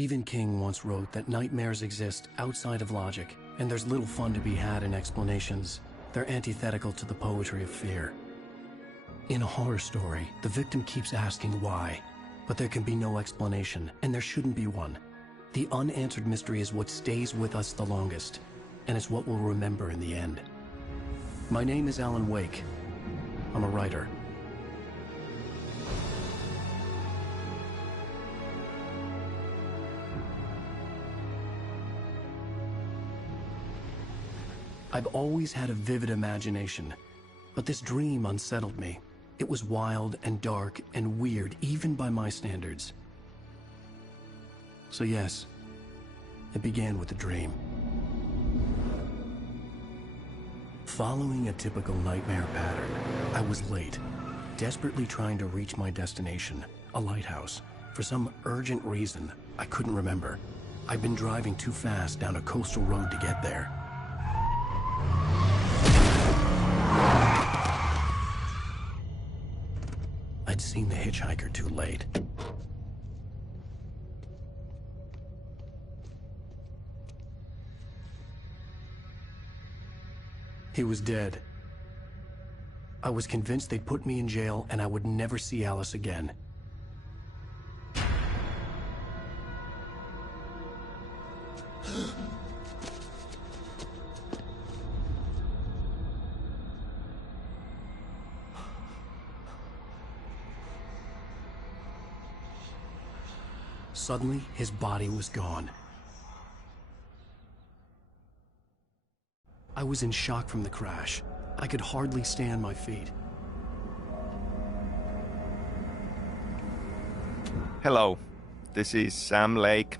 Stephen King once wrote that nightmares exist outside of logic, and there's little fun to be had in explanations. They're antithetical to the poetry of fear. In a horror story, the victim keeps asking why, but there can be no explanation, and there shouldn't be one. The unanswered mystery is what stays with us the longest, and it's what we'll remember in the end. My name is Alan Wake. I'm a writer. I've always had a vivid imagination, but this dream unsettled me. It was wild and dark and weird, even by my standards. So yes, it began with a dream. Following a typical nightmare pattern, I was late, desperately trying to reach my destination, a lighthouse. For some urgent reason, I couldn't remember. I'd been driving too fast down a coastal road to get there. I'd seen the hitchhiker too late. He was dead. I was convinced they'd put me in jail and I would never see Alice again. Suddenly, his body was gone. I was in shock from the crash. I could hardly stay on my feet. Hello, this is Sam Lake.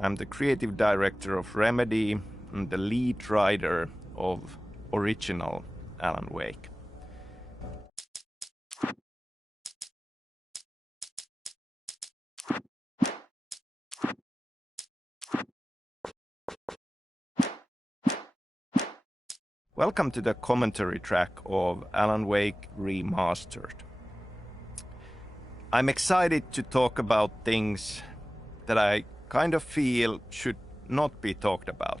I'm the creative director of Remedy and the lead writer of original Alan Wake. Welcome to the commentary track of Alan Wake Remastered. I'm excited to talk about things that I kind of feel should not be talked about.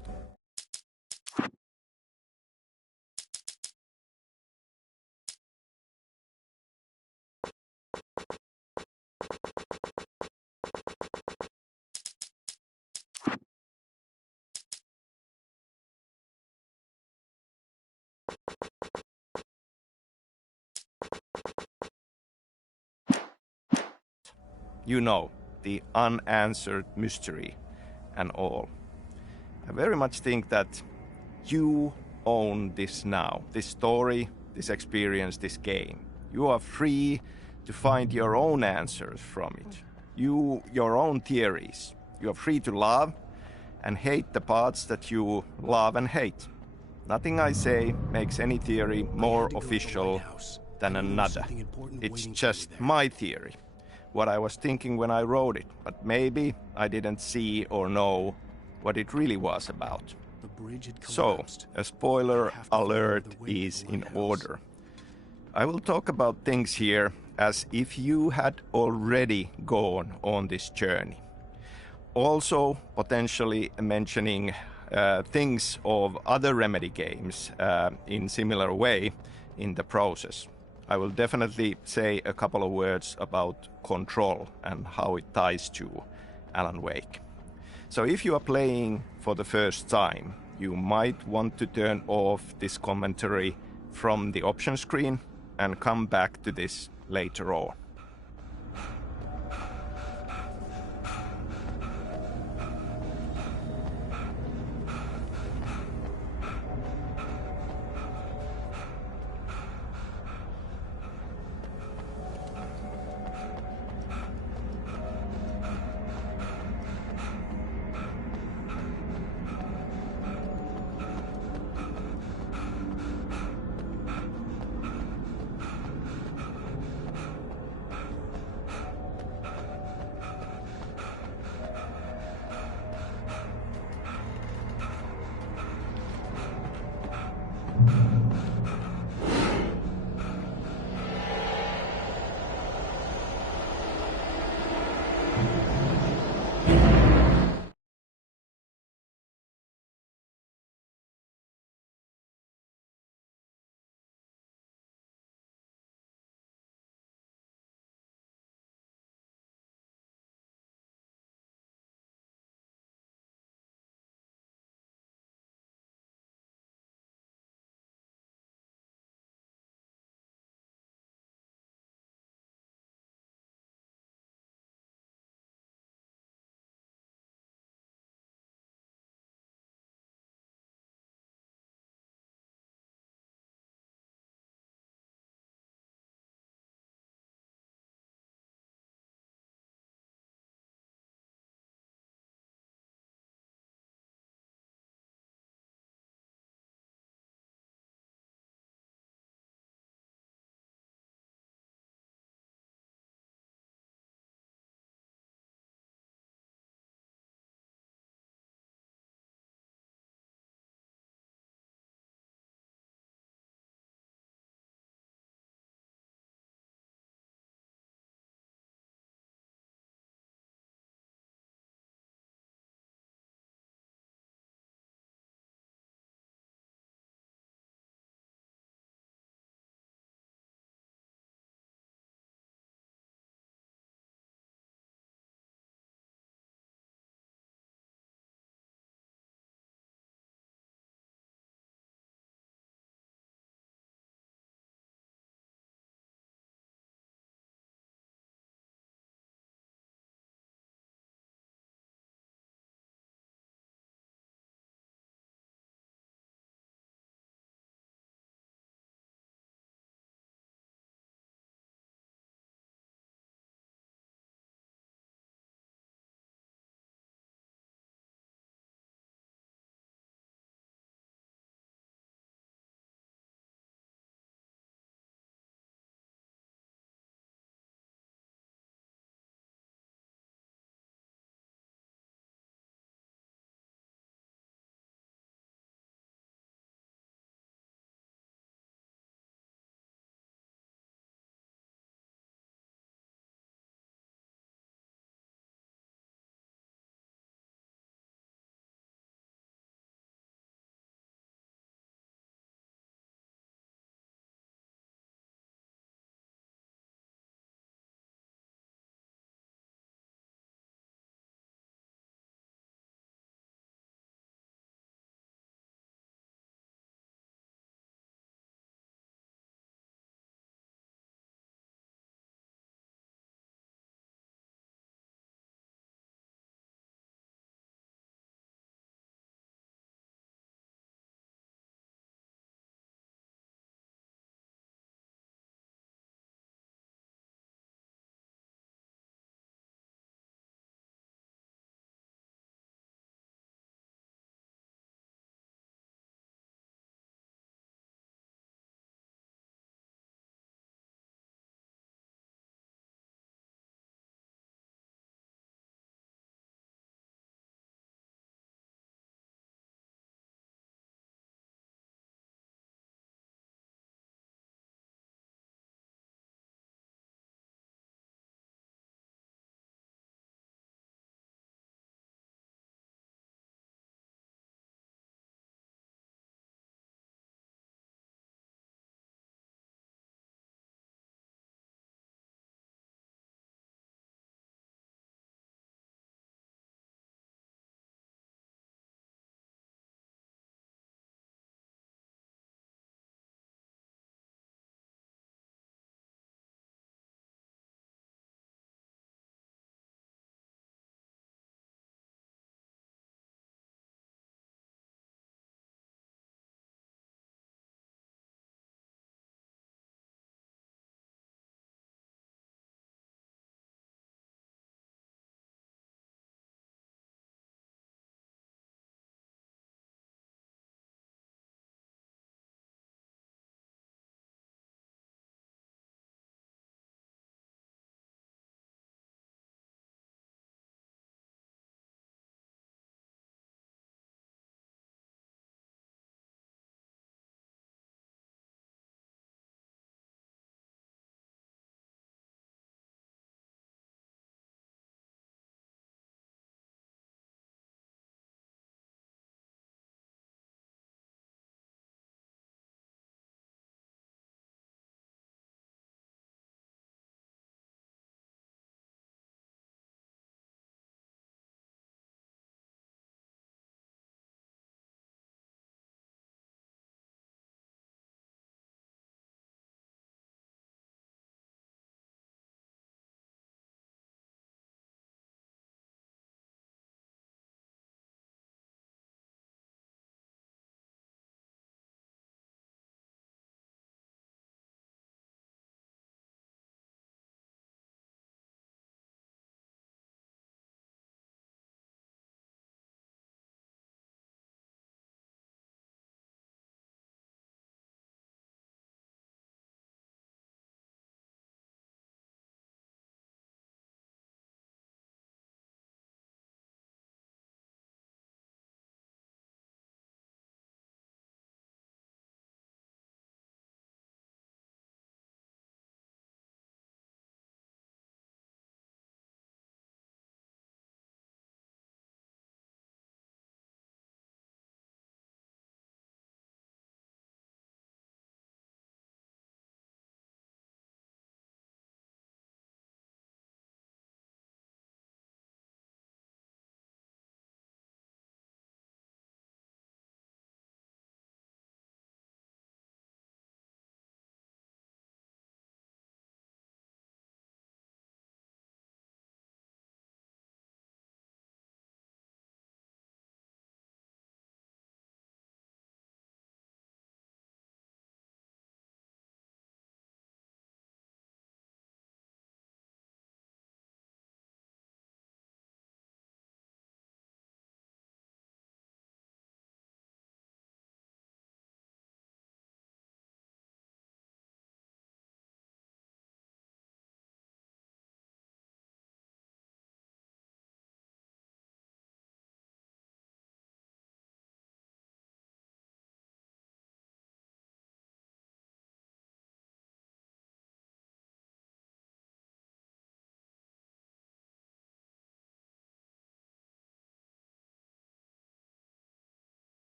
You know, the unanswered mystery and all. I very much think that you own this now, this story, this experience, this game. You are free to find your own answers from it. Your own theories. You are free to love and hate the parts that you love and hate. Nothing I say makes any theory more official than another. It's just my theory. What I was thinking when I wrote it, but maybe I didn't see or know what it really was about. So, a spoiler alert is in order. I will talk about things here as if you had already gone on this journey. Also, potentially mentioning things of other Remedy games in similar way in the process. I will definitely say a couple of words about Control and how it ties to Alan Wake. So if you are playing for the first time, you might want to turn off this commentary from the option screen and come back to this later on.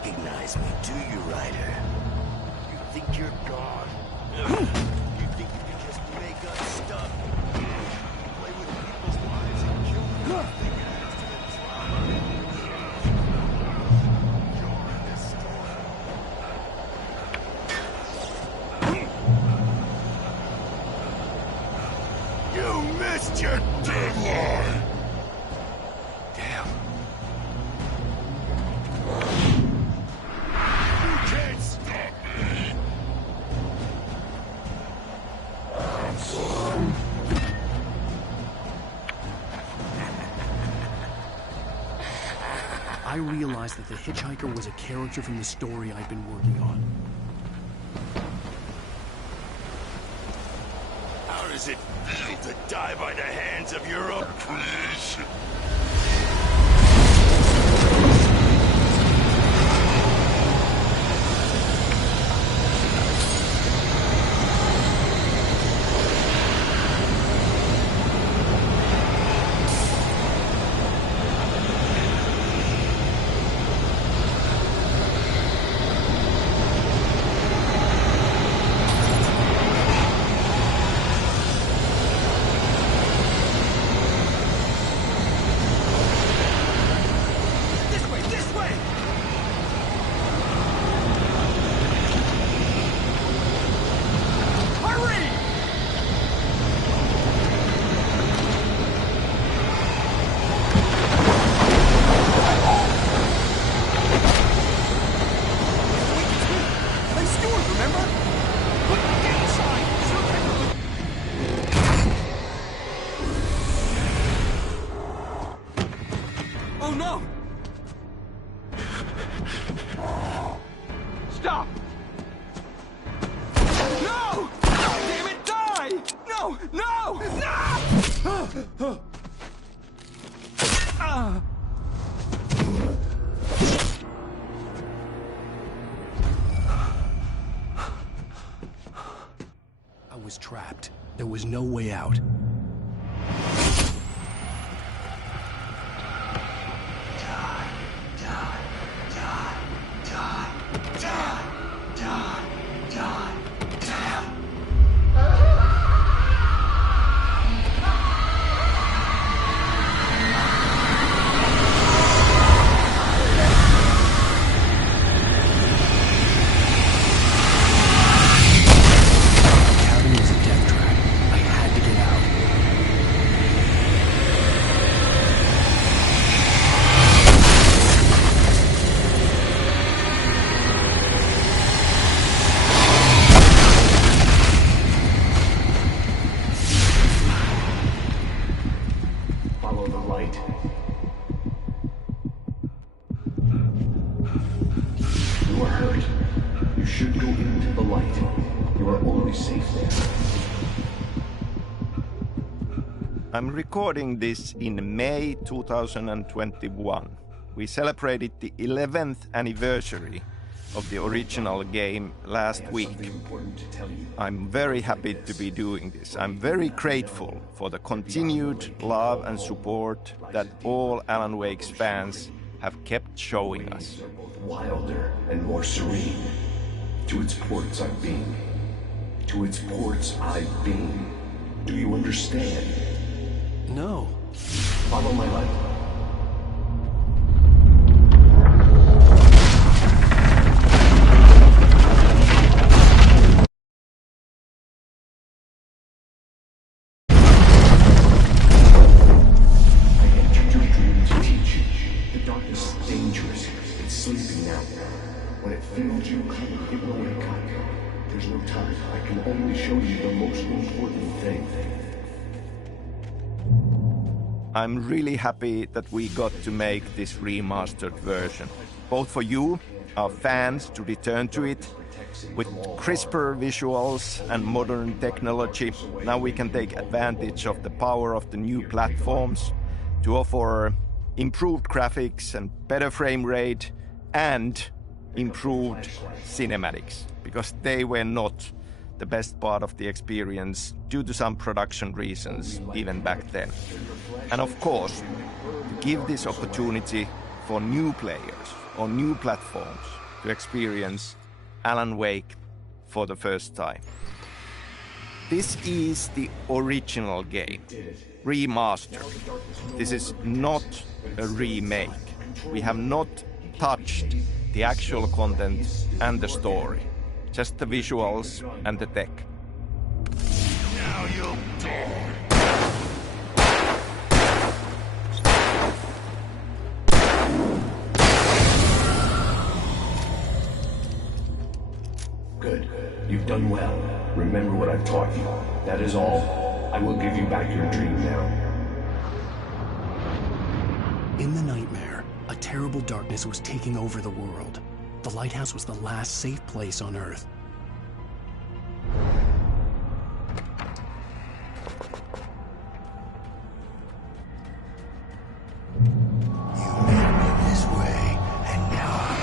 recognize me, do you, Ryder? You think you're God? You think you can just make up stuff? Play with people's lives and kill them? Think it adds to the drama? You're this story. You missed your deadline! Damn. You can't stop me! I'm sorry. I realized that the hitchhiker was a character from the story I'd been working on. How does it feel to die by the hands of your oppressor? Oh no! Stop! No! Damn it, die! No! No! No! I was trapped. There was no way out. I'm recording this in May 2021. We celebrated the 11th anniversary of the original game last week. I'm very happy to be doing this. I'm very grateful for the continued love and support that all Alan Wake's fans have kept showing us. Wilder and more serene. To its ports I've been. To its ports I've been. Do you understand? No. Follow my light. I entered your dream to teach you. The darkness is dangerous. It's sleeping now. When it feels you coming, it will wake up. There's no time. I can only show you the most important thing. I'm really happy that we got to make this remastered version, both for you, our fans, to return to it. With crisper visuals and modern technology, now we can take advantage of the power of the new platforms to offer improved graphics and better frame rate and improved cinematics, because they were not the best part of the experience due to some production reasons even back then. And of course, to give this opportunity for new players on new platforms to experience Alan Wake for the first time. This is the original game, remastered. This is not a remake. We have not touched the actual content and the story, just the visuals and the tech. Now you'll die. Good. You've done well. Remember what I've taught you. That is all. I will give you back your dream now. In the nightmare, a terrible darkness was taking over the world. The lighthouse was the last safe place on Earth. You made me this way, and now I'm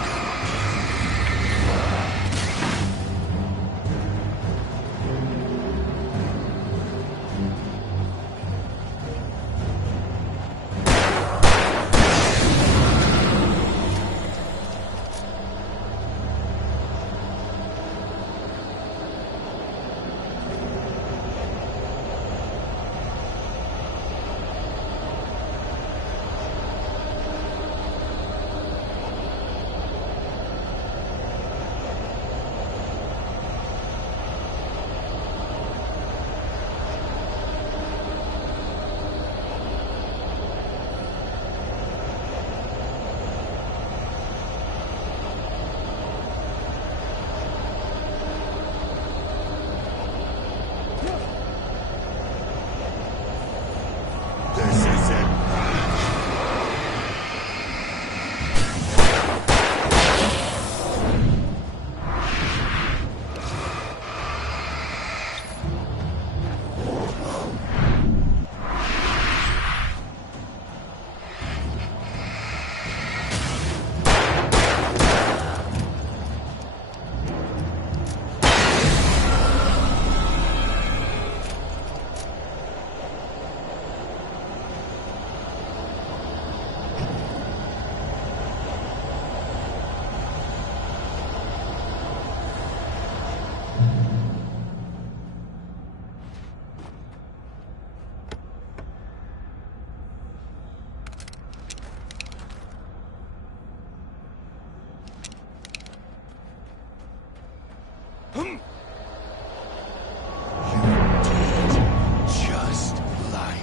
just like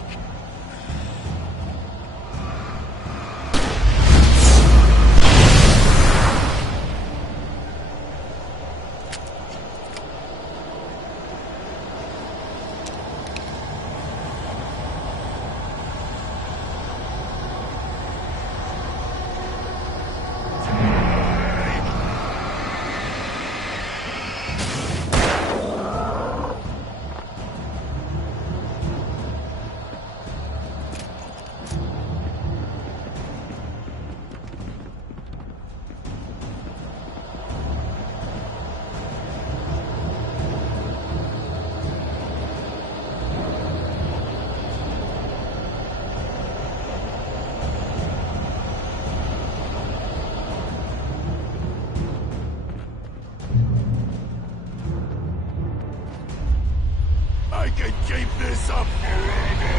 I can keep this up forever.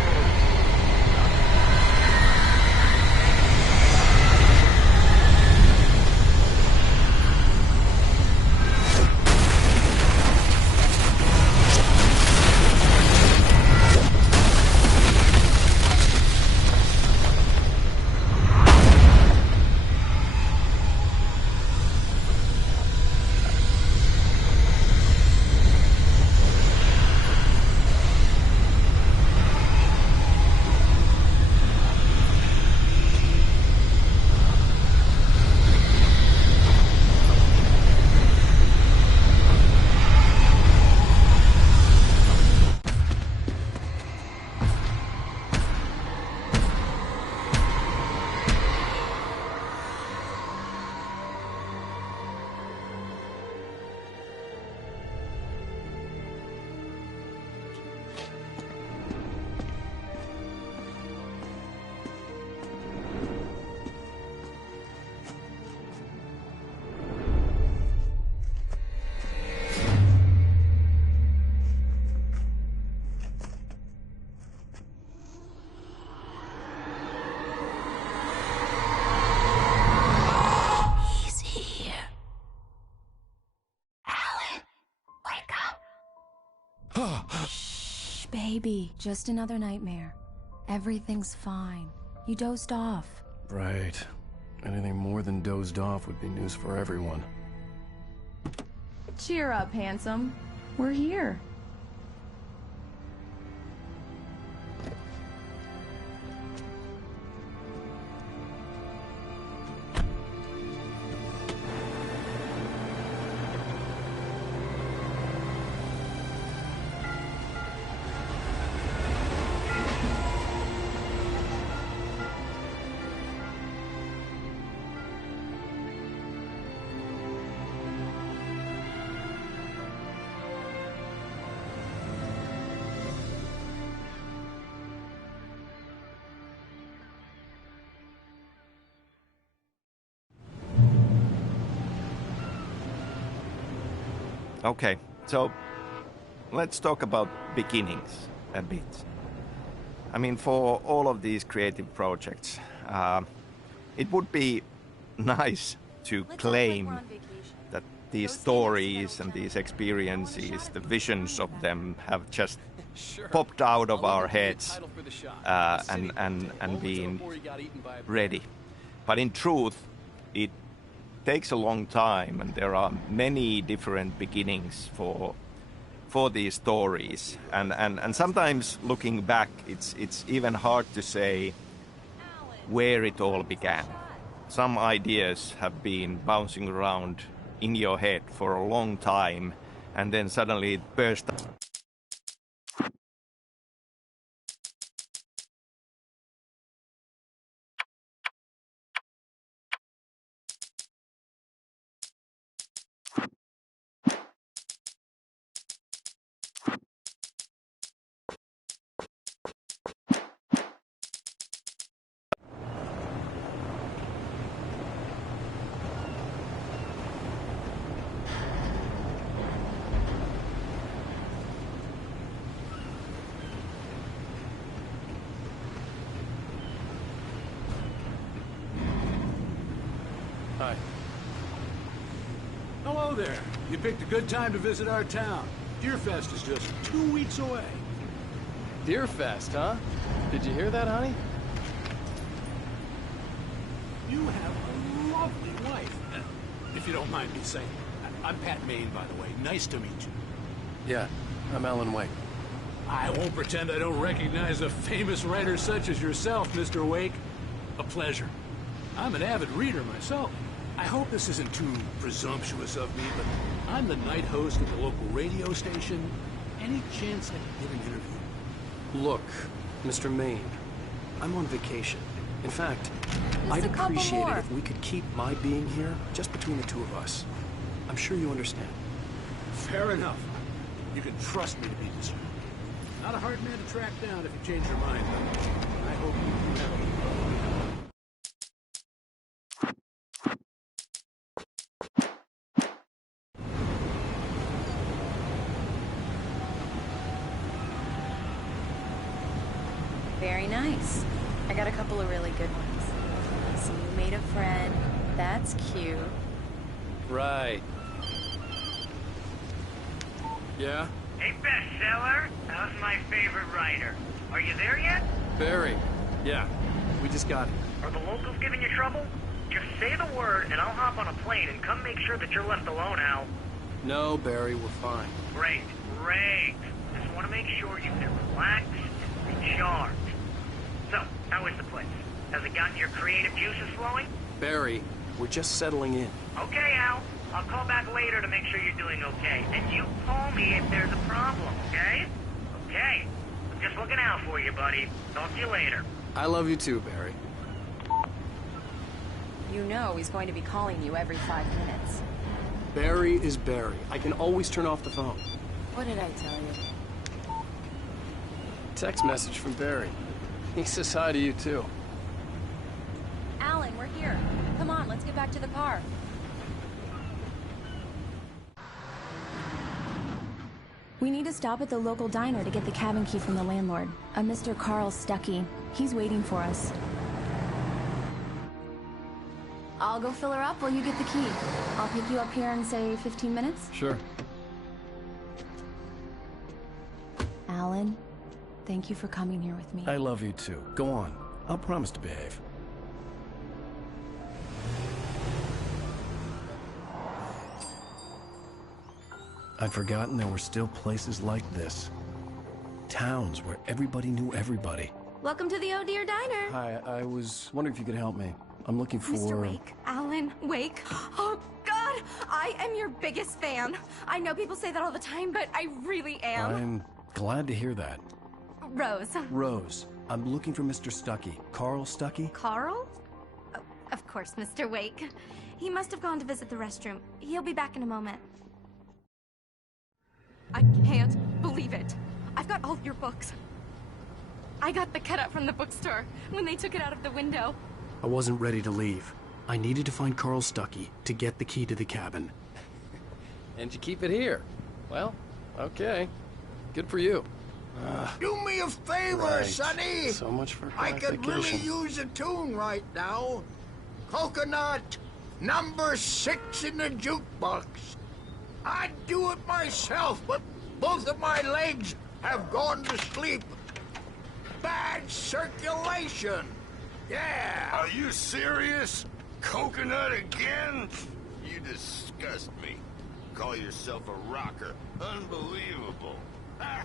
Baby, just another nightmare. Everything's fine. You dozed off. Right. Anything more than dozed off would be news for everyone. Cheer up, handsome. We're here. Okay, so let's talk about beginnings a bit. I mean, for all of these creative projects, it would be nice to claim that these stories and these experiences, the visions of them have just popped out of our heads and been ready. But in truth, it takes a long time, and there are many different beginnings for these stories, and sometimes looking back, it's even hard to say where it all began. Some ideas have been bouncing around in your head for a long time, and then suddenly it bursts. Hi. Hello there. You picked a good time to visit our town. Deerfest is just 2 weeks away. Deerfest, huh? Did you hear that, honey? You have a lovely wife. If you don't mind me saying. I'm Pat Maine, by the way. Nice to meet you. Yeah, I'm Alan Wake. I won't pretend I don't recognize a famous writer such as yourself, Mr. Wake. A pleasure. I'm an avid reader myself. I hope this isn't too presumptuous of me, but I'm the night host at the local radio station. Any chance I could get an interview? Look, Mr. Maine, I'm on vacation. In fact, I'd a couple appreciate more. it if we could keep my being here just between the two of us. I'm sure you understand. Fair enough. You can trust me to be discreet. Not a hard man to track down if you change your mind. I hope you have a... Very nice. I got a couple of really good ones. So you made a friend. That's cute. Right. Yeah? Hey, bestseller, how's my favorite writer? Are you there yet? Barry. Yeah. We just got here. Are the locals giving you trouble? Just say the word and I'll hop on a plane and come make sure that you're left alone, Al. No, Barry, we're fine. Great, great. Just want to make sure you can relax and recharge. So, how is the place? Has it gotten your creative juices flowing? Barry, we're just settling in. Okay, Al. I'll call back later to make sure you're doing okay. And you call me if there's a problem, okay? Okay. I'm just looking out for you, buddy. Talk to you later. I love you too, Barry. You know he's going to be calling you every 5 minutes. Barry is Barry. I can always turn off the phone. What did I tell you? Text message from Barry. He says hi to you too. Alan, we're here. Come on, let's get back to the car. We need to stop at the local diner to get the cabin key from the landlord. A Mr. Carl Stuckey. He's waiting for us. I'll go fill her up while you get the key. I'll pick you up here in, say, 15 minutes? Sure. Alan, Thank you for coming here with me. I love you too. Go on. I'll promise to behave. I'd forgotten there were still places like this. Towns where everybody knew everybody. Welcome to the Oh Dear Diner. Hi, I was wondering if you could help me. I'm looking for... Mr. Wake. Alan Wake. Oh, God! I am your biggest fan. I know people say that all the time, but I really am. I'm glad to hear that. Rose. Rose, I'm looking for Mr. Stuckey. Carl Stuckey? Carl? Oh, of course, Mr. Wake. He must have gone to visit the restroom. He'll be back in a moment. I can't believe it. I've got all your books. I got the cutout from the bookstore when they took it out of the window. I wasn't ready to leave. I needed to find Carl Stuckey to get the key to the cabin. And you keep it here. Well, okay. Good for you. Do me a favor, Right. Sonny. So much for I could really clarification. use a tune right now. Coconut, number 6 in the jukebox. I'd do it myself, but both of my legs have gone to sleep. Bad circulation. Yeah. Are you serious? Coconut again? You disgust me. Call yourself a rocker. Unbelievable. Ah.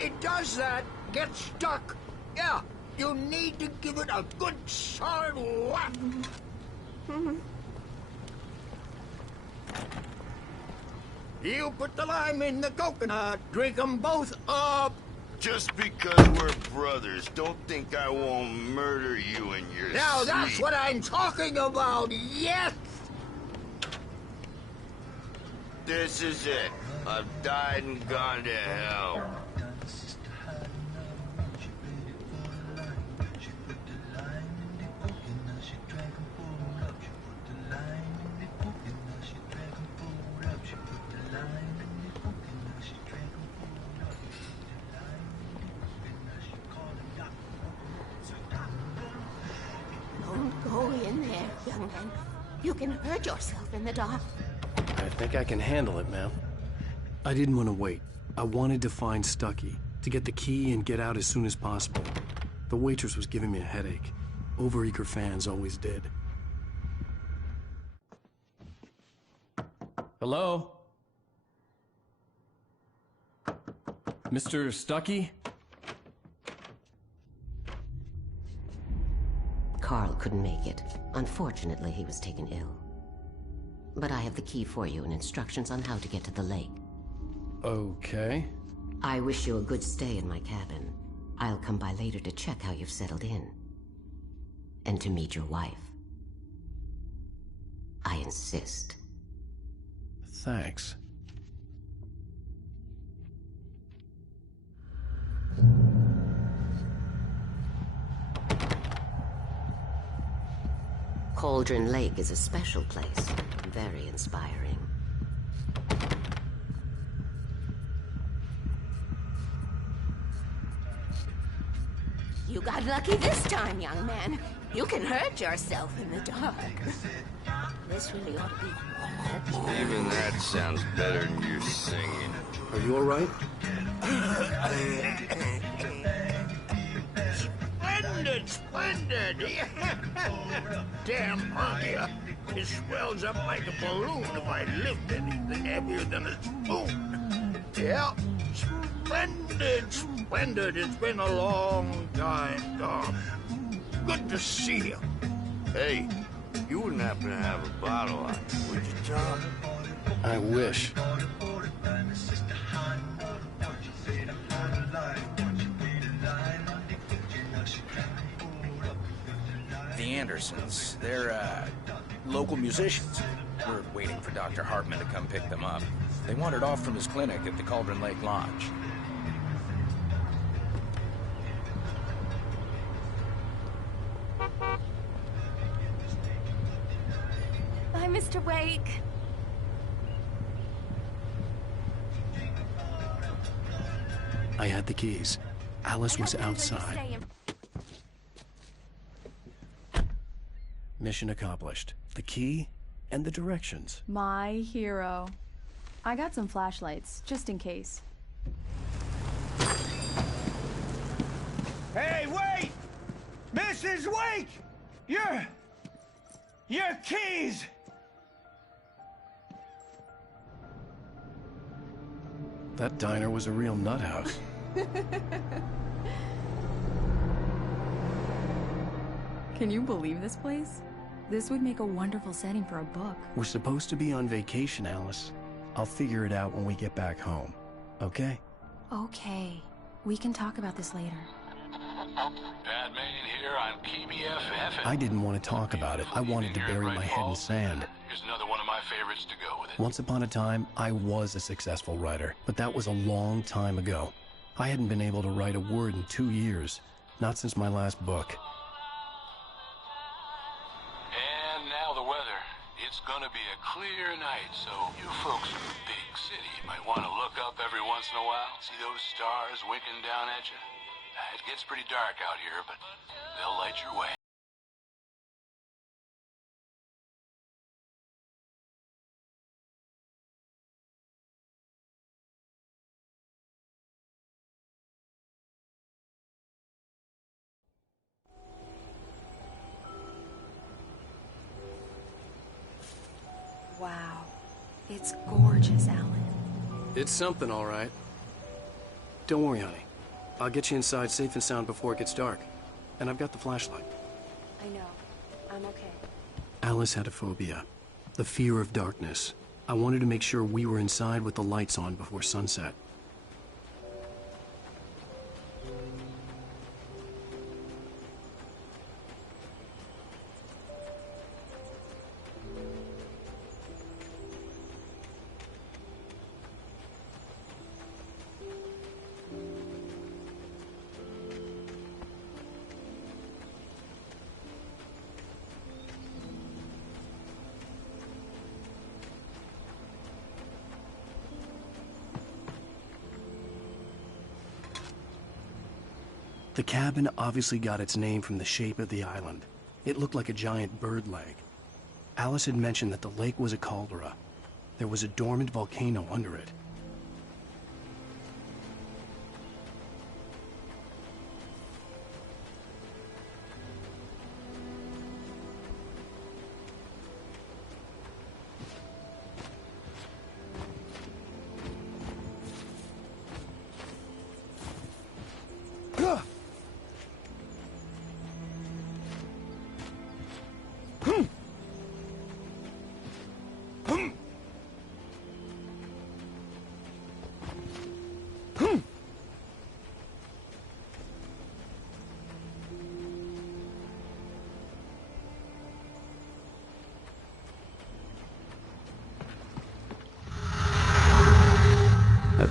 It does that. Get stuck. Yeah, you need to give it a good solid whack. You put the lime in the coconut. Drink them both up. Just because we're brothers, don't think I won't murder you in your Now sleep. that's what I'm talking about. Yes. This is it. I've died and gone to hell. Don't go in there, young man. You can hurt yourself in the dark. I think I can handle it, ma'am. I didn't want to wait. I wanted to find Stuckey, to get the key and get out as soon as possible. The waitress was giving me a headache. Overeager fans always did. Hello? Mr. Stuckey? Carl couldn't make it. Unfortunately, he was taken ill. But I have the key for you and instructions on how to get to the lake. Okay. I wish you a good stay in my cabin. I'll come by later to check how you've settled in. And to meet your wife. I insist. Thanks. Cauldron Lake is a special place. Very inspiring. You got lucky this time, young man. You can hurt yourself in the dark. This really ought to be... Even that sounds better than your singing. Are you all right? Splendid, splendid. Damn hernia. It swells up like a balloon if I lift anything heavier than a spoon. Yeah, splendid, splendid. It's been a long time, Tom. Good to see you. Hey, you wouldn't happen to have a bottle on you, would you, Tom? I wish. The Andersons, they're, local musicians. We're waiting for Dr. Hartman to come pick them up. They wandered off from his clinic at the Cauldron Lake Lodge. Bye, Mr. Wake. I had the keys. Alice was I hope you outside. stay in- Mission accomplished. The key and the directions. My hero. I got some flashlights, just in case. Hey, wait! Mrs. Wake! Your keys! That diner was a real nut house. Can you believe this place? This would make a wonderful setting for a book. We're supposed to be on vacation, Alice. I'll figure it out when we get back home. Okay? Okay. We can talk about this later. Batman here on PBFF. I didn't want to talk about it. I wanted to bury my head in sand. Here's another one of my favorites to go with it. Once upon a time, I was a successful writer, but that was a long time ago. I hadn't been able to write a word in 2 years, not since my last book. And now the weather. It's gonna be a clear night, so you folks in the big city might want to look up every once in a while. See those stars winking down at you? It gets pretty dark out here, but they'll light your way. Wow. It's gorgeous, Alan. It's something, all right. Don't worry, honey. I'll get you inside safe and sound before it gets dark. And I've got the flashlight. I know. I'm okay. Alice had a phobia. The fear of darkness. I wanted to make sure we were inside with the lights on before sunset. The cabin obviously got its name from the shape of the island. It looked like a giant bird leg. Alice had mentioned that the lake was a caldera. There was a dormant volcano under it.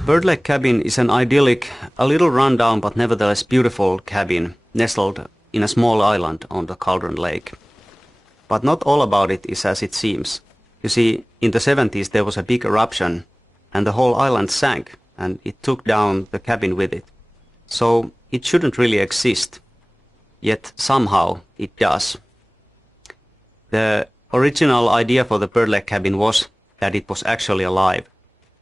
Birdlake Cabin is an idyllic, a little rundown but nevertheless beautiful cabin nestled in a small island on the Cauldron Lake. But not all about it is as it seems. You see, in the 70s there was a big eruption and the whole island sank and it took down the cabin with it. So it shouldn't really exist. Yet somehow it does. The original idea for the Birdlake Cabin was that it was actually alive.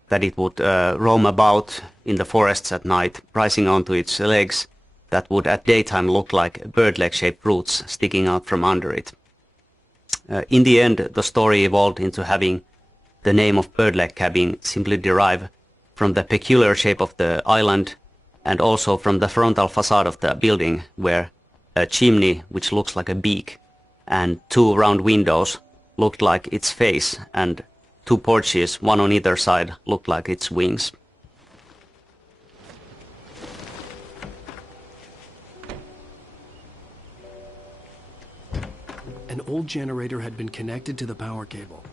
That it would roam about in the forests at night, rising onto its legs that would at daytime look like bird-leg-shaped roots sticking out from under it. In the end, the story evolved into having the name of Birdlake Cabin simply derive from the peculiar shape of the island and also from the frontal facade of the building, where a chimney, which looks like a beak, and 2 round windows looked like its face, and 2 porches, one on either side, looked like its wings. An old generator had been connected to the power cable.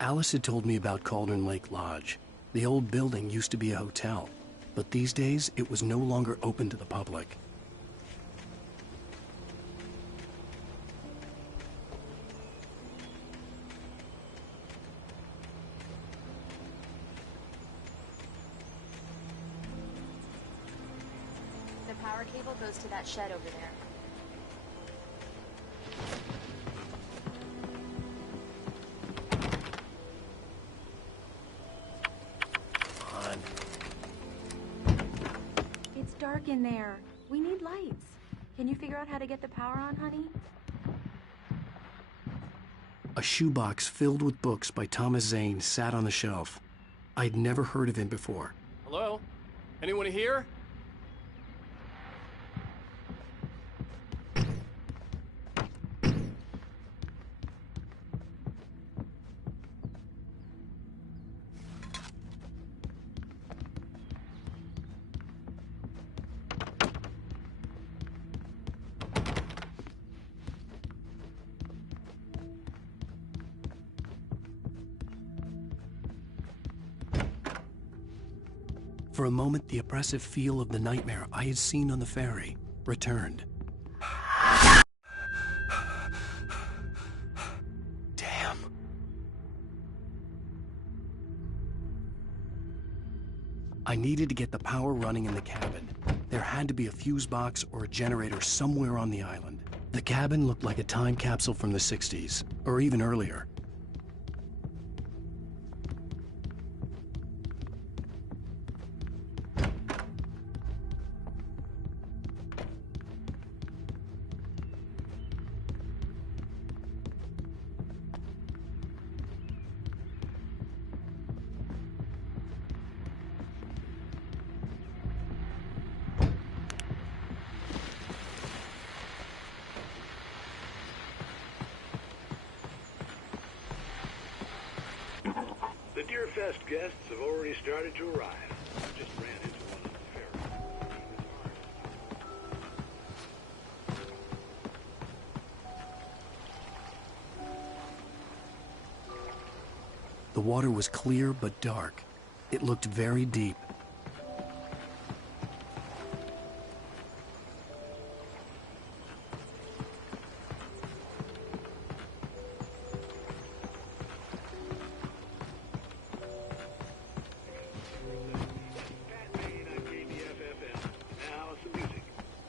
Alice had told me about Cauldron Lake Lodge. The old building used to be a hotel, but these days it was no longer open to the public. Cable goes to that shed over there. It's dark in there. We need lights. Can you figure out how to get the power on, honey? A shoebox filled with books by Thomas Zane sat on the shelf. I'd never heard of him before. Hello? Anyone here? For a moment, the oppressive feel of the nightmare I had seen on the ferry returned. Damn. I needed to get the power running in the cabin. There had to be a fuse box or a generator somewhere on the island. The cabin looked like a time capsule from the 60s, or even earlier. The Deerfest guests have already started to arrive. I just ran into one on the ferry. The water was clear but dark. It looked very deep.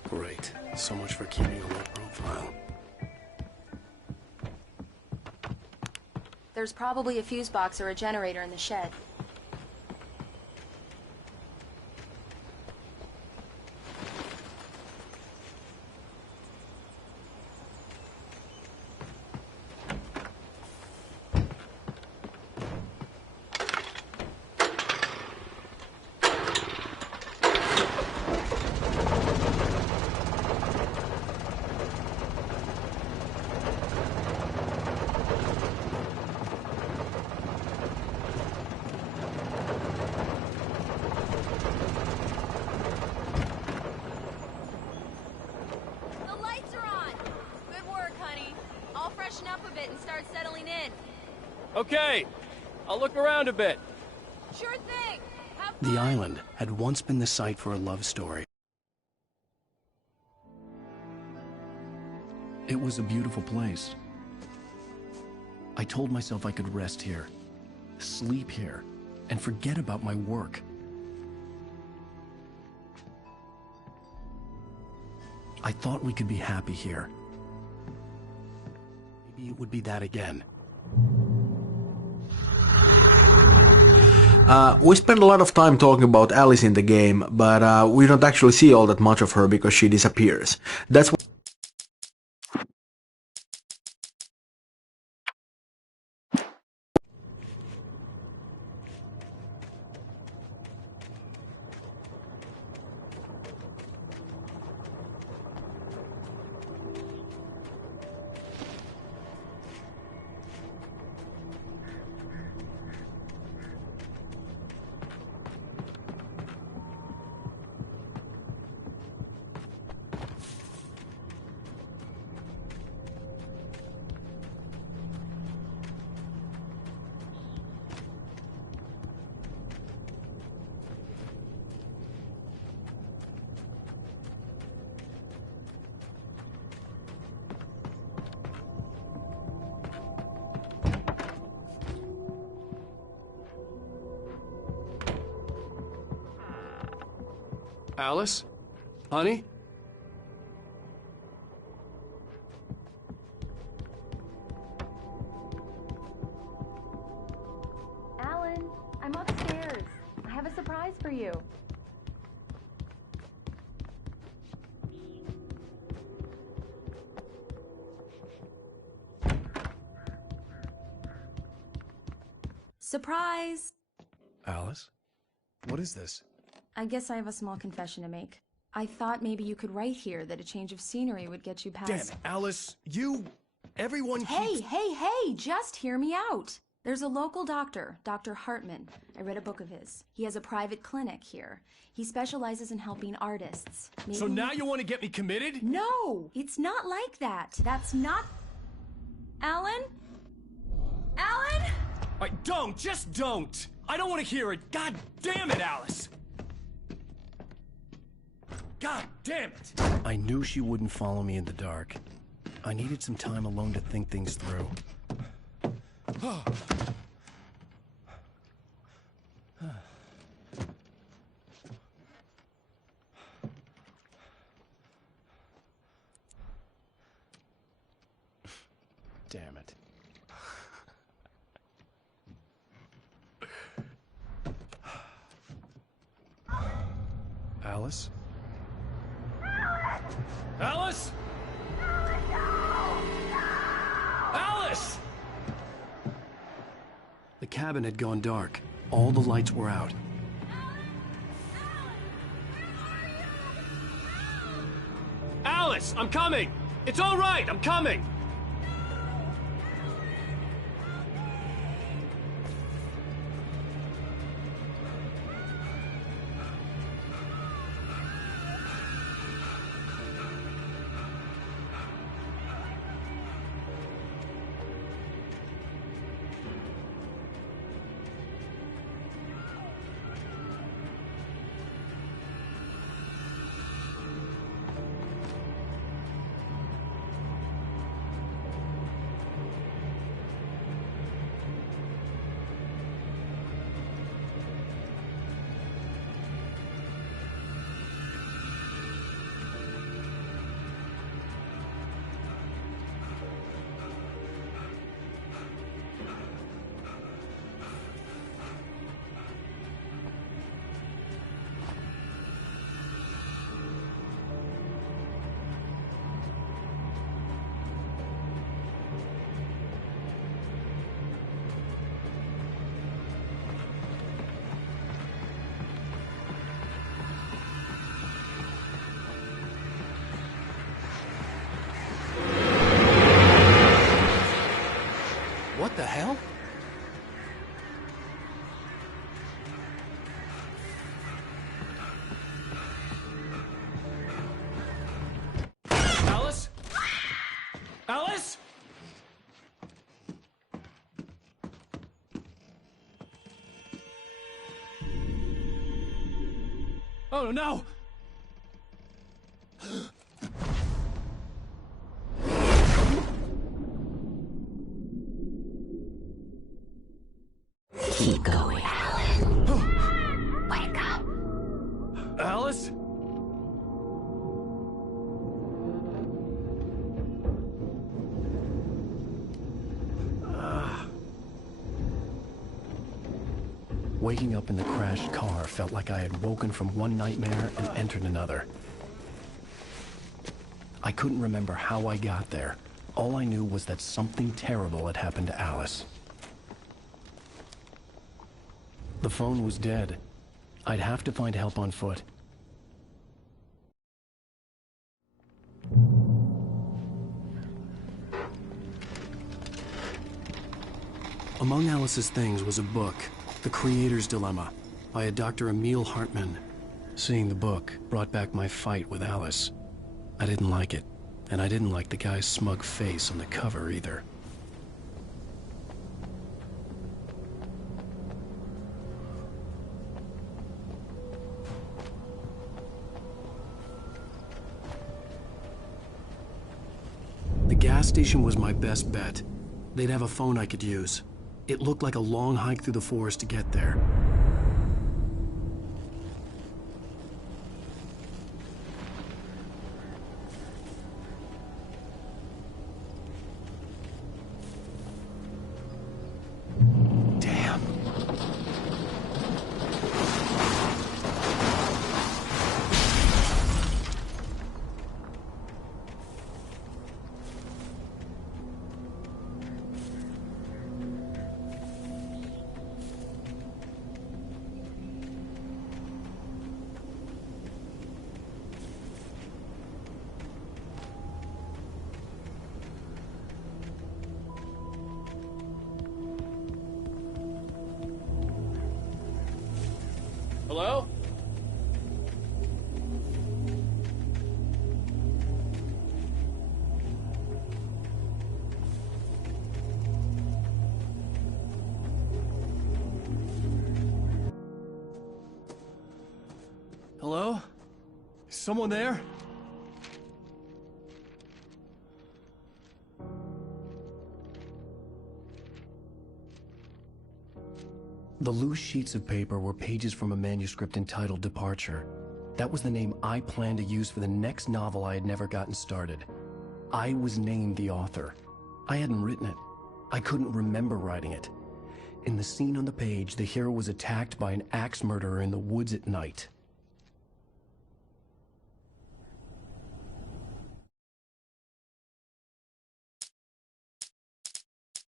Great. So much for keeping a low profile. There's probably a fuse box or a generator in the shed. Okay, I'll look around a bit. Sure thing. The island had once been the site for a love story. It was a beautiful place. I told myself I could rest here, sleep here, and forget about my work. I thought we could be happy here. Maybe it would be that again. We spend a lot of time talking about Alice in the game, but we don't actually see all that much of her because she disappears. That's why Alice? Honey? surprise for you. Surprise! Alice? What is this? I guess I have a small confession to make. I thought maybe you could write here that a change of scenery would get you past... Damn it, Alice! Everyone keeps... Hey! Just hear me out! There's a local doctor, Dr. Hartman. I read a book of his. He has a private clinic here. He specializes in helping artists. Maybe... So now you want to get me committed? No! It's not like that. That's not... Alan? Alan? Just don't! I don't want to hear it! God damn it, Alice! God damn it! I knew she wouldn't follow me in the dark. I needed some time alone to think things through. Damn it. Alice? Alice? Alice! The cabin had gone dark. All the lights were out. Alice, I'm coming! It's all right, I'm coming! What the hell? Alice? Alice? Oh no! Keep going, Alan. Wake up. Alice? Waking up in the crashed car felt like I had woken from one nightmare and entered another. I couldn't remember how I got there. All I knew was that something terrible had happened to Alice. The phone was dead. I'd have to find help on foot. Among Alice's things was a book, The Creator's Dilemma, by a Dr. Emil Hartman. Seeing the book brought back my fight with Alice. I didn't like it, and I didn't like the guy's smug face on the cover either. The gas station was my best bet. They'd have a phone I could use. It looked like a long hike through the forest to get there. Damn. Hello? Hello? Is someone there? The loose sheets of paper were pages from a manuscript entitled Departure. That was the name I planned to use for the next novel I had never gotten started. I was named the author. I hadn't written it. I couldn't remember writing it. In the scene on the page, the hero was attacked by an axe murderer in the woods at night.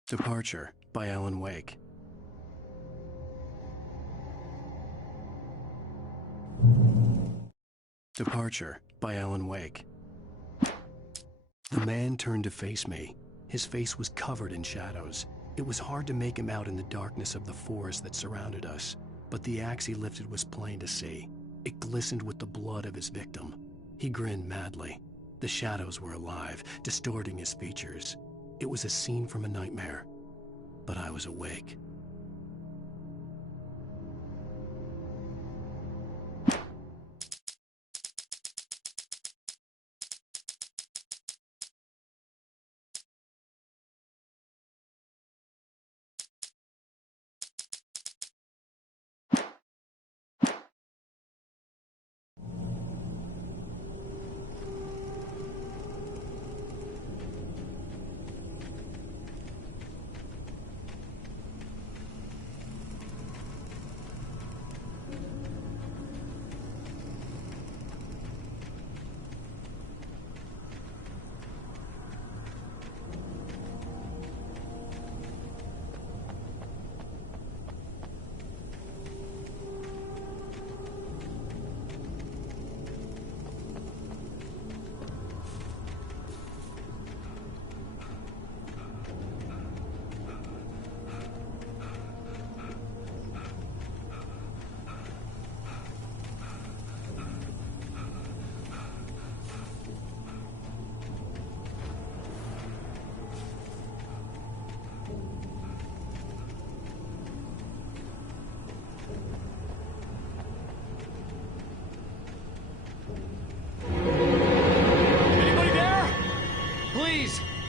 Departure by Alan Wake. Departure by Alan Wake. The man turned to face me. His face was covered in shadows. It was hard to make him out in the darkness of the forest that surrounded us, but the axe he lifted was plain to see. It glistened with the blood of his victim. He grinned madly. The shadows were alive, distorting his features. It was a scene from a nightmare, but I was awake.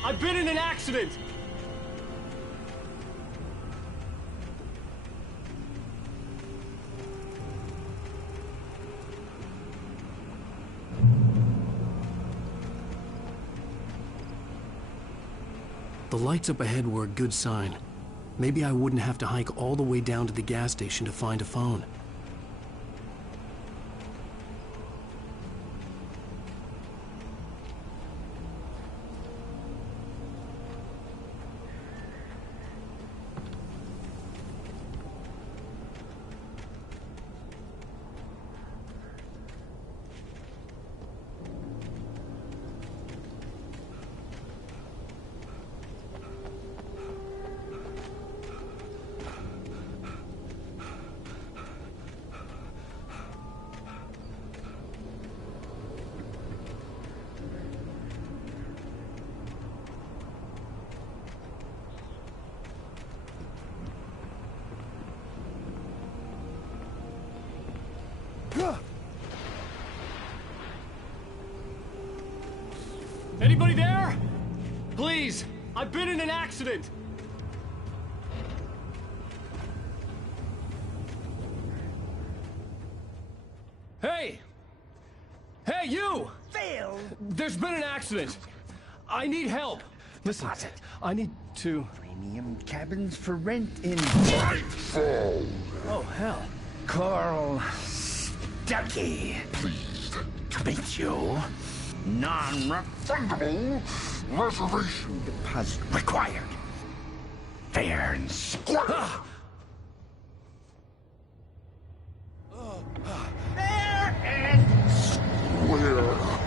I've been in an accident! The lights up ahead were a good sign. Maybe I wouldn't have to hike all the way down to the gas station to find a phone. Anybody there? Please, I've been in an accident! Hey! Hey, you! Phil! There's been an accident! I need help! Listen, I need to... Premium cabins for rent in... Nightfall! Oh, hell. Carl Stuckey. Pleased to meet you. Non-refundable reservation deposit required. Fair and square. Fair and square.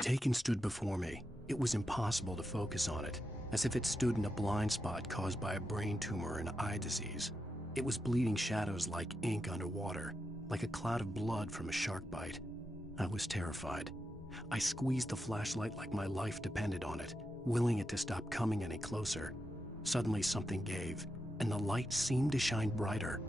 taken stood before me. It was impossible to focus on it, as if it stood in a blind spot caused by a brain tumor and eye disease. It was bleeding shadows like ink underwater, like a cloud of blood from a shark bite. I was terrified. I squeezed the flashlight like my life depended on it, willing it to stop coming any closer. Suddenly something gave, and the light seemed to shine brighter.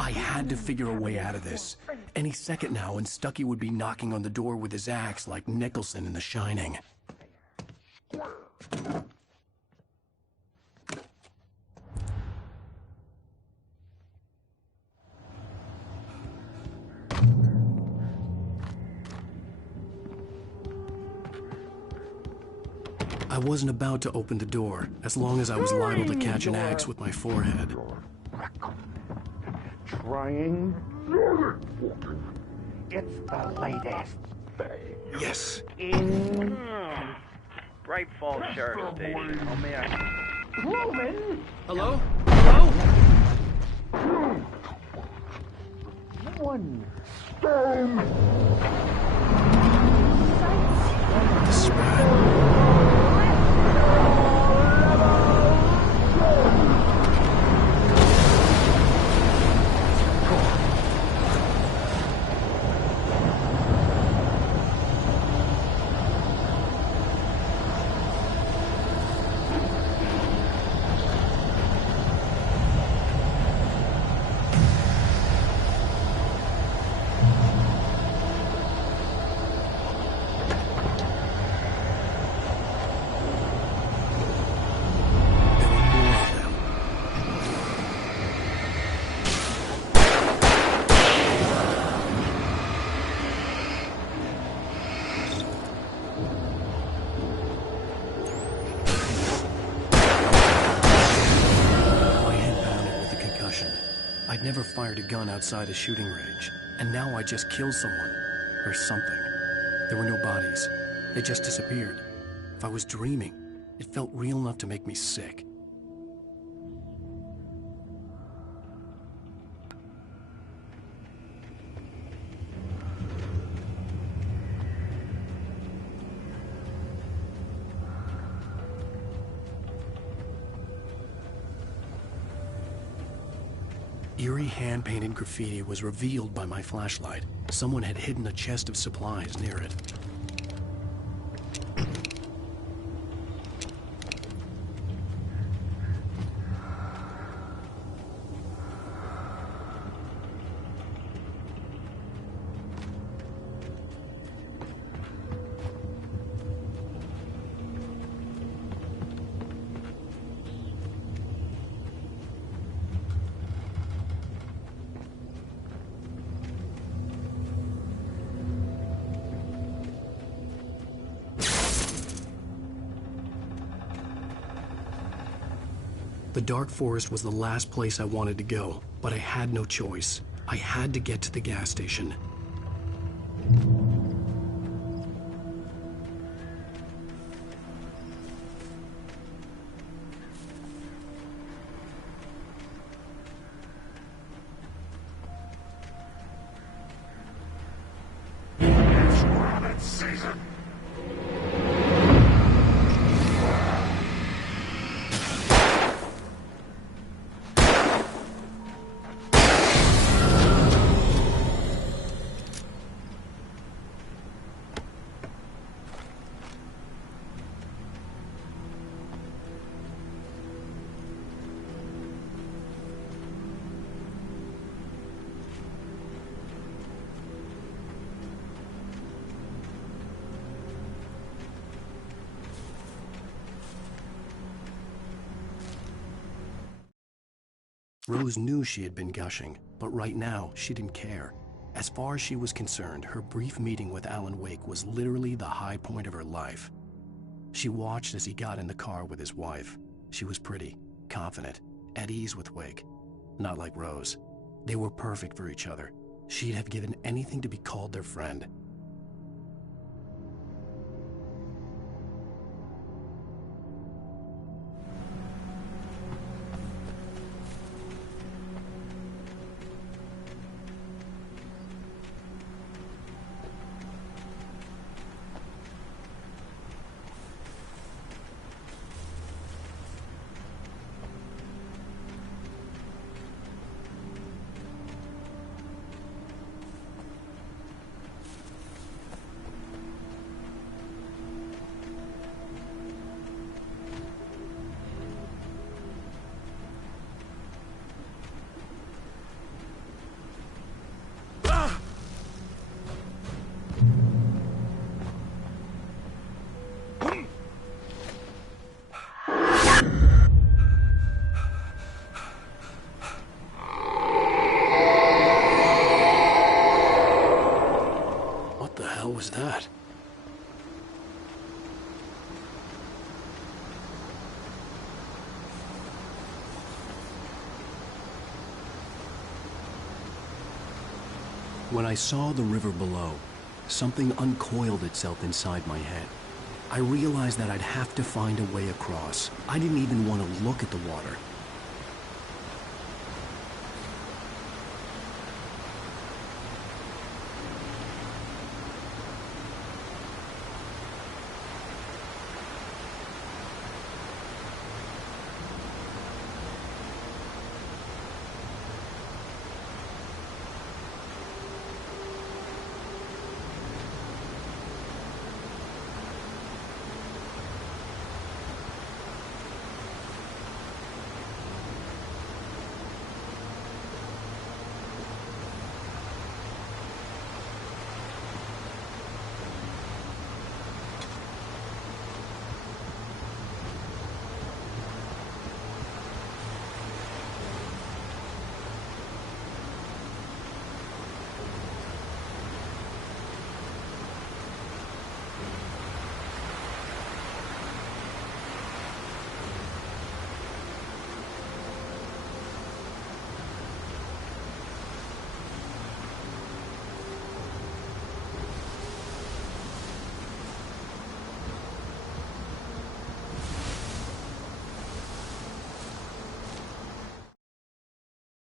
I had to figure a way out of this. Any second now, and Stucky would be knocking on the door with his axe like Nicholson in The Shining. I wasn't about to open the door, as long as I was liable to catch an axe with my forehead. Trying. It's the latest. Yes. Bright Falls Sheriff Station. How may I... Hello? Hello? One stone. The spread. I'd never fired a gun outside a shooting range, and now I just killed someone. Or something. There were no bodies. They just disappeared. If I was dreaming, it felt real enough to make me sick. Eerie hand-painted graffiti was revealed by my flashlight. Someone had hidden a chest of supplies near it. The dark forest was the last place I wanted to go, but I had no choice. I had to get to the gas station. It's rabbit season. Rose knew she had been gushing, but right now she didn't care. As far as she was concerned, her brief meeting with Alan Wake was literally the high point of her life. She watched as he got in the car with his wife. She was pretty, confident, at ease with Wake. Not like Rose. They were perfect for each other. She'd have given anything to be called their friend. Was that? When I saw the river below, something uncoiled itself inside my head. I realized that I'd have to find a way across. I didn't even want to look at the water.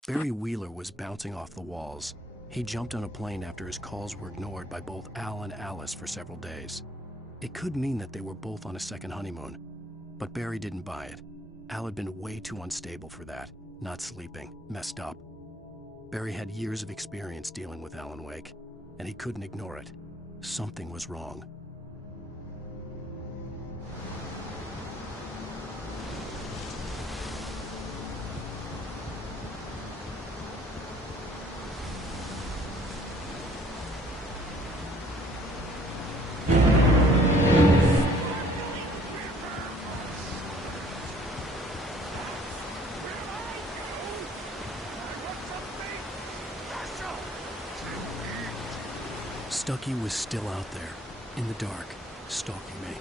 Barry Wheeler was bouncing off the walls. He jumped on a plane after his calls were ignored by both Al and Alice for several days. It could mean that they were both on a second honeymoon, but Barry didn't buy it. Al had been way too unstable for that, not sleeping, messed up. Barry had years of experience dealing with Alan Wake, and he couldn't ignore it. Something was wrong. Stucky was still out there, in the dark, stalking me.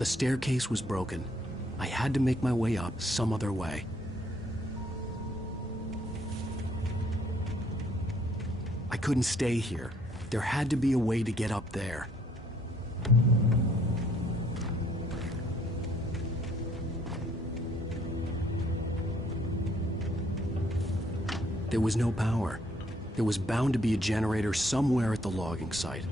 The staircase was broken. I had to make my way up some other way. I couldn't stay here. There had to be a way to get up there. There was no power. There was bound to be a generator somewhere at the logging site.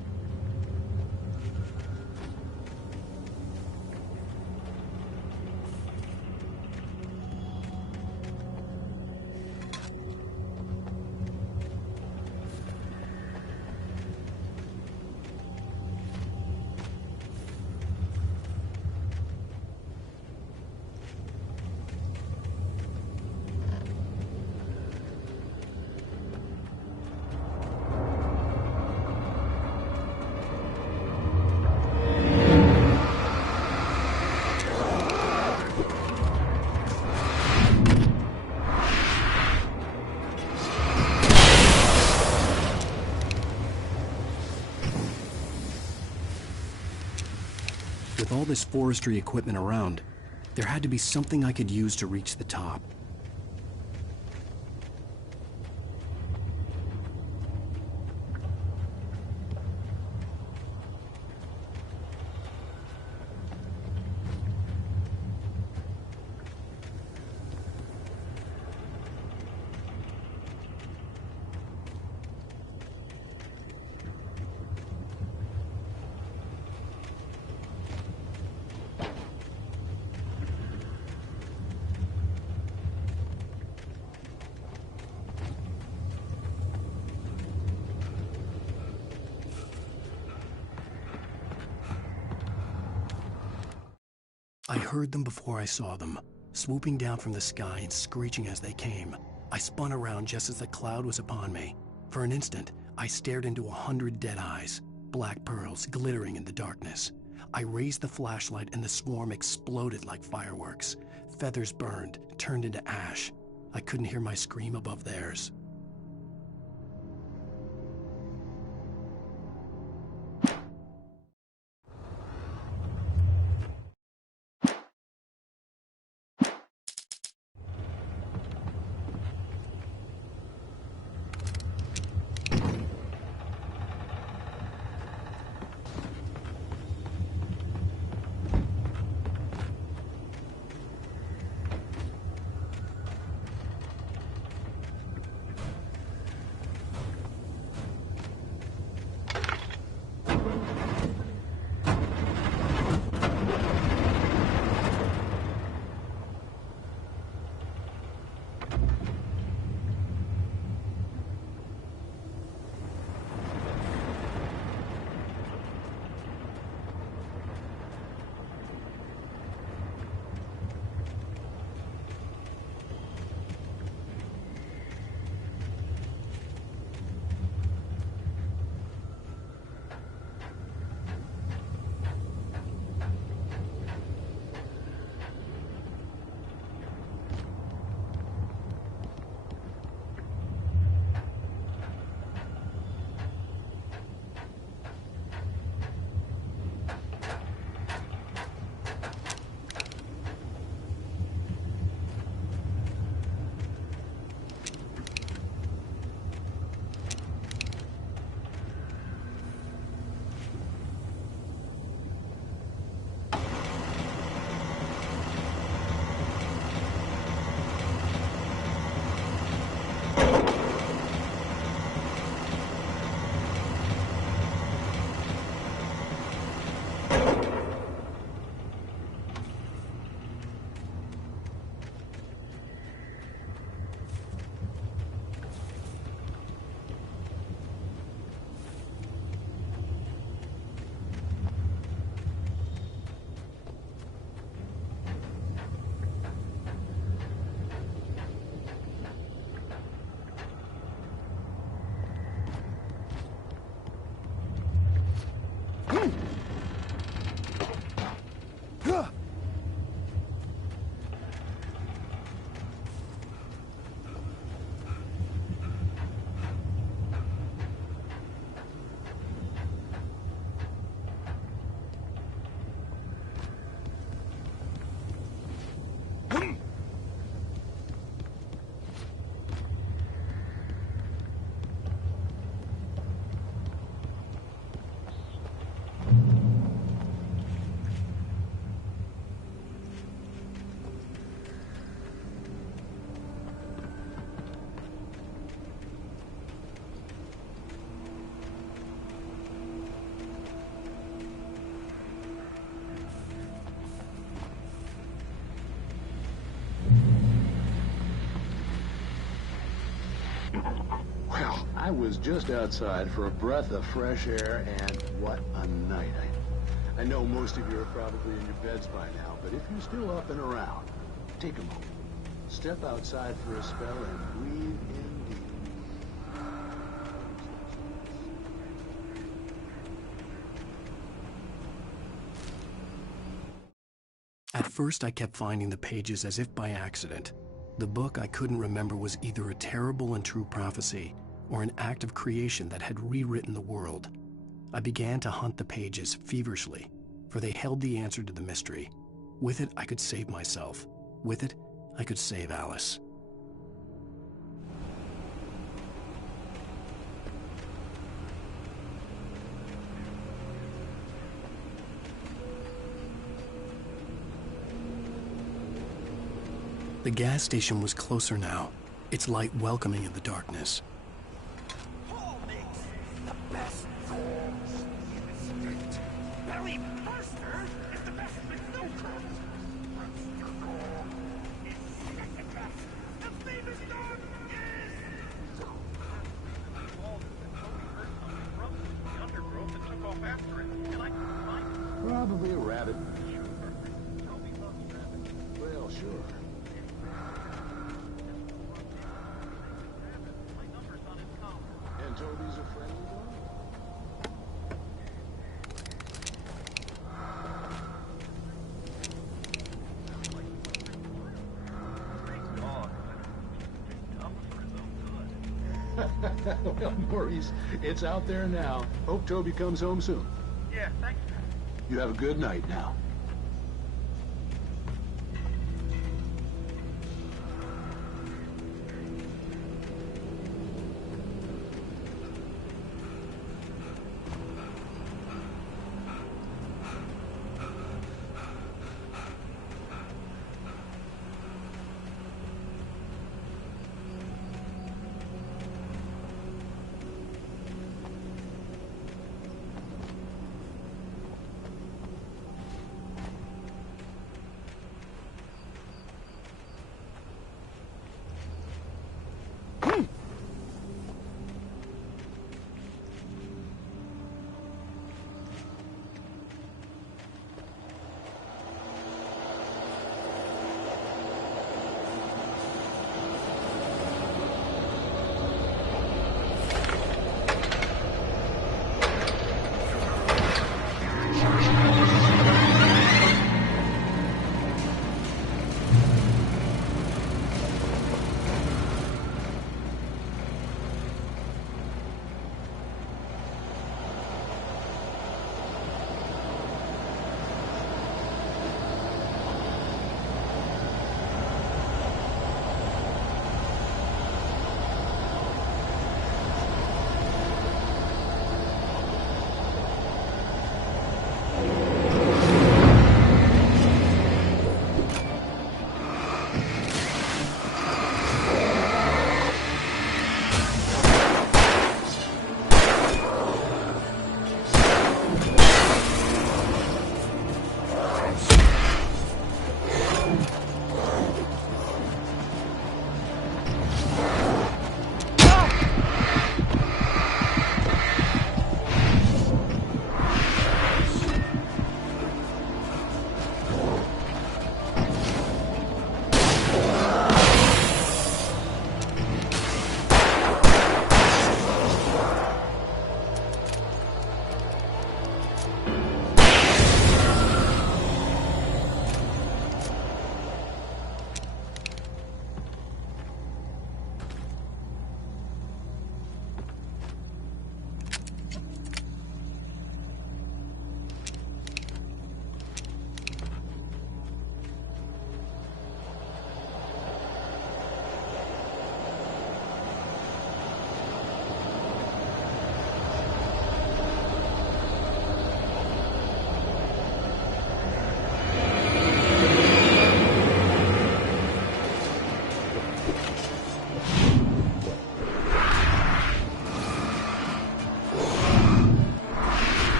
With all this forestry equipment around, there had to be something I could use to reach the top. I heard them before I saw them, swooping down from the sky and screeching as they came. I spun around just as the cloud was upon me. For an instant, I stared into 100 dead eyes, black pearls glittering in the darkness. I raised the flashlight and the swarm exploded like fireworks. Feathers burned, turned into ash. I couldn't hear my scream above theirs. I was just outside for a breath of fresh air, and what a night. I know most of you are probably in your beds by now, but if you're still up and around, take a moment. Step outside for a spell and breathe in deep. At first, I kept finding the pages as if by accident. The book I couldn't remember was either a terrible and true prophecy or an act of creation that had rewritten the world. I began to hunt the pages feverishly, for they held the answer to the mystery. With it, I could save myself. With it, I could save Alice. The gas station was closer now, its light welcoming in the darkness. Paul makes the best calls in the street. Barry Parster is the best snooker. Your call is second best. The famous dog is... Paul heard something from the undergrowth and took off after it, and I couldn't find it. Probably a rabbit. Well, sure. And Toby's a friendly dog. Well, Maurice, it's out there now. Hope Toby comes home soon. Yeah, thanks. You have a good night now.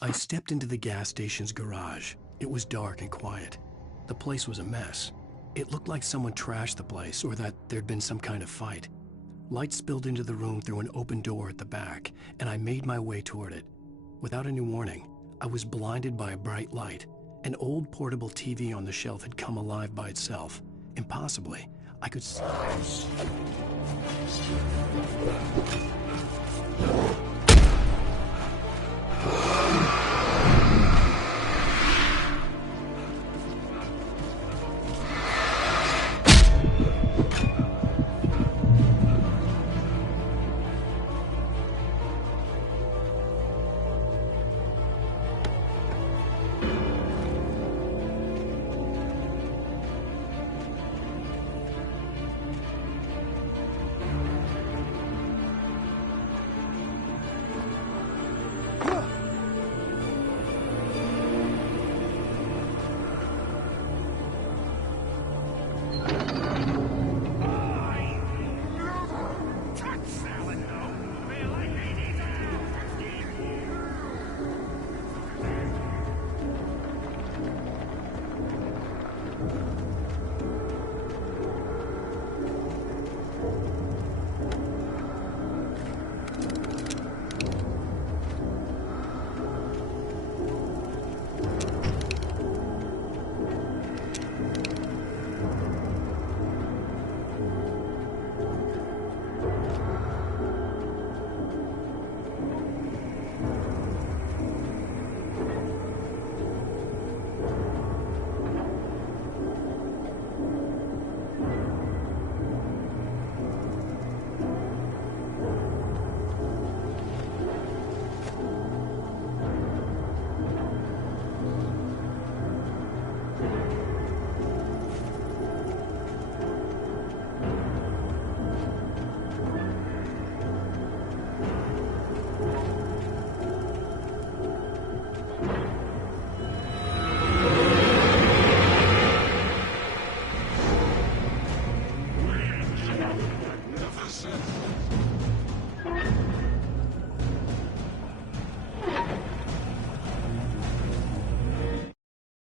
I stepped into the gas station's garage. It was dark and quiet. The place was a mess. It looked like someone trashed the place or that there'd been some kind of fight. Light spilled into the room through an open door at the back, and I made my way toward it. Without any warning, I was blinded by a bright light. An old portable TV on the shelf had come alive by itself. Impossibly, I could see...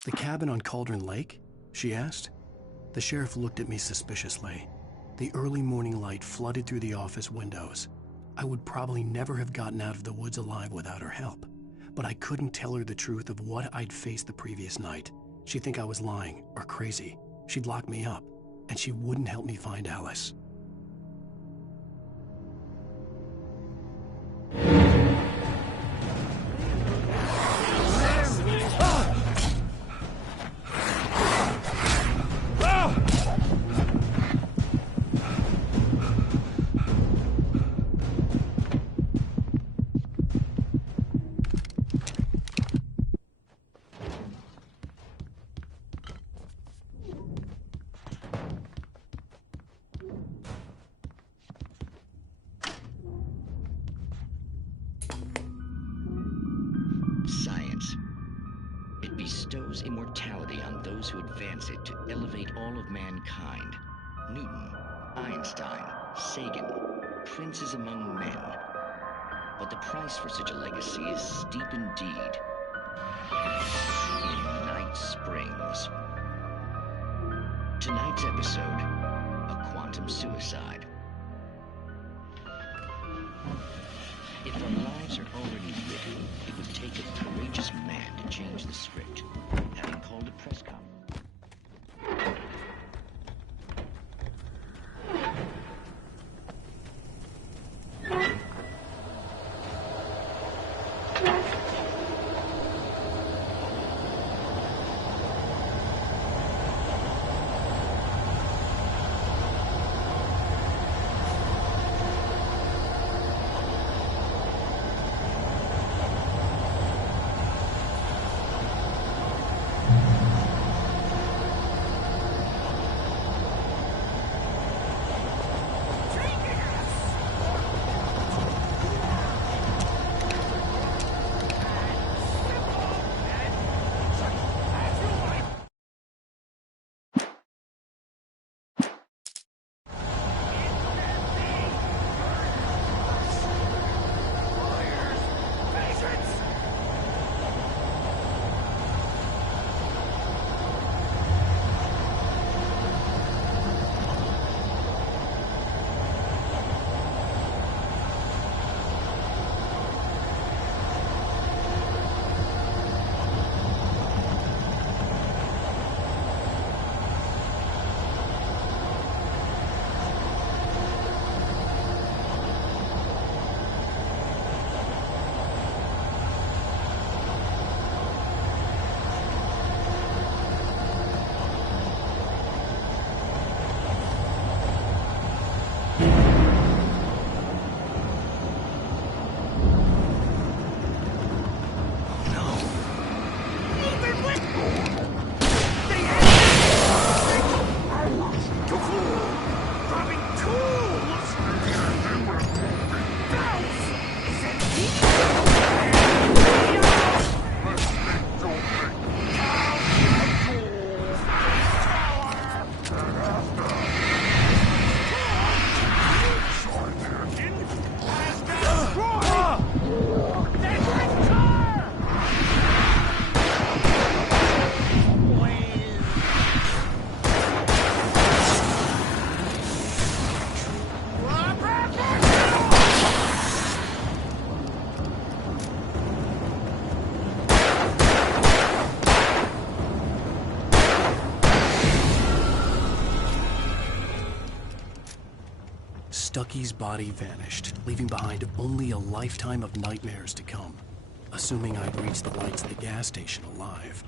The cabin on Cauldron Lake? She asked. The sheriff looked at me suspiciously. The early morning light flooded through the office windows. I would probably never have gotten out of the woods alive without her help, but I couldn't tell her the truth of what I'd faced the previous night. She'd think I was lying or crazy. She'd lock me up, and she wouldn't help me find Alice. Science. It bestows immortality on those who advance it to elevate all of mankind. Newton, Einstein, Sagan, princes among men. But the price for such a legacy is steep indeed. In Night Springs. Tonight's episode, a quantum suicide. If our lives are already written, it would take a courageous man to change the script. Having called a press conference. Stucky's body vanished, leaving behind only a lifetime of nightmares to come, assuming I'd reached the lights of the gas station alive.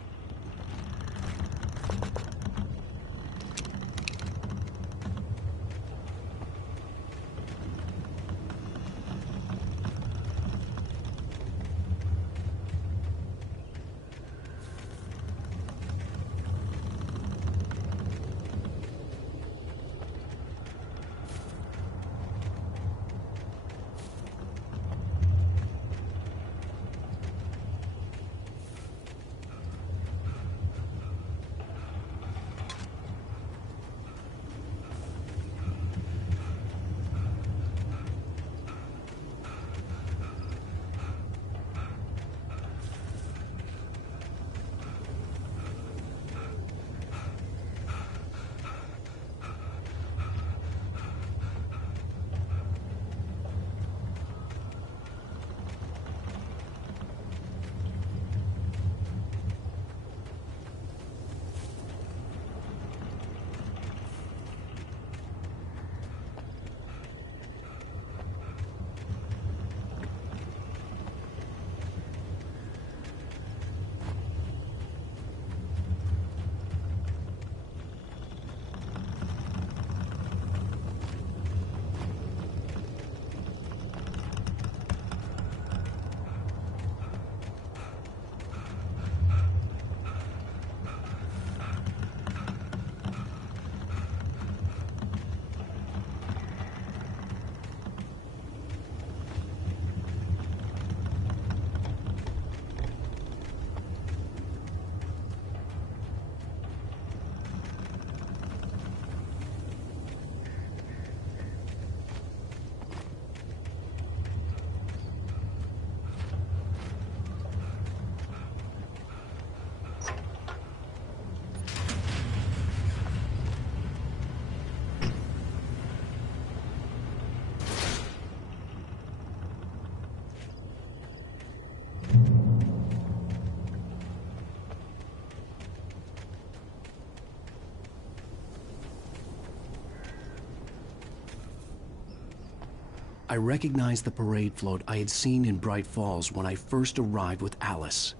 I recognized the parade float I had seen in Bright Falls when I first arrived with Alice.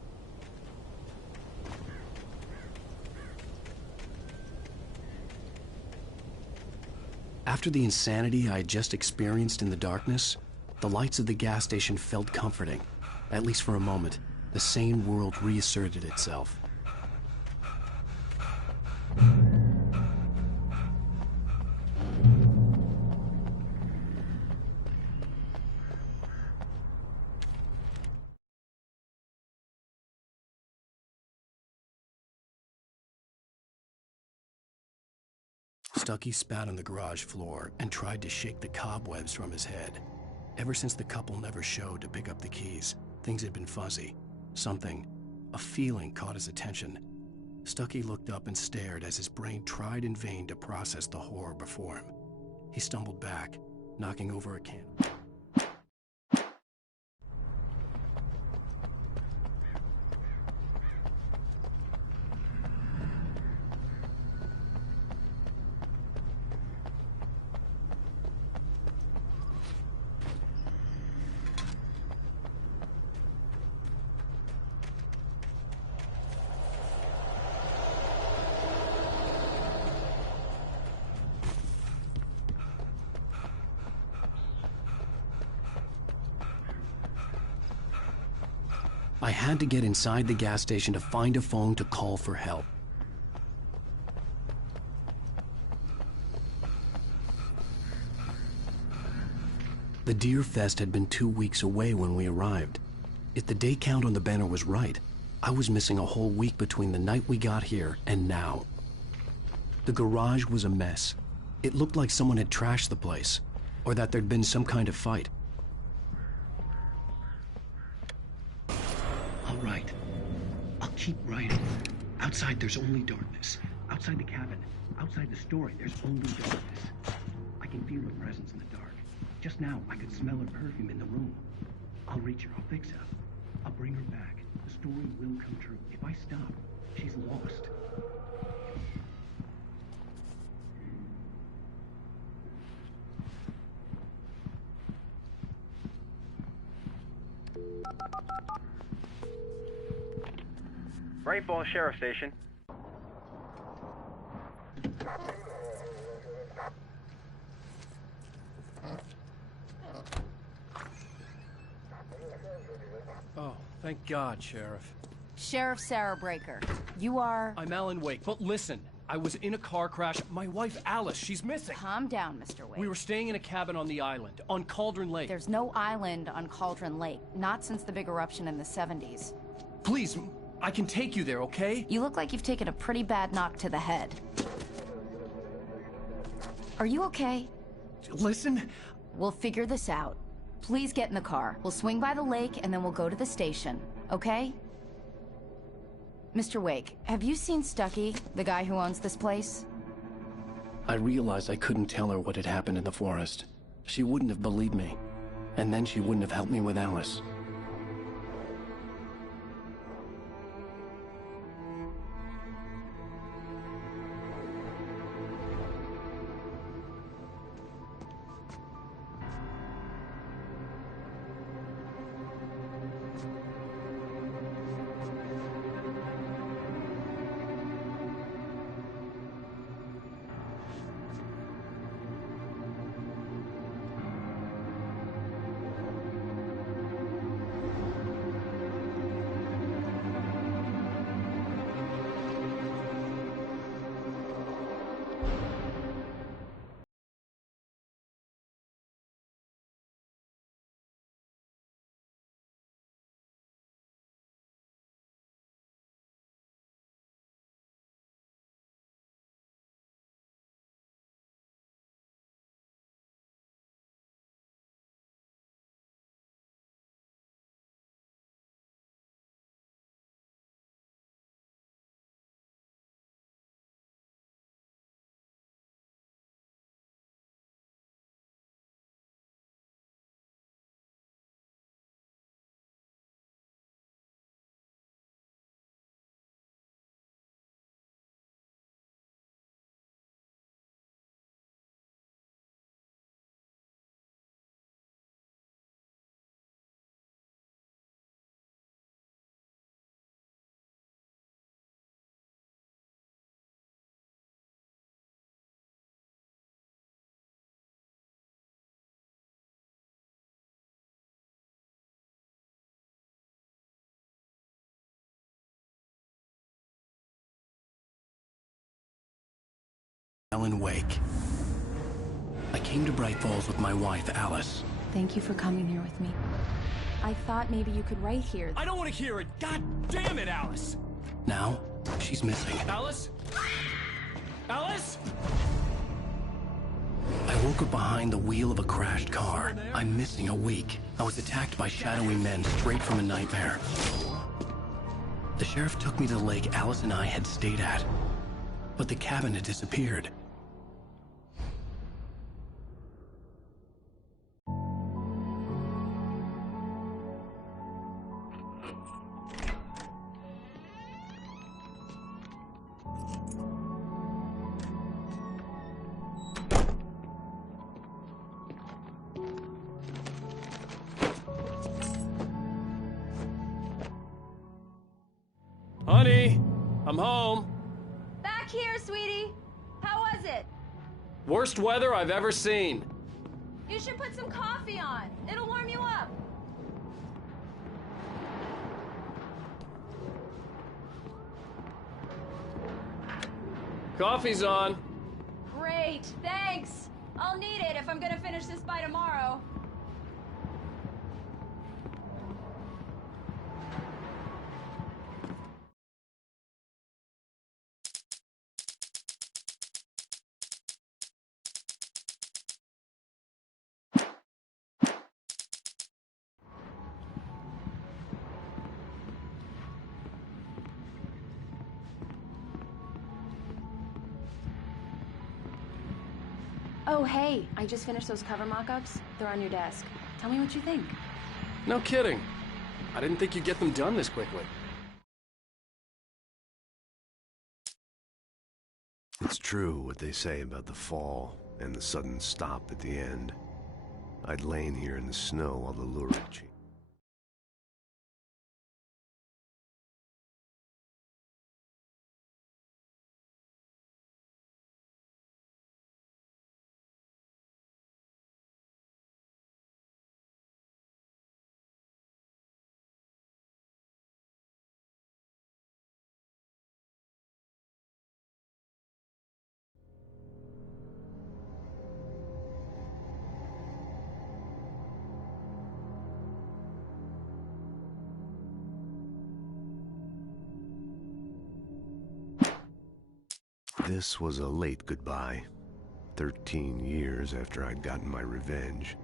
After the insanity I had just experienced in the darkness, the lights of the gas station felt comforting. At least for a moment, the sane world reasserted itself. Stucky spat on the garage floor and tried to shake the cobwebs from his head. Ever since the couple never showed to pick up the keys, things had been fuzzy. Something, a feeling, caught his attention. Stucky looked up and stared as his brain tried in vain to process the horror before him. He stumbled back, knocking over a can. I had to get inside the gas station to find a phone to call for help. The Deer Fest had been 2 weeks away when we arrived. If the day count on the banner was right, I was missing a whole week between the night we got here and now. The garage was a mess. It looked like someone had trashed the place, or that there'd been some kind of fight. All right. I'll keep writing. Outside, there's only darkness. Outside the cabin, outside the story, there's only darkness. I can feel her presence in the dark. Just now, I could smell her perfume in the room. I'll reach her. I'll fix her. I'll bring her back. The story will come true. If I stop, she's lost. Bright Falls Sheriff Station. Oh, thank God, Sheriff. Sheriff Sarah Breaker. You are... I'm Alan Wake, but listen. I was in a car crash. My wife, Alice, she's missing. Calm down, Mr. Wake. We were staying in a cabin on the island, on Cauldron Lake. There's no island on Cauldron Lake. Not since the big eruption in the 70s. Please, I can take you there, okay? You look like you've taken a pretty bad knock to the head. Are you okay? Listen. We'll figure this out. Please get in the car. We'll swing by the lake and then we'll go to the station, okay? Mr. Wake, have you seen Stucky, the guy who owns this place? I realized I couldn't tell her what had happened in the forest. She wouldn't have believed me. And then she wouldn't have helped me with Alice. Alan Wake. I came to Bright Falls with my wife, Alice. Thank you for coming here with me. I thought maybe you could write here. I don't want to hear it! God damn it, Alice! Now, she's missing. Alice? Alice? I woke up behind the wheel of a crashed car. I'm missing a week. I was attacked by shadowy men straight from a nightmare. The sheriff took me to the lake Alice and I had stayed at. But the cabin had disappeared. Honey, I'm home. Back here, sweetie. How was it? Worst weather I've ever seen. You should put some coffee on. It'll warm you up. Coffee's on. Great, thanks. I'll need it if I'm gonna finish this by tomorrow. Oh, hey, I just finished those cover mock-ups. They're on your desk. Tell me what you think. No kidding. I didn't think you'd get them done this quickly. It's true what they say about the fall and the sudden stop at the end. I'd lain here in the snow while the lurid This was a late goodbye. 13 years after I'd gotten my revenge,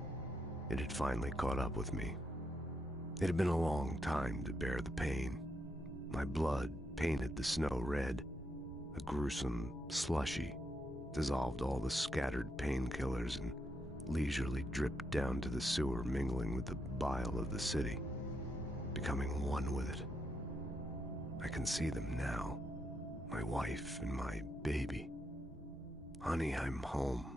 it had finally caught up with me. It had been a long time to bear the pain. My blood painted the snow red. A gruesome slushy dissolved all the scattered painkillers and leisurely dripped down to the sewer, mingling with the bile of the city, becoming one with it. I can see them now, my wife and my baby. Honey, I'm home.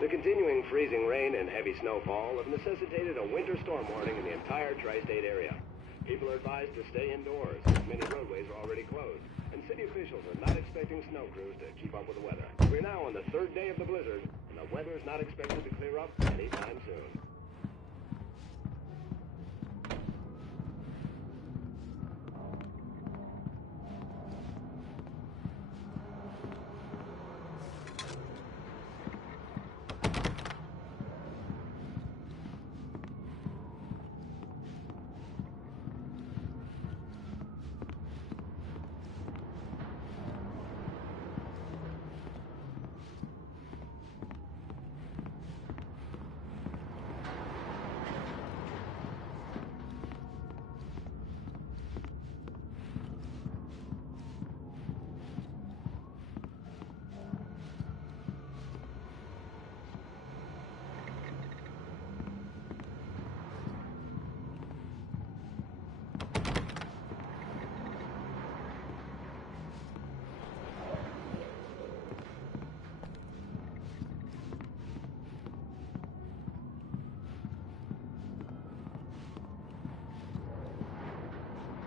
The continuing freezing rain and heavy snowfall have necessitated a winter storm warning in the entire tri-state area. People are advised to stay indoors, as many roadways are already closed, and city officials are not expecting snow crews to keep up with the weather. We're now on the third day of the blizzard, and the weather is not expected to clear up anytime soon.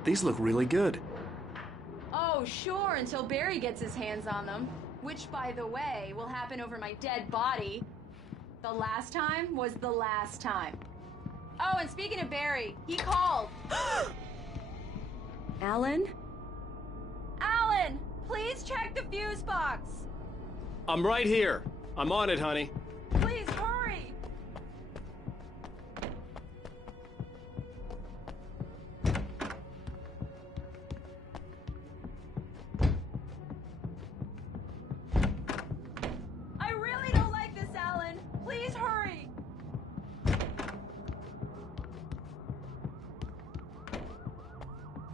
These look really good. Oh, sure, until Barry gets his hands on them. Which, by the way, will happen over my dead body. The last time was the last time. Oh, and speaking of Barry, he called. Alan? Alan! Please check the fuse box! I'm right here. I'm on it, honey. Please hurry! I really don't like this, Alan. Please hurry!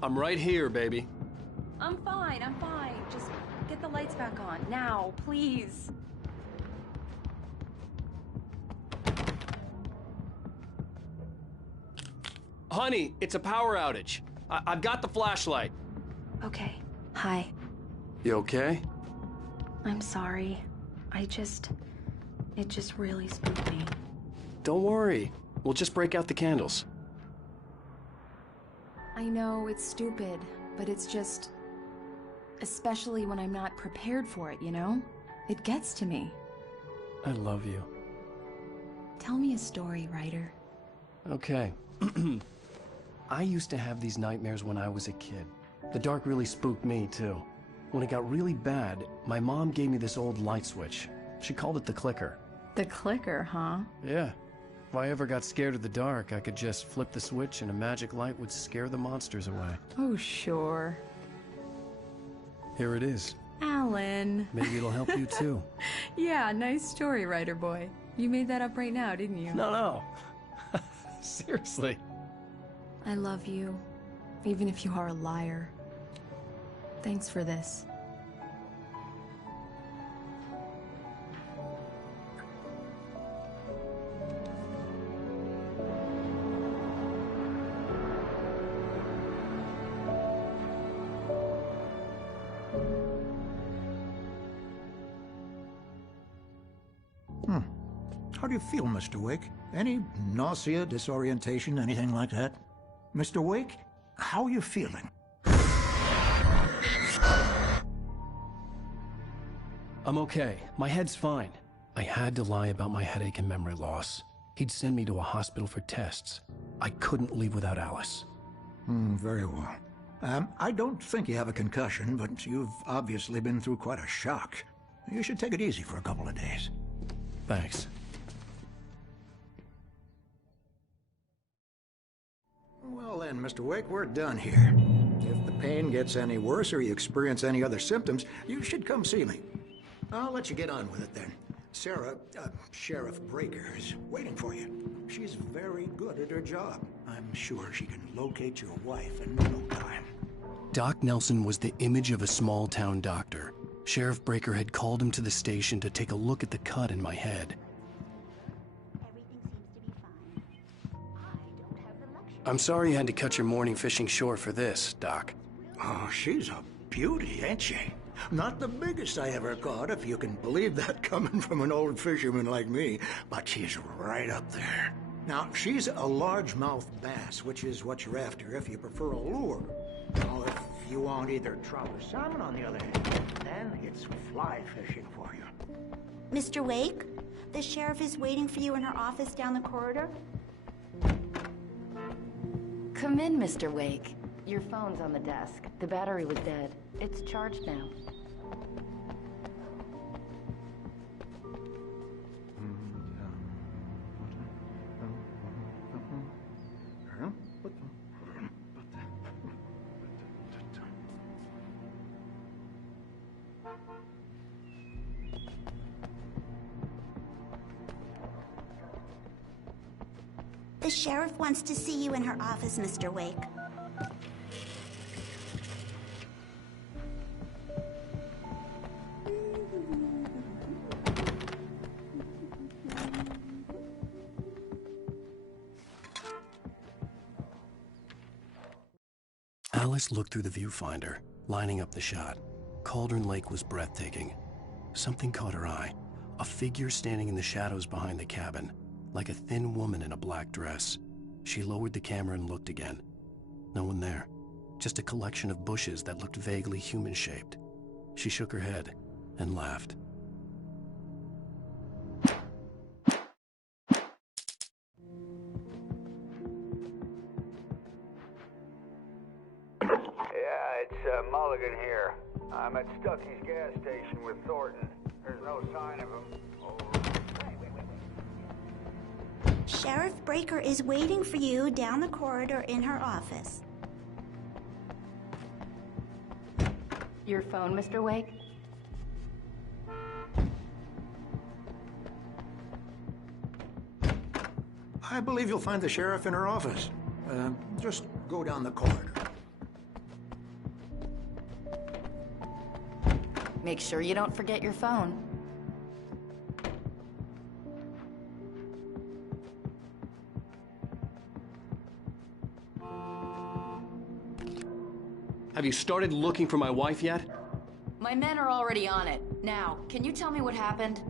I'm right here, baby. I'm fine, I'm fine. Just get the lights back on. Now, please. Honey, it's a power outage. I've got the flashlight. Okay. Hi. You okay? I'm sorry. It just really spooked me. Don't worry. We'll just break out the candles. I know it's stupid, but it's just... Especially when I'm not prepared for it, you know? It gets to me. I love you. Tell me a story, writer. Okay. I used to have these nightmares when I was a kid. The dark really spooked me, too. When it got really bad, my mom gave me this old light switch. She called it the clicker. The clicker, huh? Yeah. If I ever got scared of the dark, I could just flip the switch and a magic light would scare the monsters away. Oh, sure. Here it is. Alan. Maybe it'll help you, too. Yeah, nice story, writer boy. You made that up right now, didn't you? No. Seriously. I love you, even if you are a liar. Thanks for this. How do you feel, Mr. Wake? Any nausea, disorientation, anything like that? Mr. Wake, how are you feeling? I'm okay. My head's fine. I had to lie about my headache and memory loss. He'd send me to a hospital for tests. I couldn't leave without Alice. Very well. I don't think you have a concussion, but you've obviously been through quite a shock. You should take it easy for a couple of days. Thanks. Well then, Mr. Wake, we're done here. If the pain gets any worse or you experience any other symptoms, you should come see me. I'll let you get on with it then. Sarah, Sheriff Breaker, is waiting for you. She's very good at her job. I'm sure she can locate your wife in no time. Doc Nelson was the image of a small-town doctor. Sheriff Breaker had called him to the station to take a look at the cut in my head. I'm sorry you had to cut your morning fishing short for this, Doc. Oh, she's a beauty, ain't she? Not the biggest I ever caught, if you can believe that coming from an old fisherman like me, but she's right up there. Now, she's a largemouth bass, which is what you're after if you prefer a lure. Now, if you want either trout or salmon, on the other hand, then it's fly fishing for you. Mr. Wake, the sheriff is waiting for you in her office down the corridor. Come in, Mr. Wake. Your phone's on the desk. The battery was dead. It's charged now. The sheriff wants to see you in her office, Mr. Wake. Alice looked through the viewfinder, lining up the shot. Cauldron Lake was breathtaking. Something caught her eye. A figure standing in the shadows behind the cabin, like a thin woman in a black dress. She lowered the camera and looked again. No one there. Just a collection of bushes that looked vaguely human-shaped. She shook her head and laughed. Yeah, it's Mulligan here. I'm at Stucky's gas station with Thornton. There's no sign of him. Sheriff Breaker is waiting for you down the corridor in her office. Your phone, Mr. Wake? I believe you'll find the sheriff in her office. Just go down the corridor. Make sure you don't forget your phone. Have you started looking for my wife yet? My men are already on it. Now, can you tell me what happened?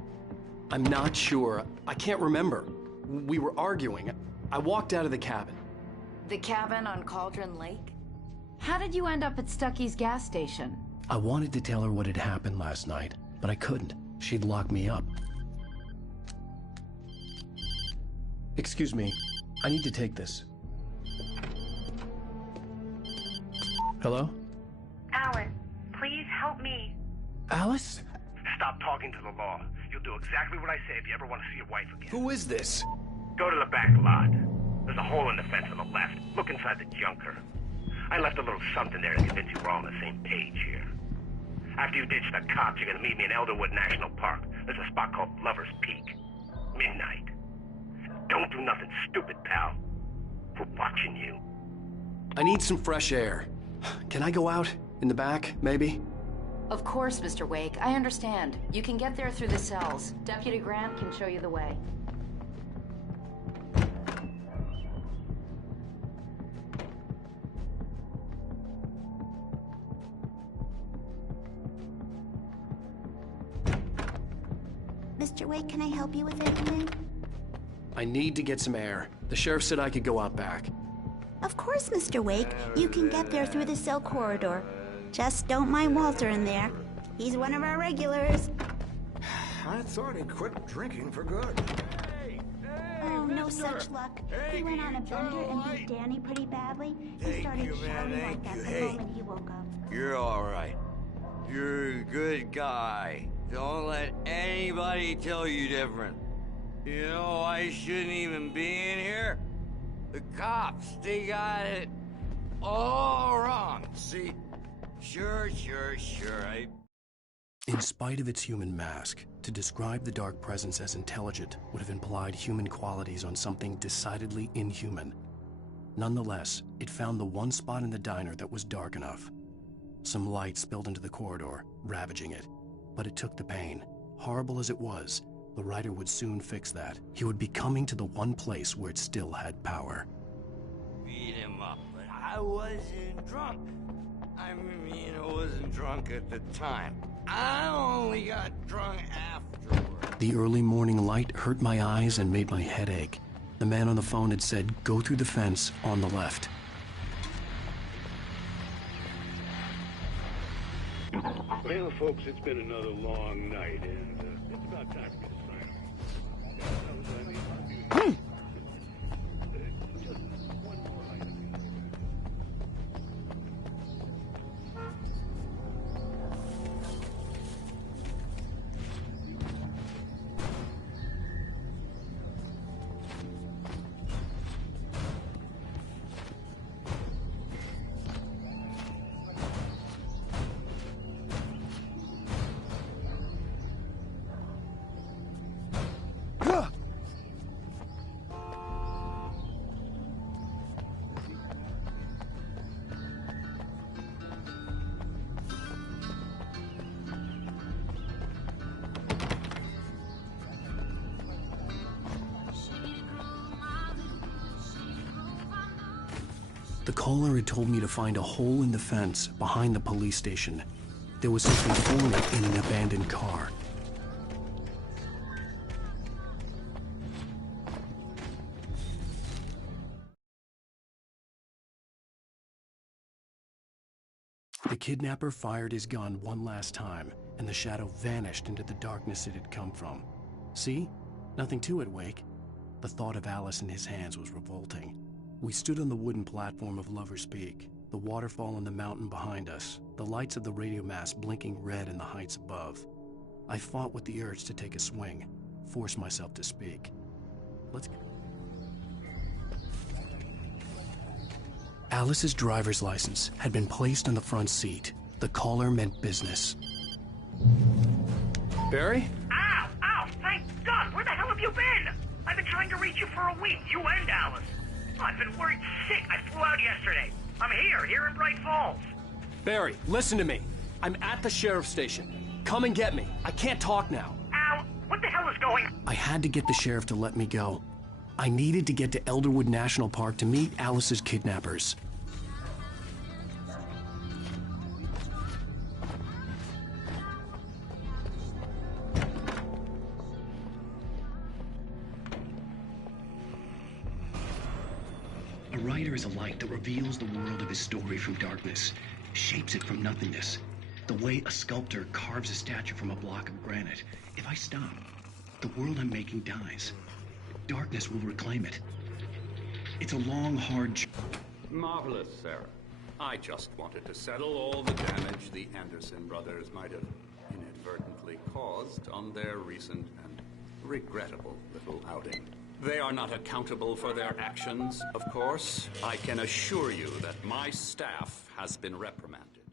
I'm not sure. I can't remember. We were arguing. I walked out of the cabin. The cabin on Cauldron Lake? How did you end up at Stucky's gas station? I wanted to tell her what had happened last night, but I couldn't. She'd lock me up. Excuse me. I need to take this. Hello? Alan, please help me. Alice? Stop talking to the law. You'll do exactly what I say if you ever want to see your wife again. Who is this? Go to the back lot. There's a hole in the fence on the left. Look inside the junker. I left a little something there to convince you we're all on the same page here. After you ditch the cops, you're gonna meet me in Elderwood National Park. There's a spot called Lover's Peak. Midnight. Don't do nothing stupid, pal. We're watching you. I need some fresh air. Can I go out? In the back, maybe? Of course, Mr. Wake. I understand. You can get there through the cells. Deputy Grant can show you the way. Mr. Wake, can I help you with anything? I need to get some air. The sheriff said I could go out back. Of course, Mr. Wake. You can get there through the cell corridor. Just don't mind Walter in there. He's one of our regulars. I thought he quit drinking for good. Oh, no such luck. He went on a bender and beat Danny pretty badly. He started shouting like that the moment he woke up. You're all right. You're a good guy. Don't let anybody tell you different. You know, I shouldn't even be in here. The cops, they got it all wrong. See? Sure. In spite of its human mask, to describe the dark presence as intelligent would have implied human qualities on something decidedly inhuman. Nonetheless, it found the one spot in the diner that was dark enough. Some light spilled into the corridor, ravaging it. But it took the pain. Horrible as it was, the writer would soon fix that. He would be coming to the one place where it still had power. Beat him up, but I wasn't drunk. I mean, I wasn't drunk at the time. I only got drunk afterward. The early morning light hurt my eyes and made my head ache. The man on the phone had said, go through the fence on the left. Well, folks, it's been another long night, and it's about time for me to sign off. Just one more item. The caller had told me to find a hole in the fence behind the police station. There was something for it in an abandoned car. The kidnapper fired his gun one last time, and the shadow vanished into the darkness it had come from. See? Nothing to it, Wake. The thought of Alice in his hands was revolting. We stood on the wooden platform of Lover's Peak, the waterfall on the mountain behind us, the lights of the radio mast blinking red in the heights above. I fought with the urge to take a swing, force myself to speak. Let's go. Alice's driver's license had been placed on the front seat. The caller meant business. Barry? Ow! Thank God! Where the hell have you been? I've been trying to reach you for a week, you and Alice. I've been worried sick. I flew out yesterday. I'm here in Bright Falls. Barry, listen to me. I'm at the sheriff's station. Come and get me. I can't talk now. Al, what the hell is going on? I had to get the sheriff to let me go. I needed to get to Elderwood National Park to meet Alice's kidnappers. A writer is a light that reveals the world of his story from darkness, shapes it from nothingness. The way a sculptor carves a statue from a block of granite. If I stop, the world I'm making dies. Darkness will reclaim it. It's a long, hard journey. Marvelous, Sarah. I just wanted to settle all the damage the Anderson brothers might have inadvertently caused on their recent and regrettable little outing. They are not accountable for their actions, of course. I can assure you that my staff has been reprimanded.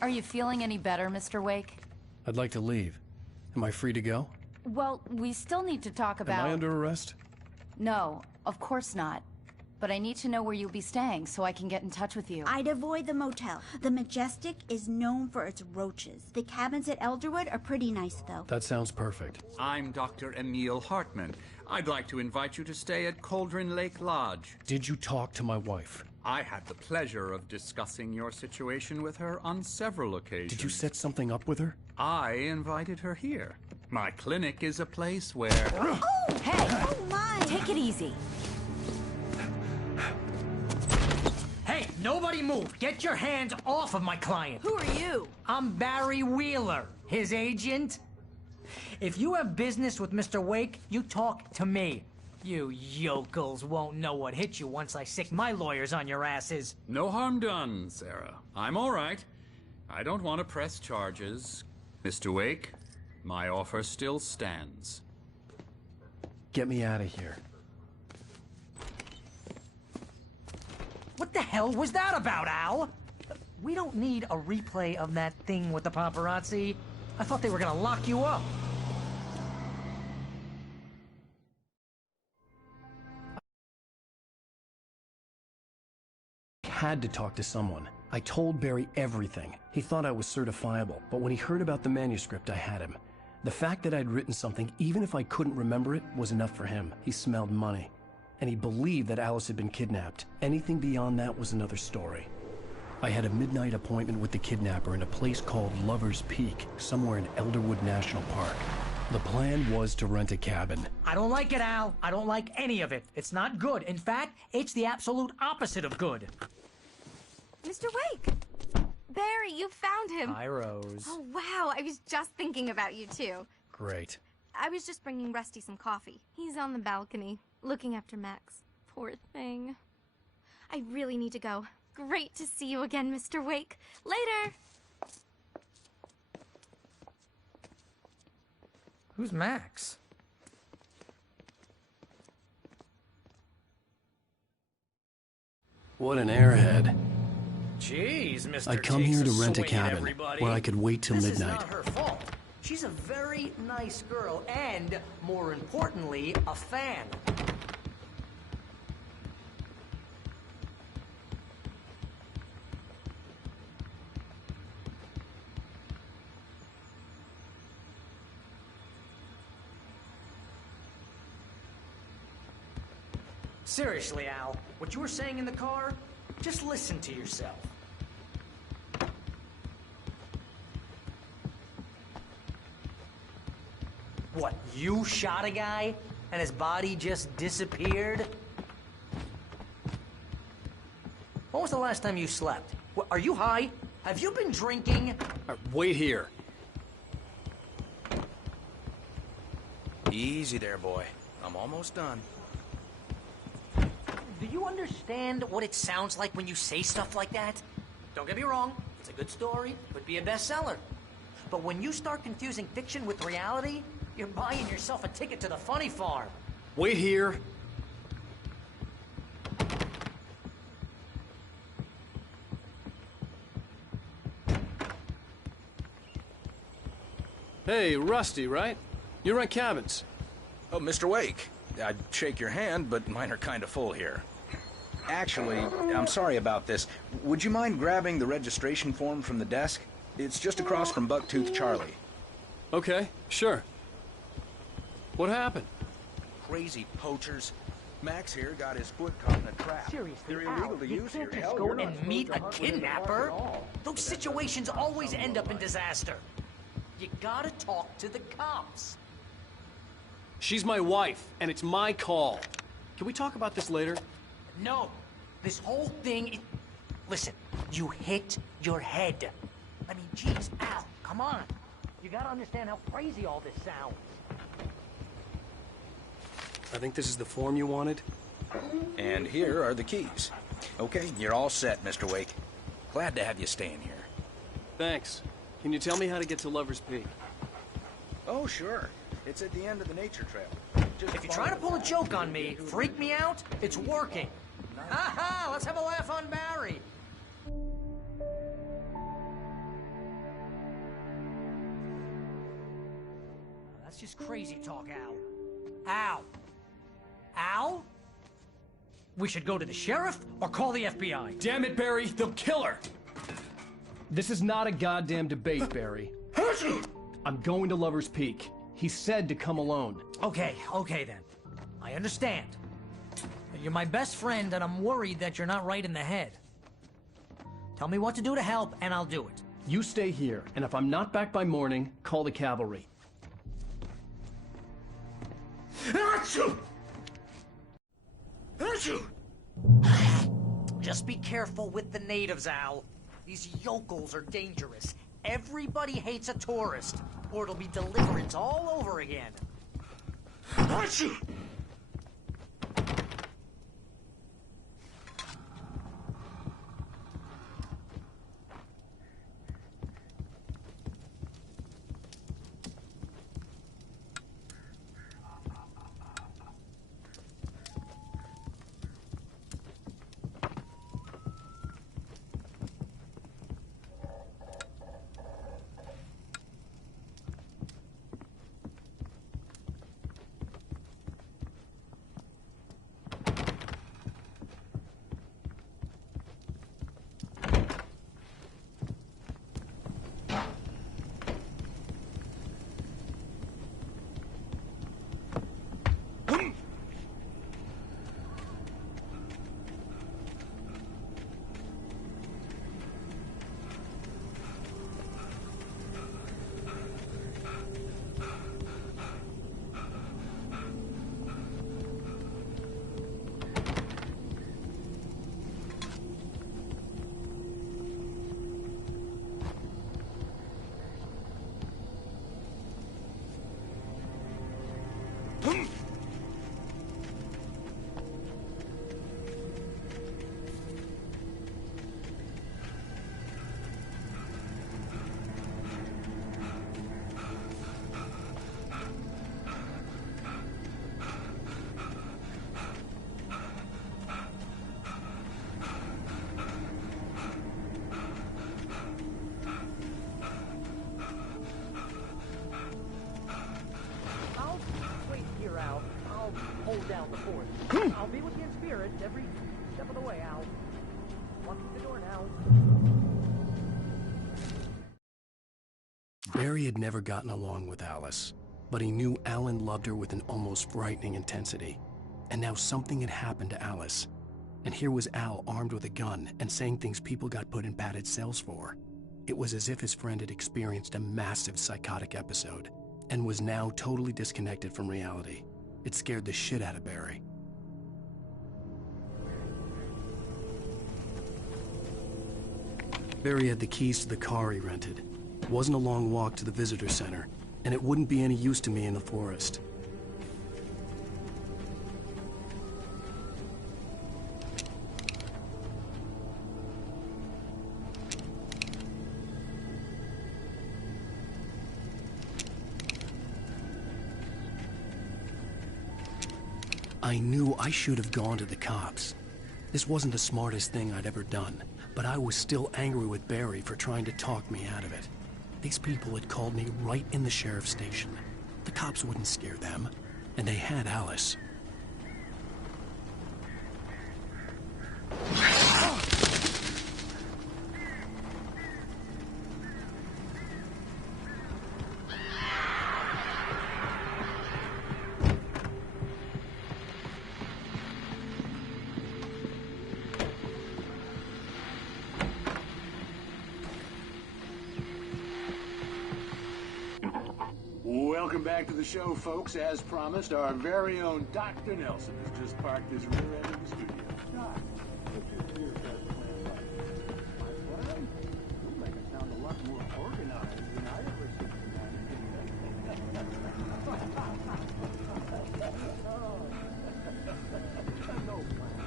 Are you feeling any better, Mr. Wake? I'd like to leave. Am I free to go? Well, we still need to talk about... Am I under arrest? No, of course not. But I need to know where you'll be staying so I can get in touch with you. I'd avoid the motel. The Majestic is known for its roaches. The cabins at Elderwood are pretty nice, though. That sounds perfect. I'm Dr. Emil Hartman. I'd like to invite you to stay at Cauldron Lake Lodge. Did you talk to my wife? I had the pleasure of discussing your situation with her on several occasions. Did you set something up with her? I invited her here. My clinic is a place where... Oh, hey! Oh, my! Take it easy. Hey, nobody move! Get your hands off of my client! Who are you? I'm Barry Wheeler, his agent. If you have business with Mr. Wake, you talk to me. You yokels won't know what hit you once I sick my lawyers on your asses. No harm done, Sarah. I'm all right. I don't want to press charges. Mr. Wake, my offer still stands. Get me out of here. What the hell was that about, Al? We don't need a replay of that thing with the paparazzi. I thought they were gonna lock you up. Had to talk to someone. I told Barry everything. He thought I was certifiable, but when he heard about the manuscript, I had him. The fact that I'd written something, even if I couldn't remember it, was enough for him. He smelled money. And he believed that Alice had been kidnapped. Anything beyond that was another story. I had a midnight appointment with the kidnapper in a place called Lover's Peak, somewhere in Elderwood National Park. The plan was to rent a cabin. I don't like it, Al. I don't like any of it. It's not good. In fact, it's the absolute opposite of good. Mr. Wake! Barry, you found him! Hi, Rose. Oh, wow, I was just thinking about you, too. Great. I was just bringing Rusty some coffee. He's on the balcony, looking after Max. Poor thing. I really need to go. Great to see you again, Mr. Wake. Later! Who's Max? What an airhead. Jeez, Mr. I'd come here to rent a Swing it, cabin everybody. where I could wait till This midnight. is not her fault. She's a very nice girl and, more importantly, a fan. Seriously, Al, what you were saying in the car, just listen to yourself. What, you shot a guy and his body just disappeared? When was the last time you slept? Are you high? Have you been drinking? Wait here. Easy there, boy. I'm almost done. Do you understand what it sounds like when you say stuff like that? Don't get me wrong, it's a good story, could be a bestseller. But when you start confusing fiction with reality, you're buying yourself a ticket to the funny farm. Wait here. Hey, Rusty, right? You rent cabins. Oh, Mr. Wake. I'd shake your hand, but mine are kind of full here. Actually, I'm sorry about this. Would you mind grabbing the registration form from the desk? It's just across from Bucktooth Charlie. Okay, sure. What happened? Crazy poachers. Max here got his foot caught in a trap. Seriously, They're illegal to use here. just Hell, go you're not and supposed meet to a hunt with kidnapper. at all. Those situations always end up in disaster. You gotta talk to the cops. She's my wife, and it's my call. Can we talk about this later? No. This whole thing... Listen, you hit your head. I mean, geez, Al, come on. You gotta understand how crazy all this sounds. I think this is the form you wanted. And here are the keys. Okay, you're all set, Mr. Wake. Glad to have you staying here. Thanks. Can you tell me how to get to Lover's Peak? Oh, sure. It's at the end of the nature trail. Just If you're trying to pull a joke on me, freak me out, it's working. Ha-ha! Let's have a laugh on Barry. That's just crazy talk, Al. Al! Al? We should go to the sheriff or call the FBI. Damn it, Barry! They'll kill her! This is not a goddamn debate, Barry. I'm going to Lover's Peak. He said to come alone. Okay then. I understand. You're my best friend, and I'm worried that you're not right in the head. Tell me what to do to help, and I'll do it. You stay here, and if I'm not back by morning, call the cavalry. Just be careful with the natives, Al. These yokels are dangerous. Everybody hates a tourist, or it'll be deliverance all over again. Hold down the fort. I'll be with you in spirit every step of the way, Al. Walk through the door now. Barry had never gotten along with Alice, but he knew Alan loved her with an almost frightening intensity. And now something had happened to Alice. And here was Al armed with a gun and saying things people got put in padded cells for. It was as if his friend had experienced a massive psychotic episode and was now totally disconnected from reality. It scared the shit out of Barry. Barry had the keys to the car he rented. It wasn't a long walk to the visitor center, and it wouldn't be any use to me in the forest. I knew I should have gone to the cops. This wasn't the smartest thing I'd ever done, but I was still angry with Barry for trying to talk me out of it. These people had called me right in the sheriff's station. The cops wouldn't scare them, and they had Alice. Welcome back to the show, folks. As promised, our very own Dr. Nelson has just parked his rear end in the studio. Doc, what's your rear end plan like? My friend, you make it sound a lot more organized than I ever seen no plan.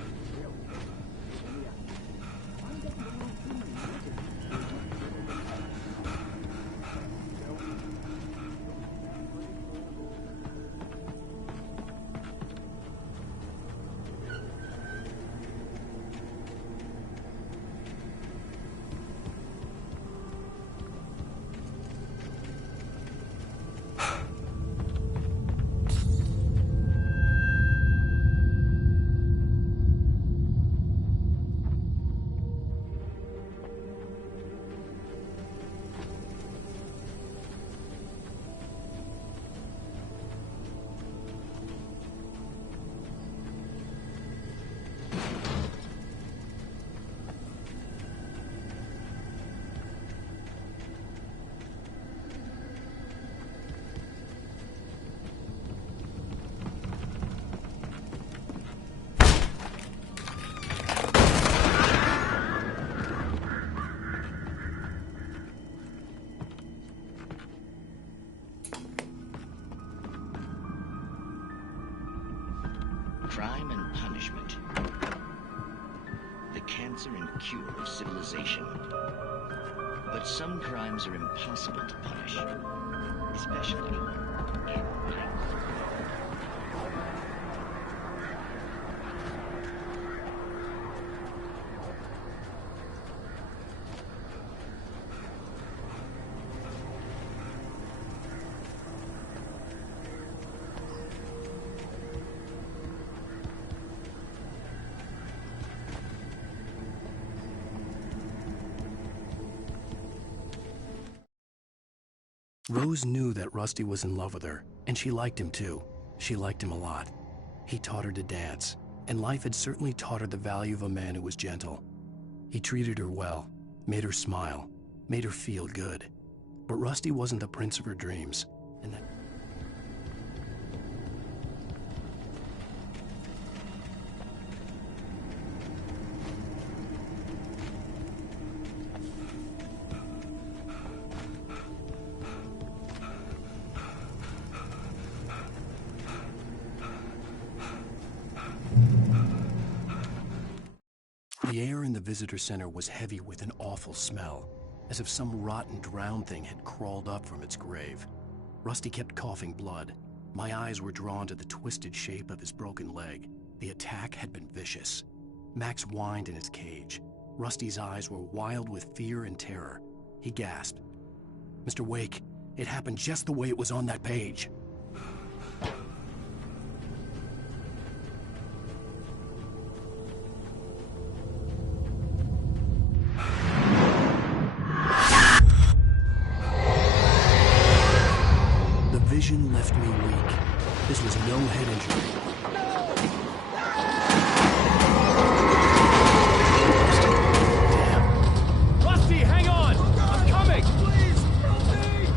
I'm getting a little too many. Crime and punishment. The cancer and cure of civilization. But some crimes are impossible to punish, especially in night. Rose knew that Rusty was in love with her, and she liked him too. She liked him a lot. He taught her to dance, and life had certainly taught her the value of a man who was gentle. He treated her well, made her smile, made her feel good. But Rusty wasn't the prince of her dreams, and that... The air in the visitor center was heavy with an awful smell, as if some rotten drowned thing had crawled up from its grave. Rusty kept coughing blood. My eyes were drawn to the twisted shape of his broken leg. The attack had been vicious. Max whined in his cage. Rusty's eyes were wild with fear and terror. He gasped, "Mr. Wake, it happened just the way it was on that page." Vision left me weak. This was no head injury. Rusty, hang on! I'm coming! Please, help me!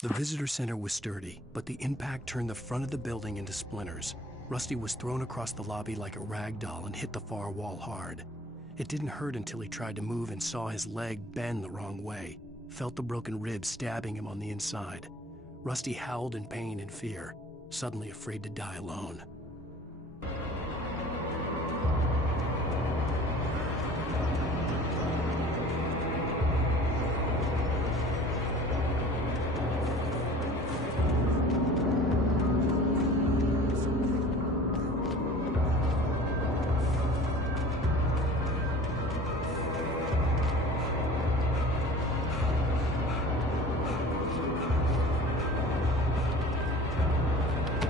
The visitor center was sturdy, but the impact turned the front of the building into splinters. Rusty was thrown across the lobby like a rag doll and hit the far wall hard. It didn't hurt until he tried to move and saw his leg bend the wrong way, felt the broken rib stabbing him on the inside. Rusty howled in pain and fear, suddenly afraid to die alone.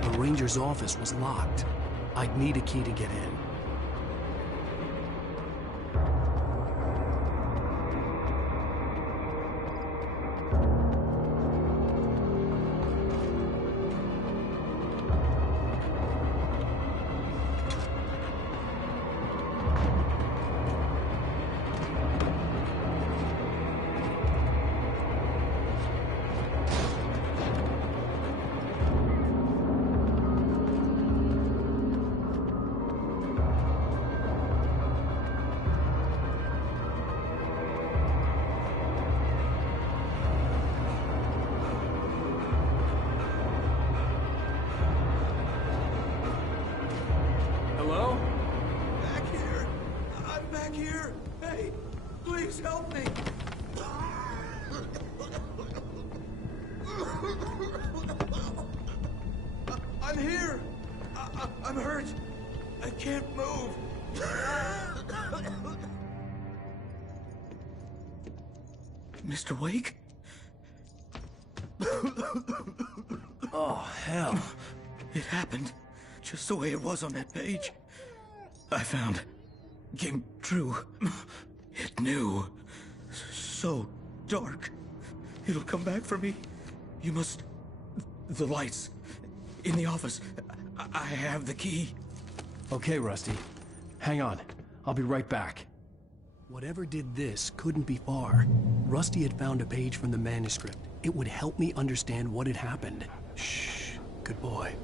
The ranger's office was locked. I'd need a key to get in. Help me! I'm here! I'm hurt! I can't move! Mr. Wake? Oh, hell. It happened. just the way it was on that page. I found came true. It knew. So dark. It'll come back for me. You must... The lights. In the office. I have the key. Okay, Rusty. Hang on. I'll be right back. Whatever did this couldn't be far. Rusty had found a page from the manuscript. It would help me understand what had happened. Shh. Good boy.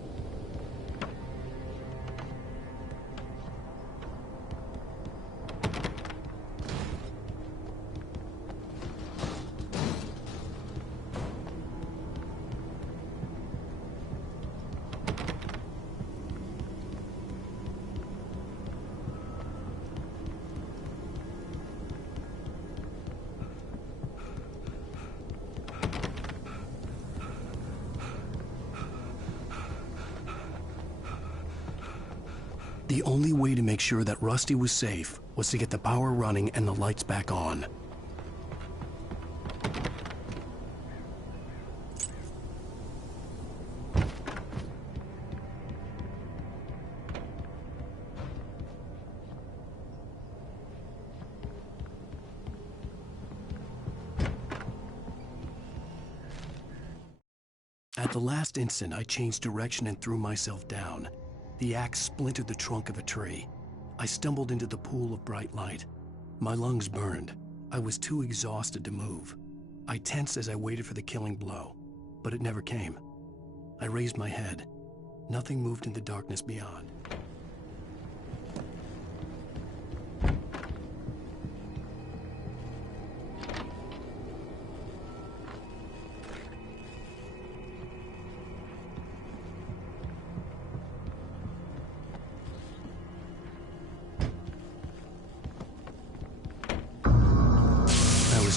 The only way to make sure that Rusty was safe was to get the power running and the lights back on. At the last instant, I changed direction and threw myself down. The axe splintered the trunk of a tree. I stumbled into the pool of bright light. My lungs burned. I was too exhausted to move. I tensed as I waited for the killing blow, but it never came. I raised my head. Nothing moved in the darkness beyond.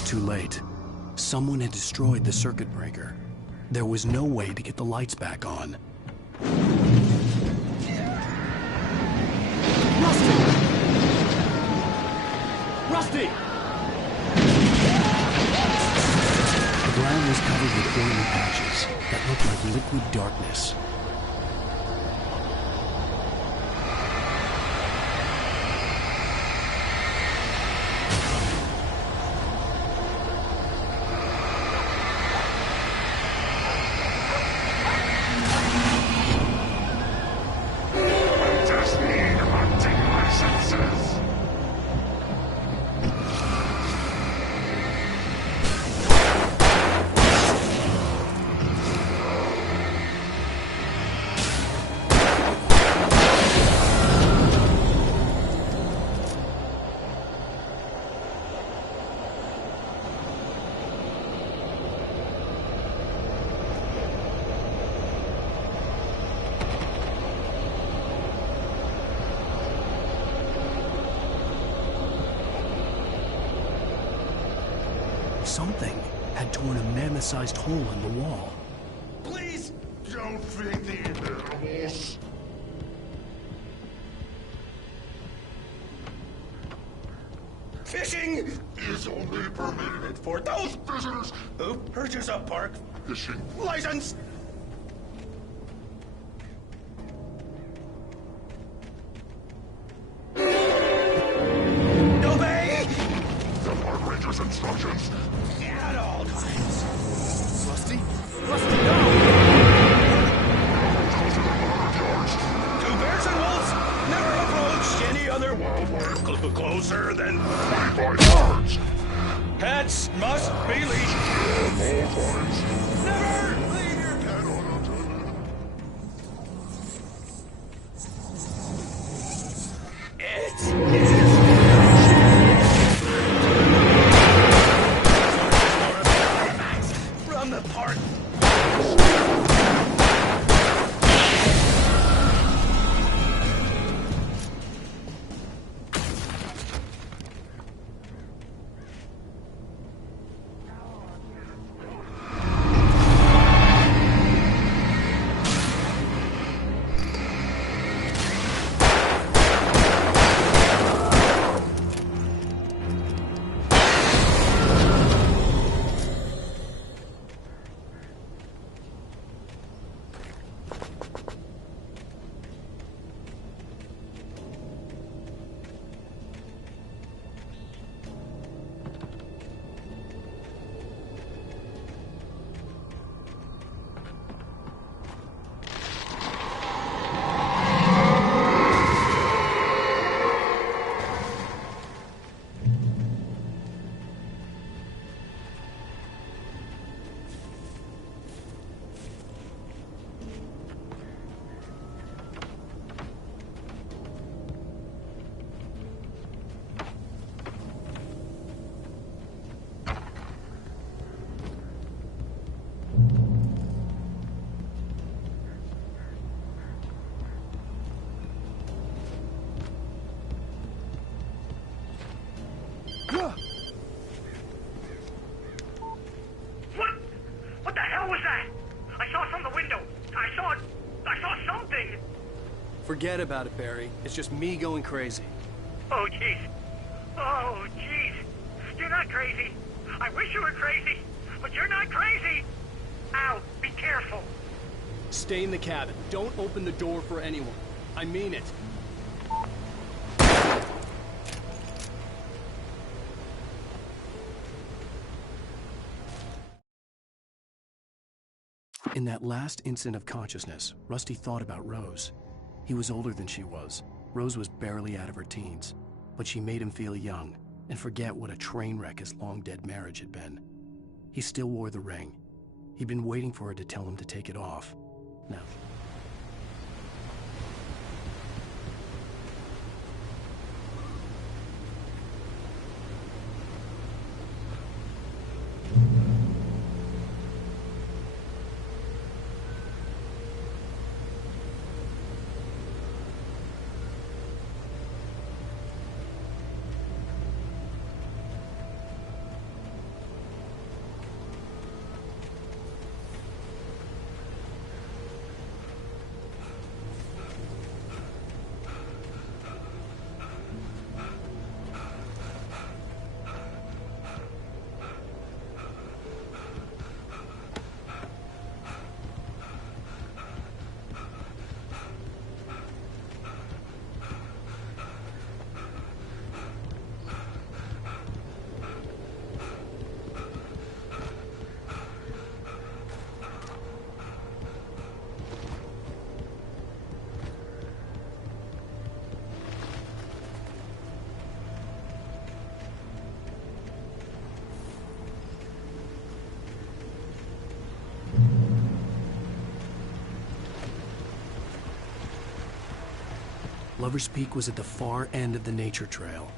Too late. Someone had destroyed the circuit breaker. There was no way to get the lights back on. Rusty! Rusty! The ground was covered with oily patches that looked like liquid darkness. Something had torn a mammoth-sized hole in the wall. Please don't feed the animals. Fishing is only permitted for those visitors who purchase a park fishing license. Obey the park ranger's instructions at all times. Rusty? Rusty, no! Two bears and wolves never approached any other wildlife closer than by birds. Pets must be leashed. Never leave your pet unattended. From the park. Forget about it, Barry. It's just me going crazy. Oh, jeez. Oh, jeez. You're not crazy. I wish you were crazy, but you're not crazy. Ow, be careful. Stay in the cabin. Don't open the door for anyone. I mean it. In that last instant of consciousness, Rusty thought about Rose. He was older than she was. Rose was barely out of her teens, but she made him feel young and forget what a train wreck his long-dead marriage had been. He still wore the ring. He'd been waiting for her to tell him to take it off. Now, Lover's Peak was at the far end of the nature trail.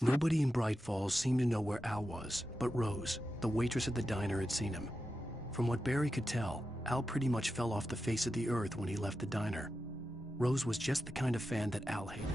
Nobody in Bright Falls seemed to know where Al was, but Rose, the waitress at the diner, had seen him. From what Barry could tell, Al pretty much fell off the face of the earth when he left the diner. Rose was just the kind of fan that Al hated.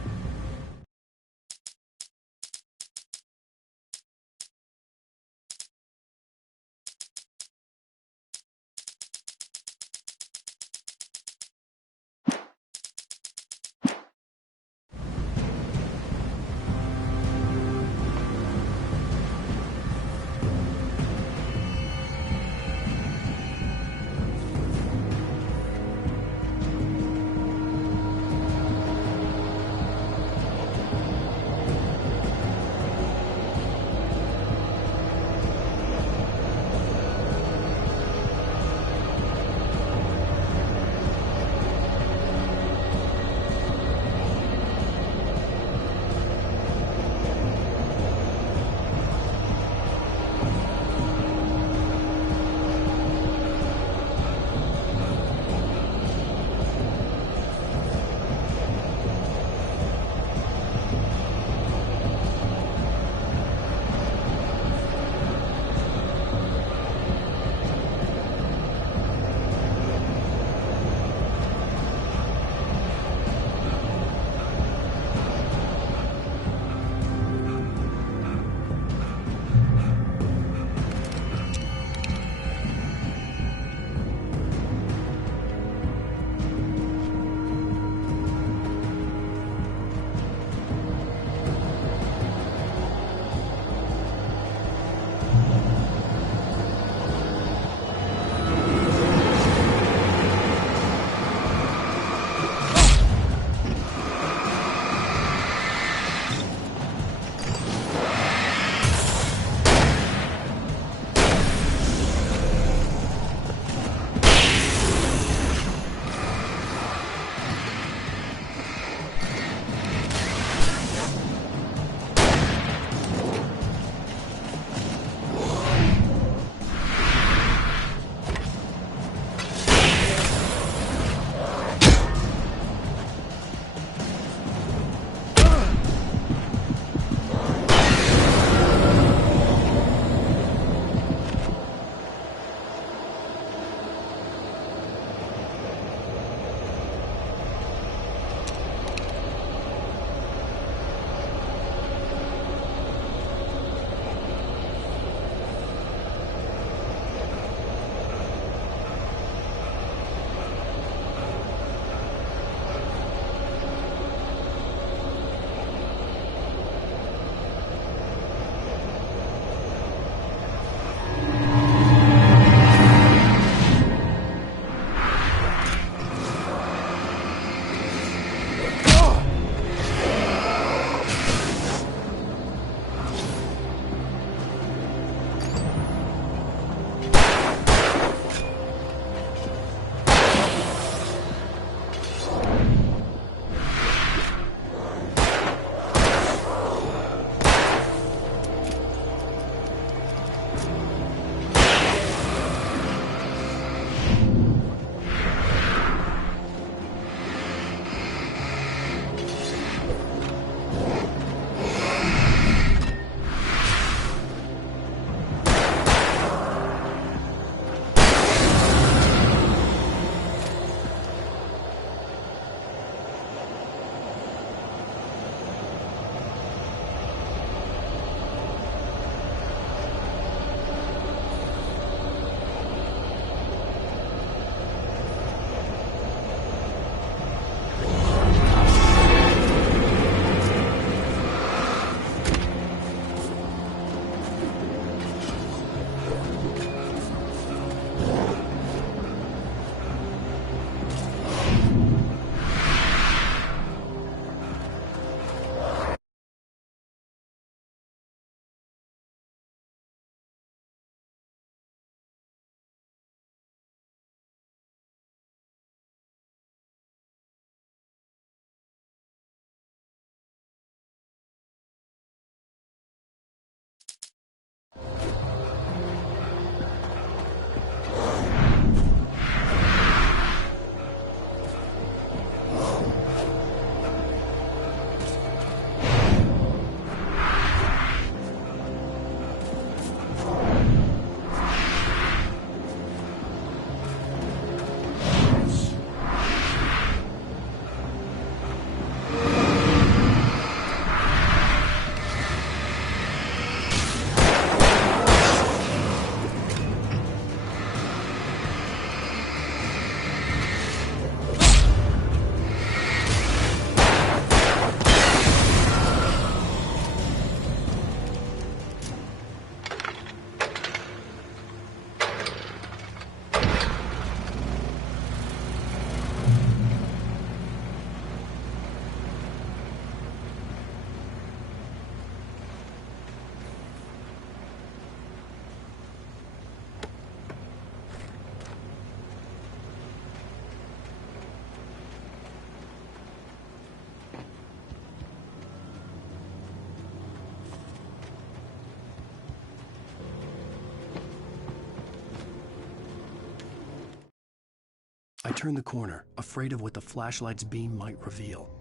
I turned the corner, afraid of what the flashlight's beam might reveal.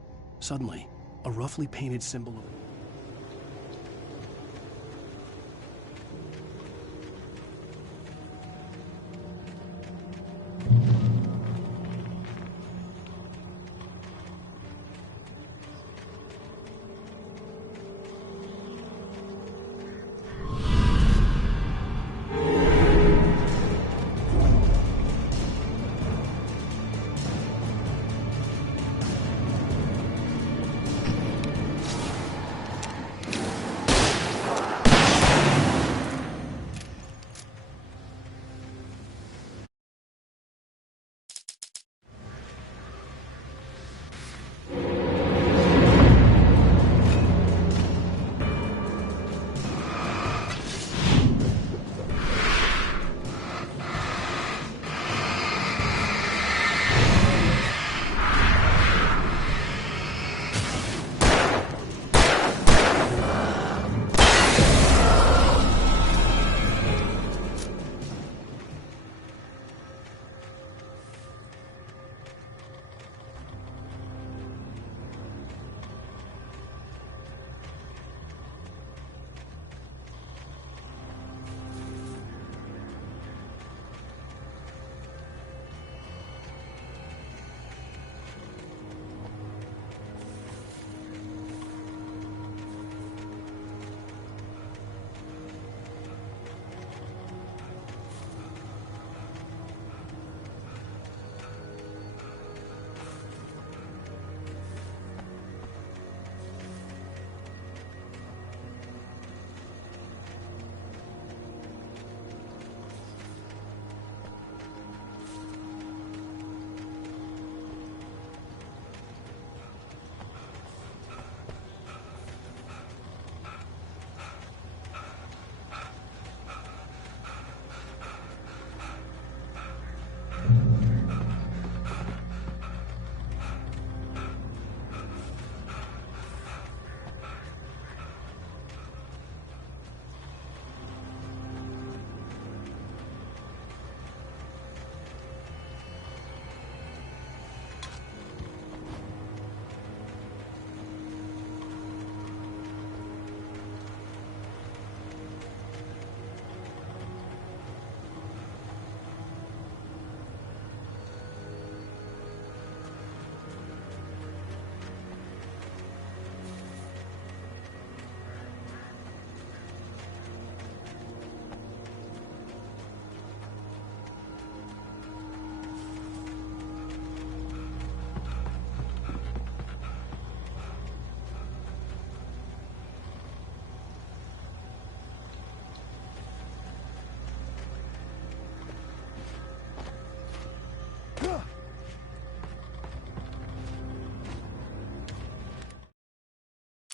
Suddenly, a roughly painted symbol of...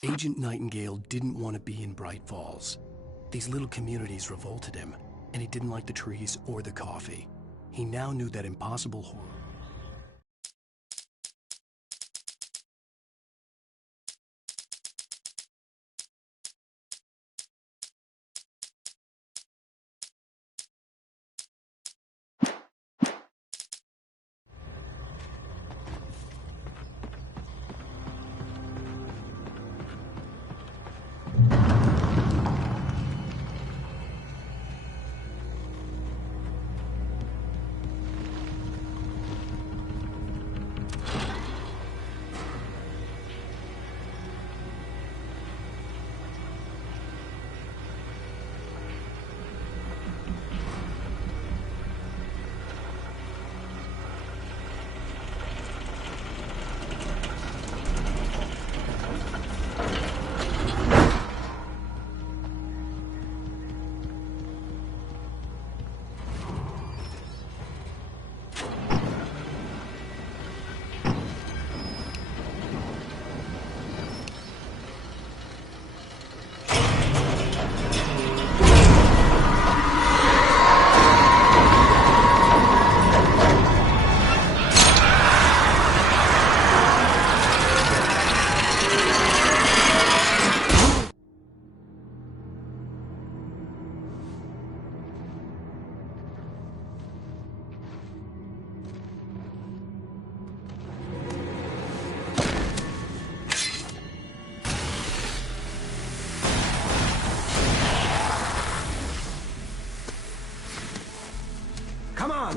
Agent Nightingale didn't want to be in Bright Falls. These little communities revolted him, and he didn't like the trees or the coffee. He now knew that impossible horror.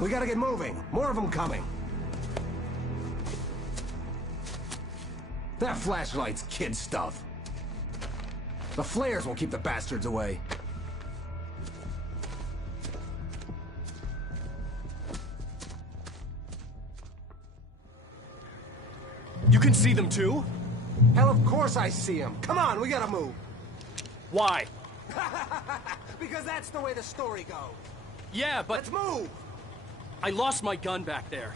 We gotta get moving. More of them coming. That flashlight's kid stuff. The flares will keep the bastards away. You can see them too? Hell, of course I see them. Come on, we gotta move. Why? Because that's the way the story goes. Yeah, but... Let's move! I lost my gun back there.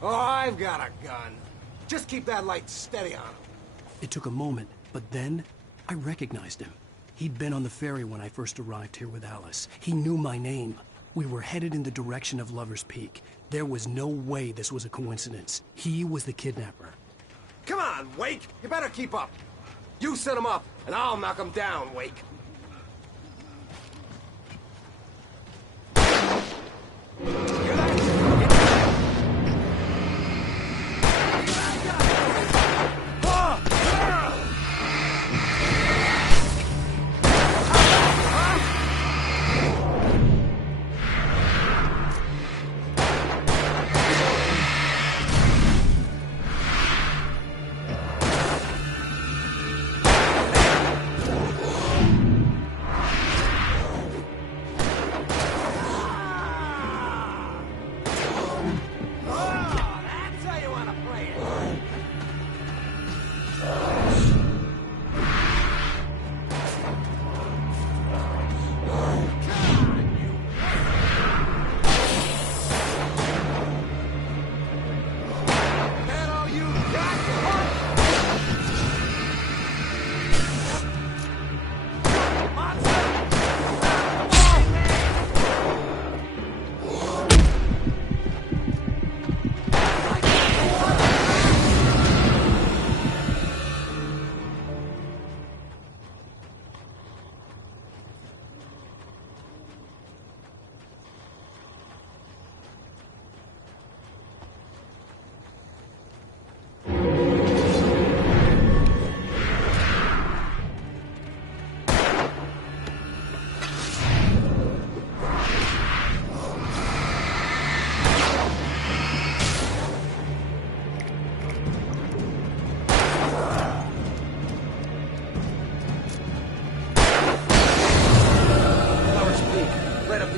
Oh, I've got a gun. Just keep that light steady on him. It took a moment, but then I recognized him. He'd been on the ferry when I first arrived here with Alice. He knew my name. We were headed in the direction of Lover's Peak. There was no way this was a coincidence. He was the kidnapper. Come on, Wake! You better keep up. You set him up, and I'll knock him down, Wake.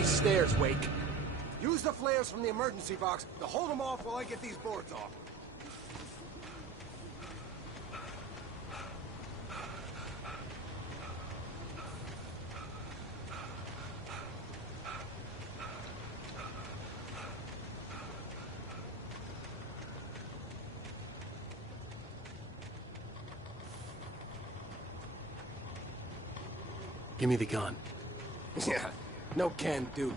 Stairs, Wake. Use the flares from the emergency box to hold them off while I get these boards off. Give me the gun. Yeah, no can do.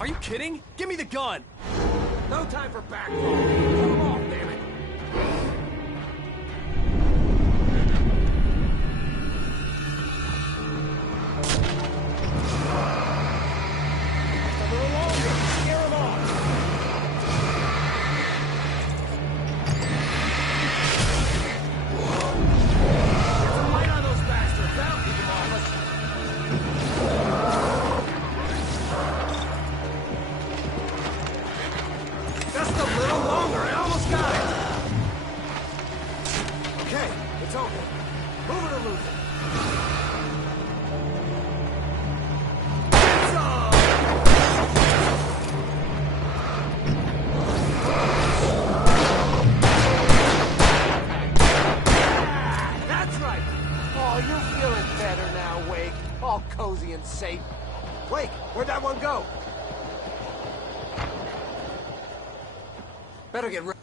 Are you kidding? Give me the gun! No time for back. Pull them off, damn it. Just a little longer. Scare them off. Get some light on those bastards. That'll keep them off us. Just a little longer. I almost got it. Okay, it's over. Move it or lose it. Get some! Yeah, that's right. Oh, you're feeling better now, Wake. All cozy and safe. Wake, where'd that one go? Better get ready.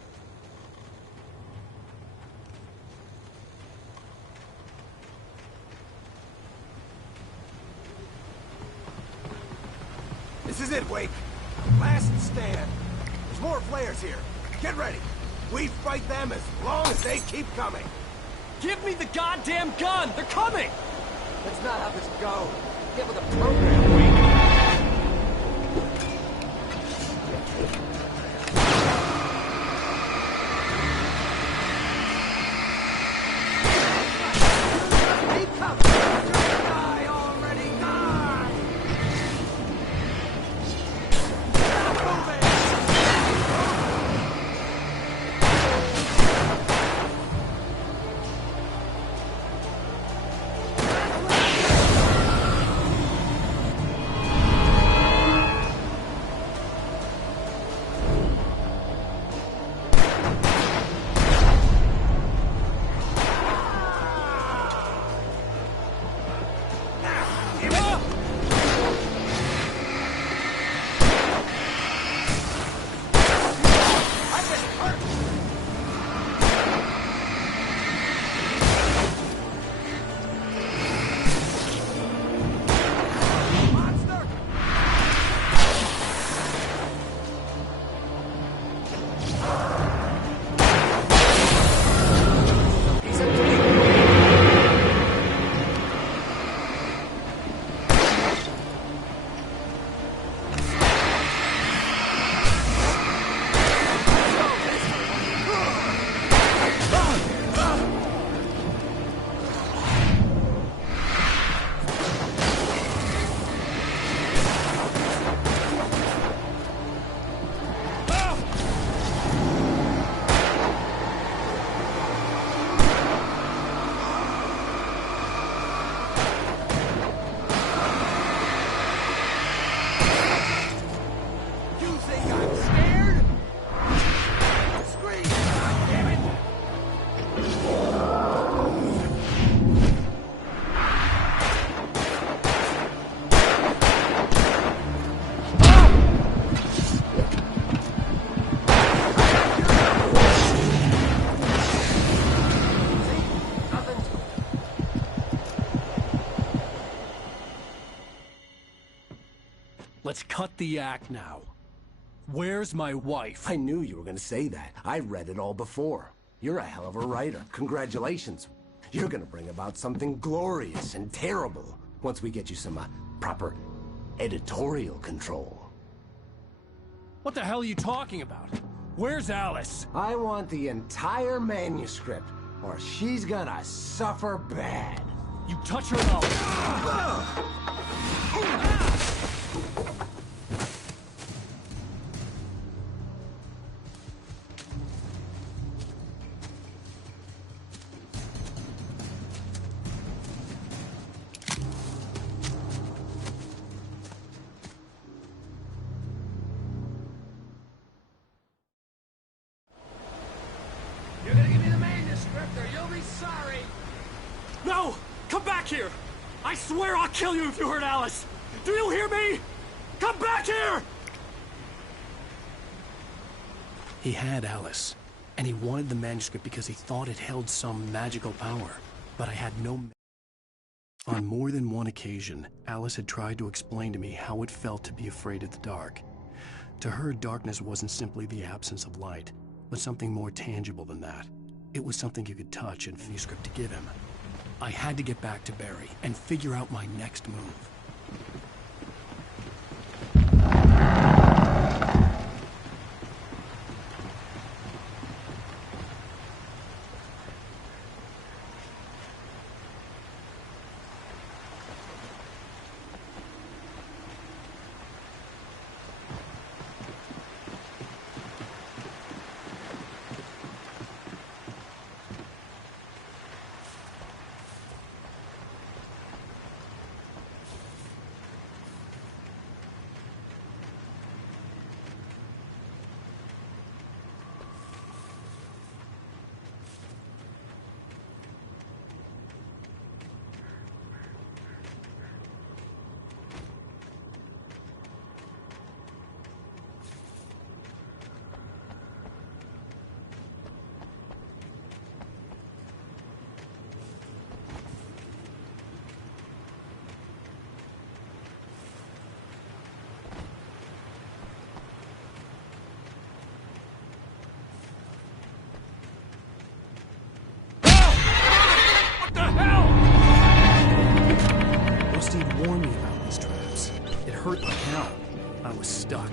This is it, Wake. Last stand. There's more flares here. Get ready. We fight them as long as they keep coming. Give me the goddamn gun! They're coming! That's not how this goes. Get with the program, Wake. Die already, die! Let's cut the act now. Where's my wife? I knew you were gonna say that. I read it all before. You're a hell of a writer. Congratulations. You're gonna bring about something glorious and terrible once we get you some proper editorial control. What the hell are you talking about? Where's Alice? I want the entire manuscript, or she's gonna suffer bad. You touch her now. You're gonna give me the manuscript or you'll be sorry. No! Come back here! I swear I'll kill you if you hurt Alice! Do you hear me? Come back here! He had Alice, and he wanted the manuscript because he thought it held some magical power. But I had no... On more than one occasion, Alice had tried to explain to me how it felt to be afraid of the dark. To her, darkness wasn't simply the absence of light, but something more tangible than that. It was something you could touch and manuscript to give him. I had to get back to Barry and figure out my next move. Steve warned me about these traps. It hurt like hell. I was stuck.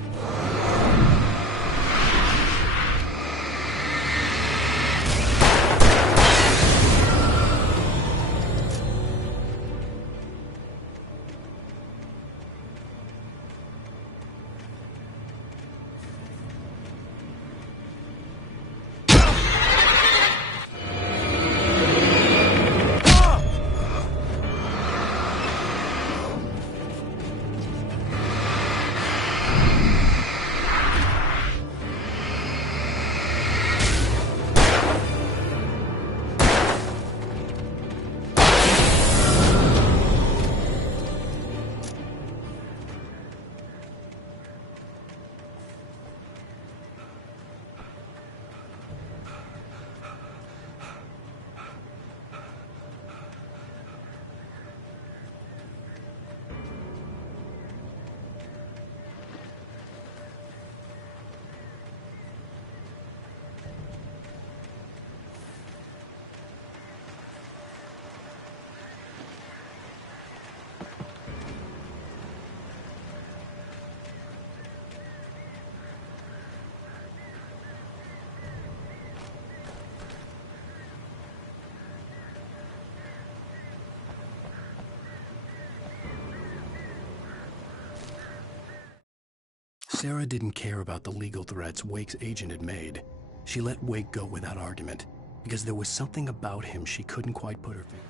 Sarah didn't care about the legal threats Wake's agent had made. She let Wake go without argument, because there was something about him she couldn't quite put her finger.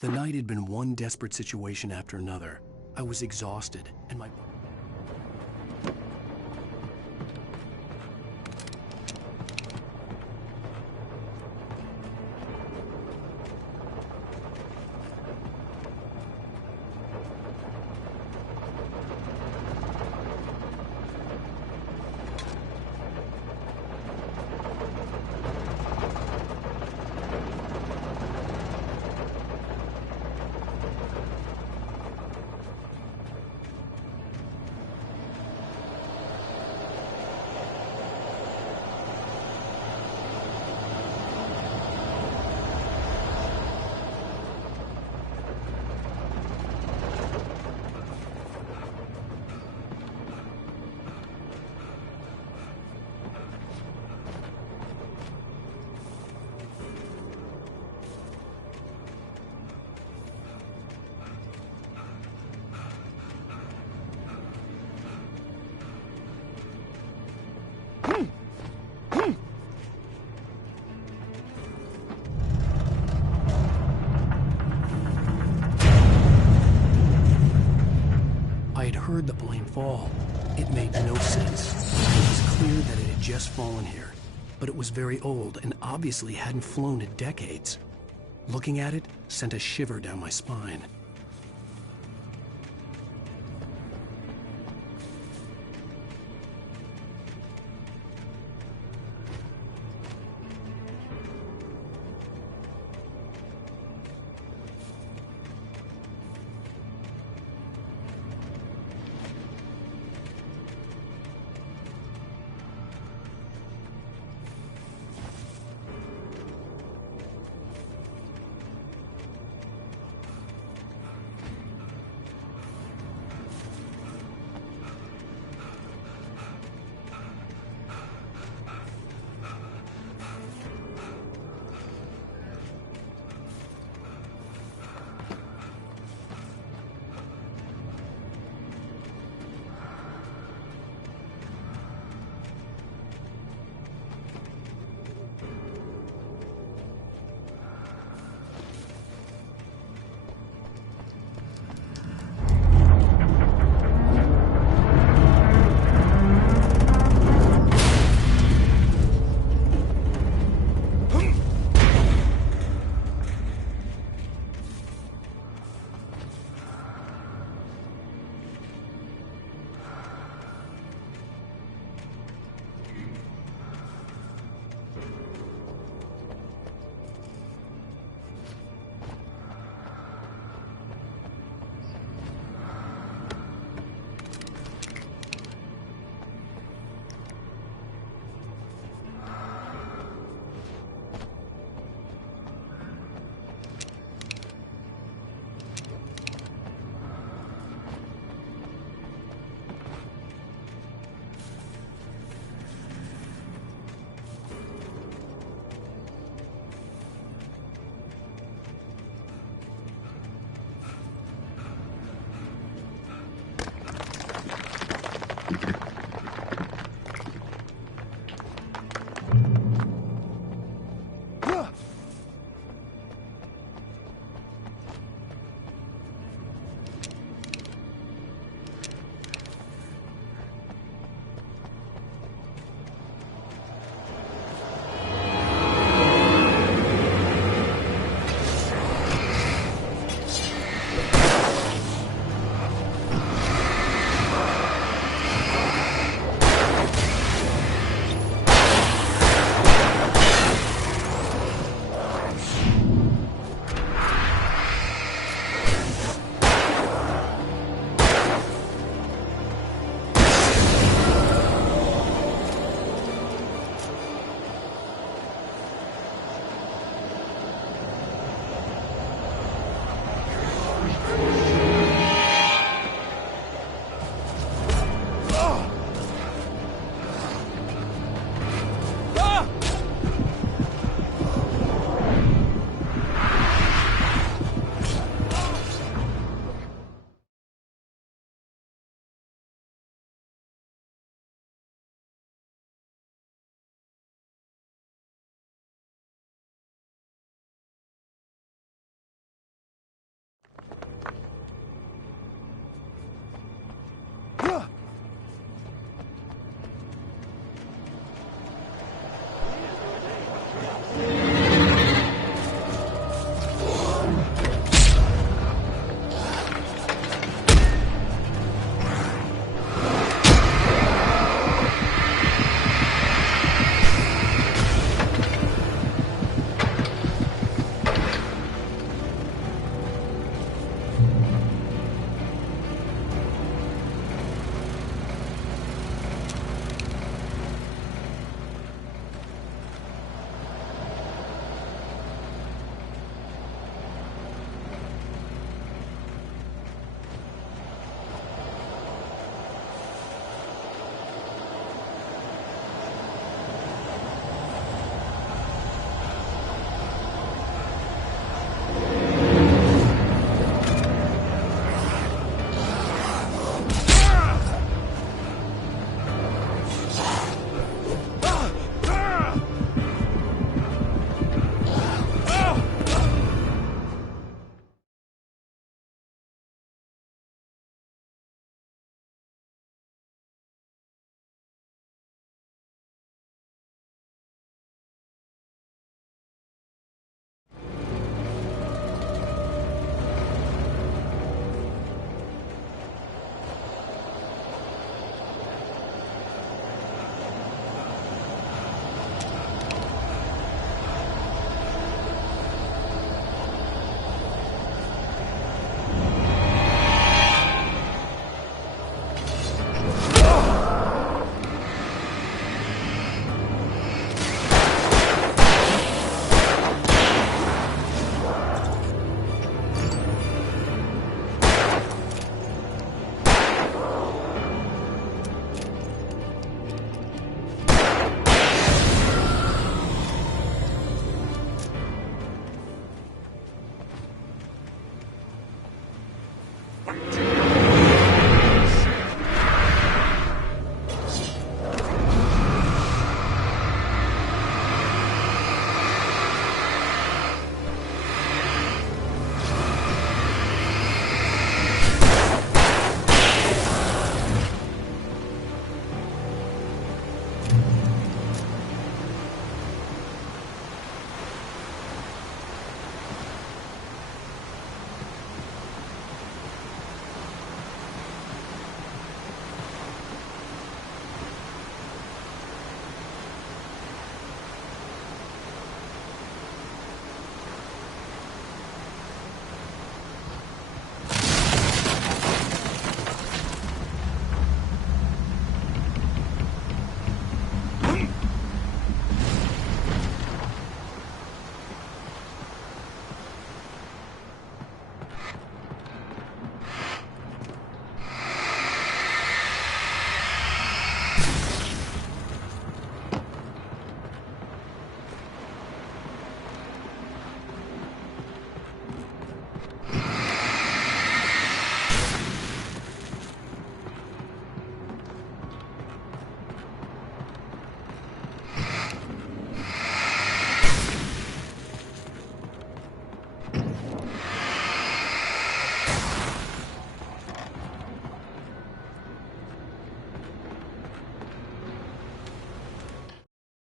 The night had been one desperate situation after another. I was exhausted, and my... Heard the plane fall. It made no sense. It was clear that it had just fallen here, but it was very old and obviously hadn't flown in decades. Looking at it sent a shiver down my spine.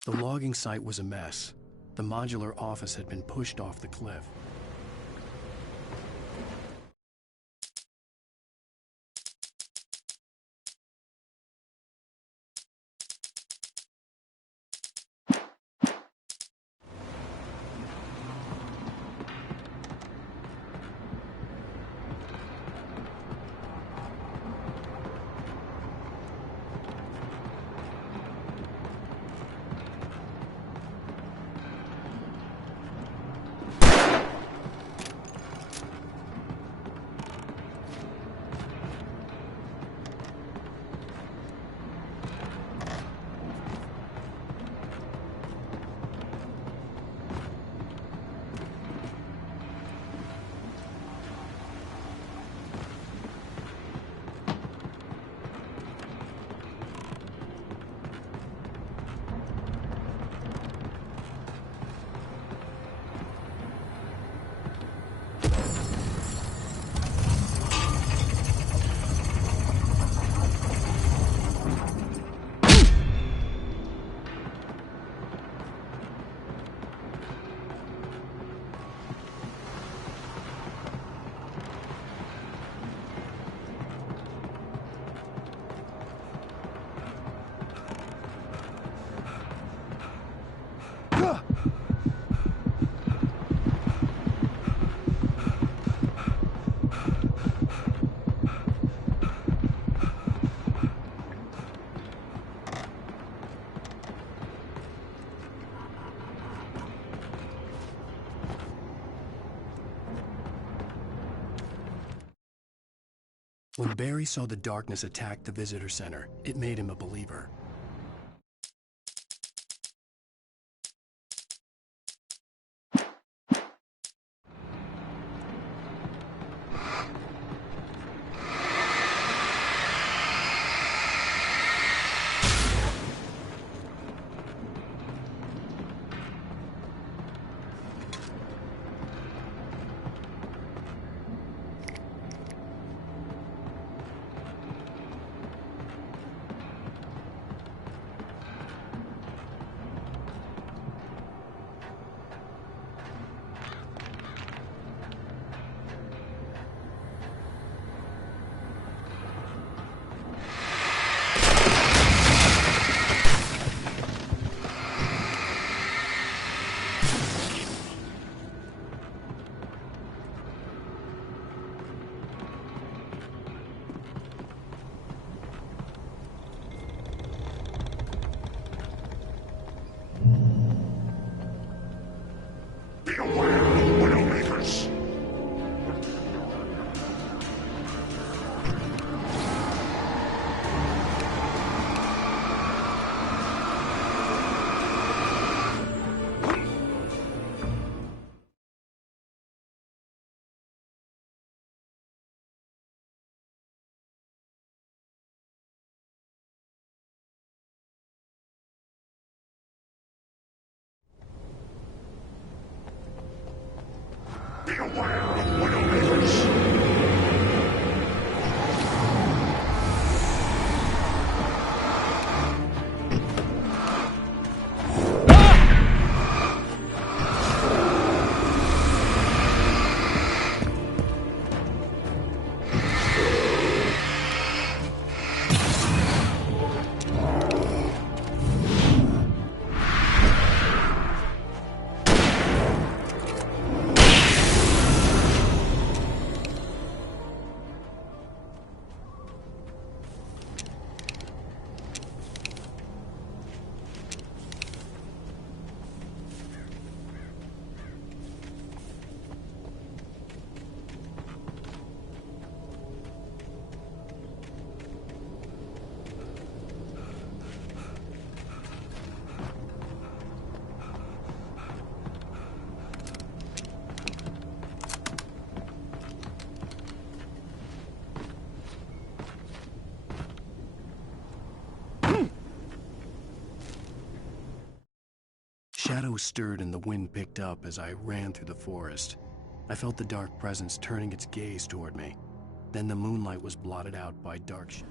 The logging site was a mess. The modular office had been pushed off the cliff. When Barry saw the darkness attack the visitor center, it made him a believer. Beware of Widowmakers! Shadows stirred and the wind picked up as I ran through the forest. I felt the dark presence turning its gaze toward me. Then the moonlight was blotted out by dark shadows.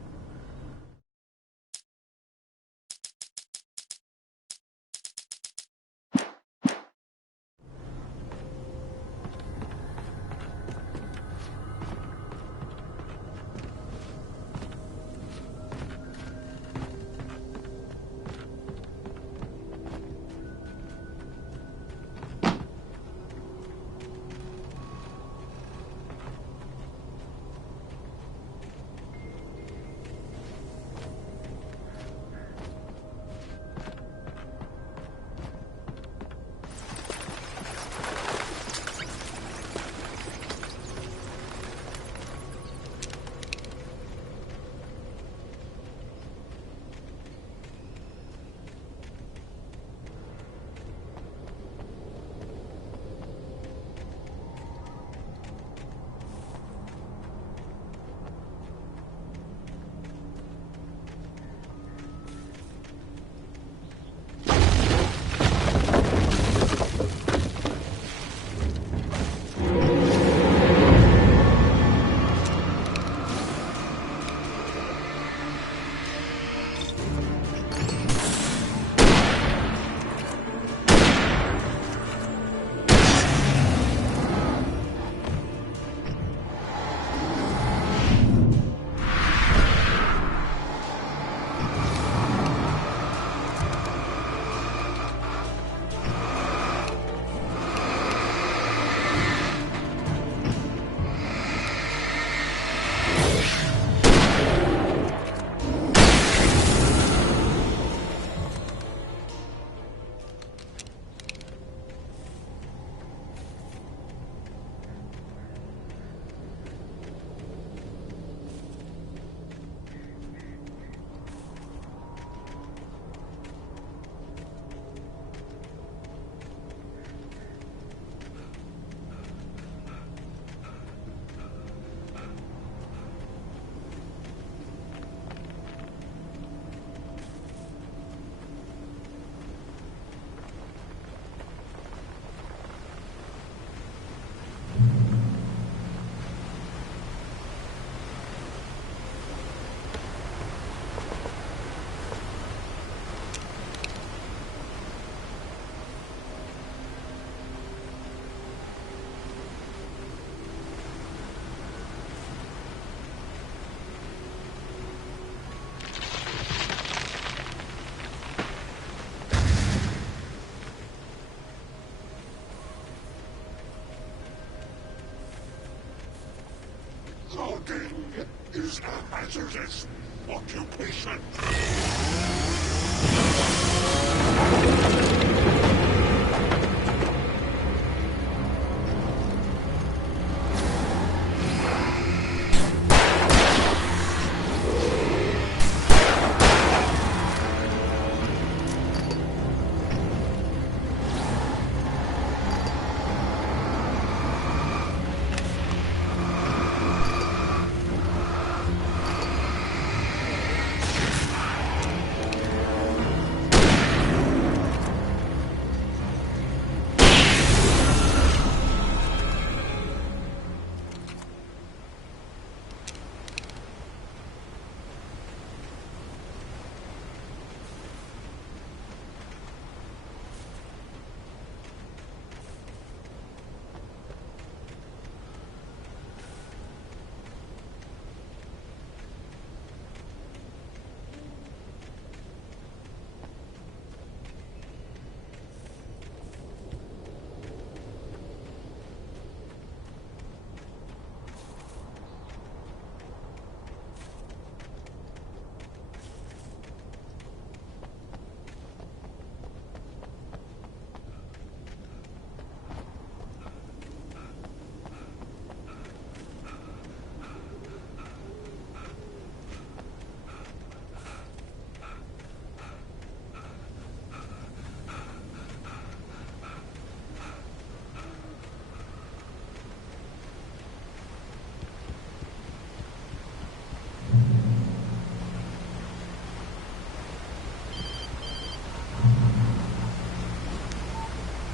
hazardous occupation.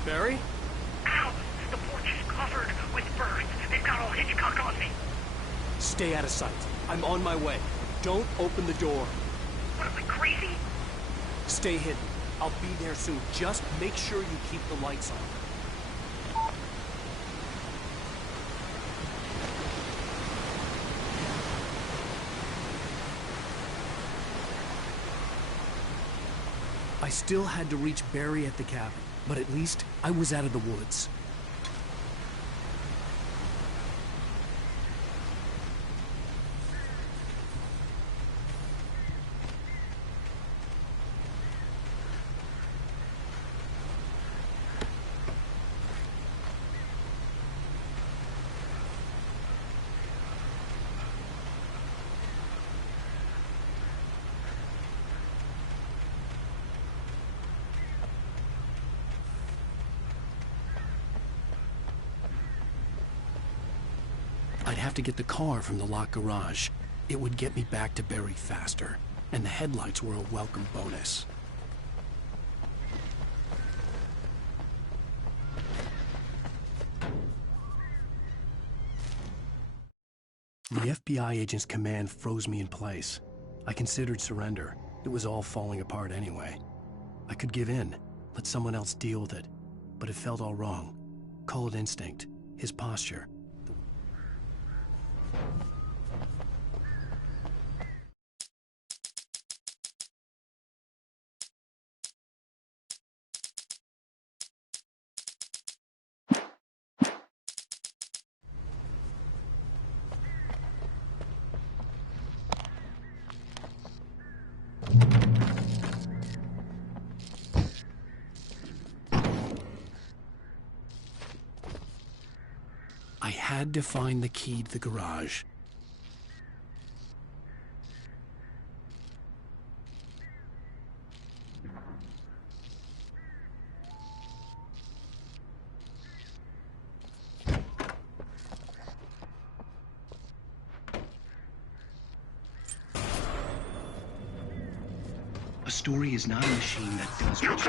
Barry? Ow! The porch is covered with birds. They've got all Hitchcock on me. Stay out of sight. I'm on my way. Don't open the door. What, am I crazy? Stay hidden. I'll be there soon. Just make sure you keep the lights on. I still had to reach Barry at the cabin, but at least I was out of the woods. I'd have to get the car from the locked garage. It would get me back to Barry faster, and the headlights were a welcome bonus. The FBI agent's command froze me in place. I considered surrender. It was all falling apart anyway. I could give in, let someone else deal with it, but it felt all wrong. Call it instinct, his posture. I had to find the key to the garage. A story is not a machine that does what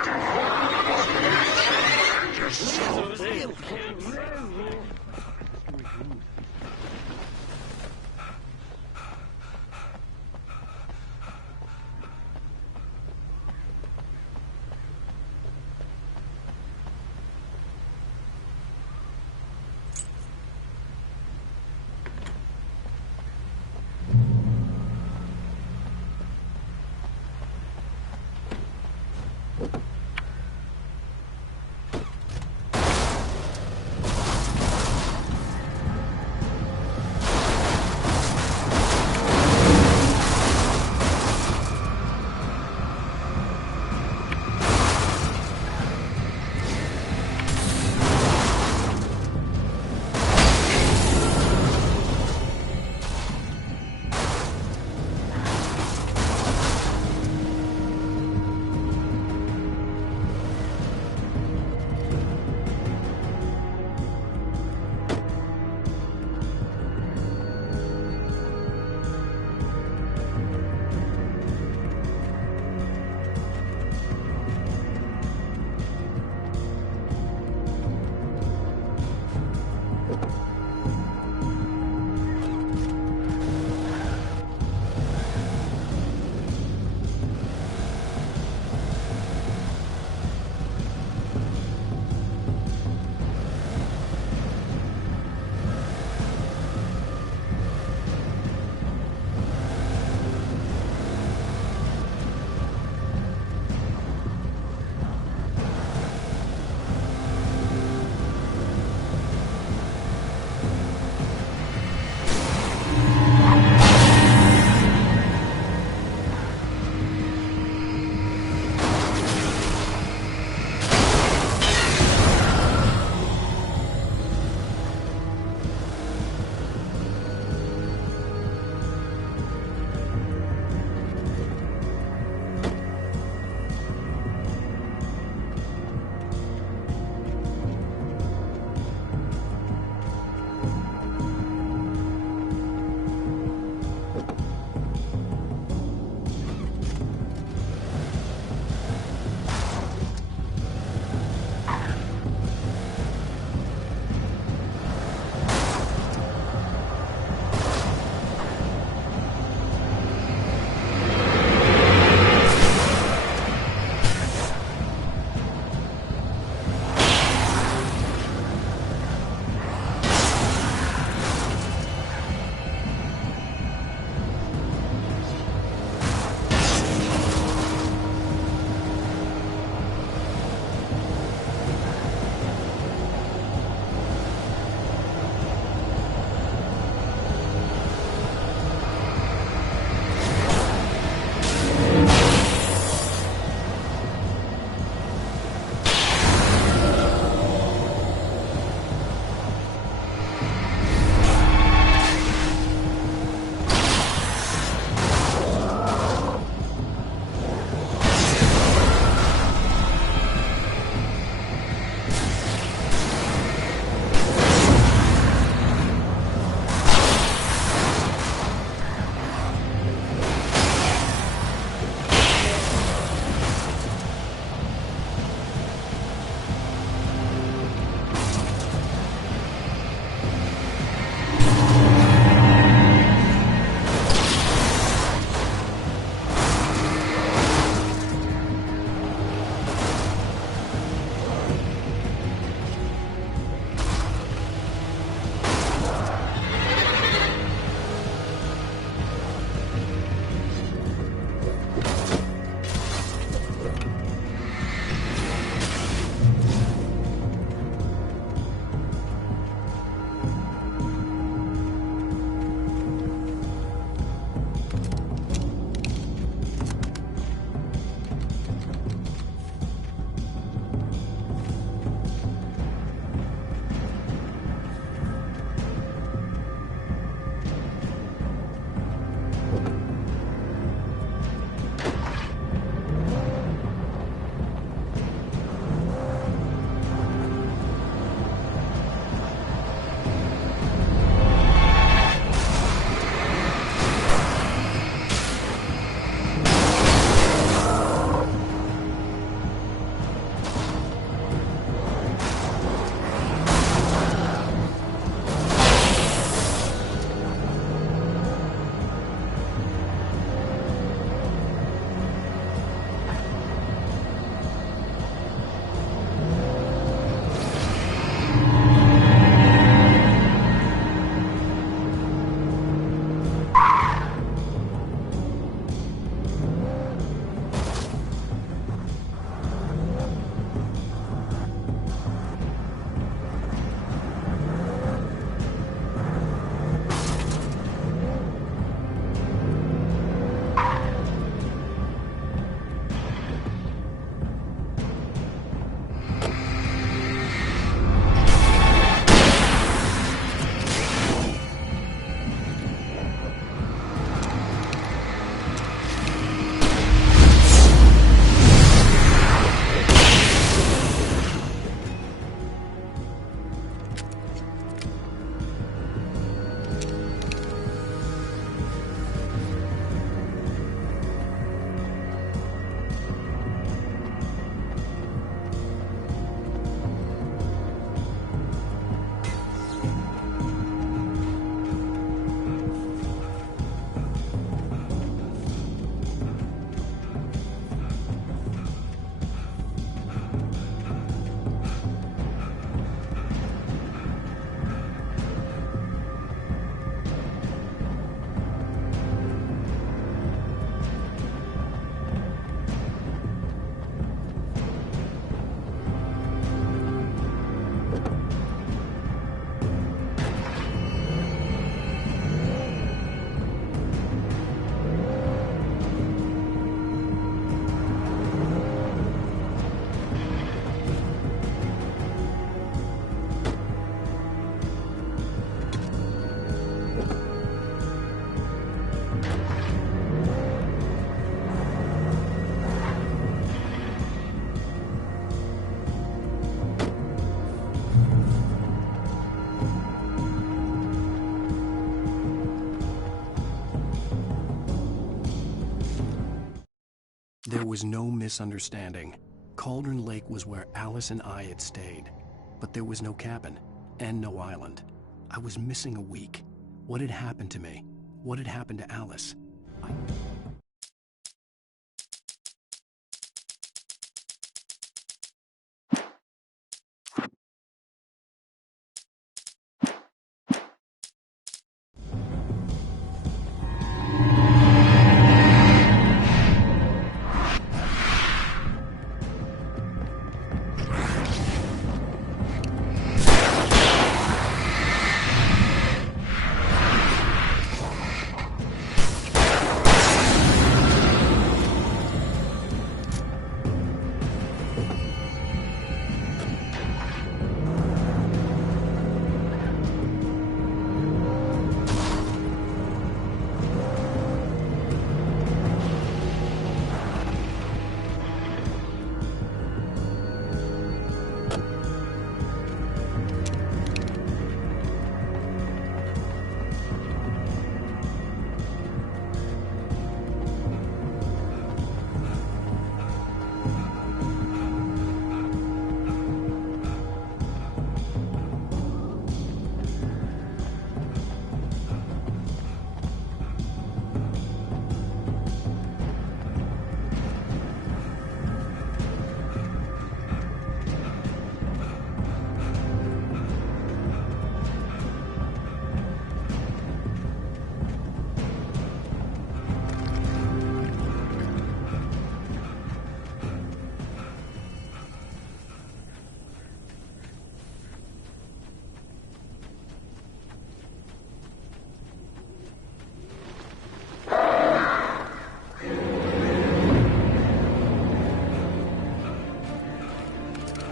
was no misunderstanding. Cauldron Lake was where Alice and I had stayed, but there was no cabin and no island. I was missing a week. What had happened to me? What had happened to Alice?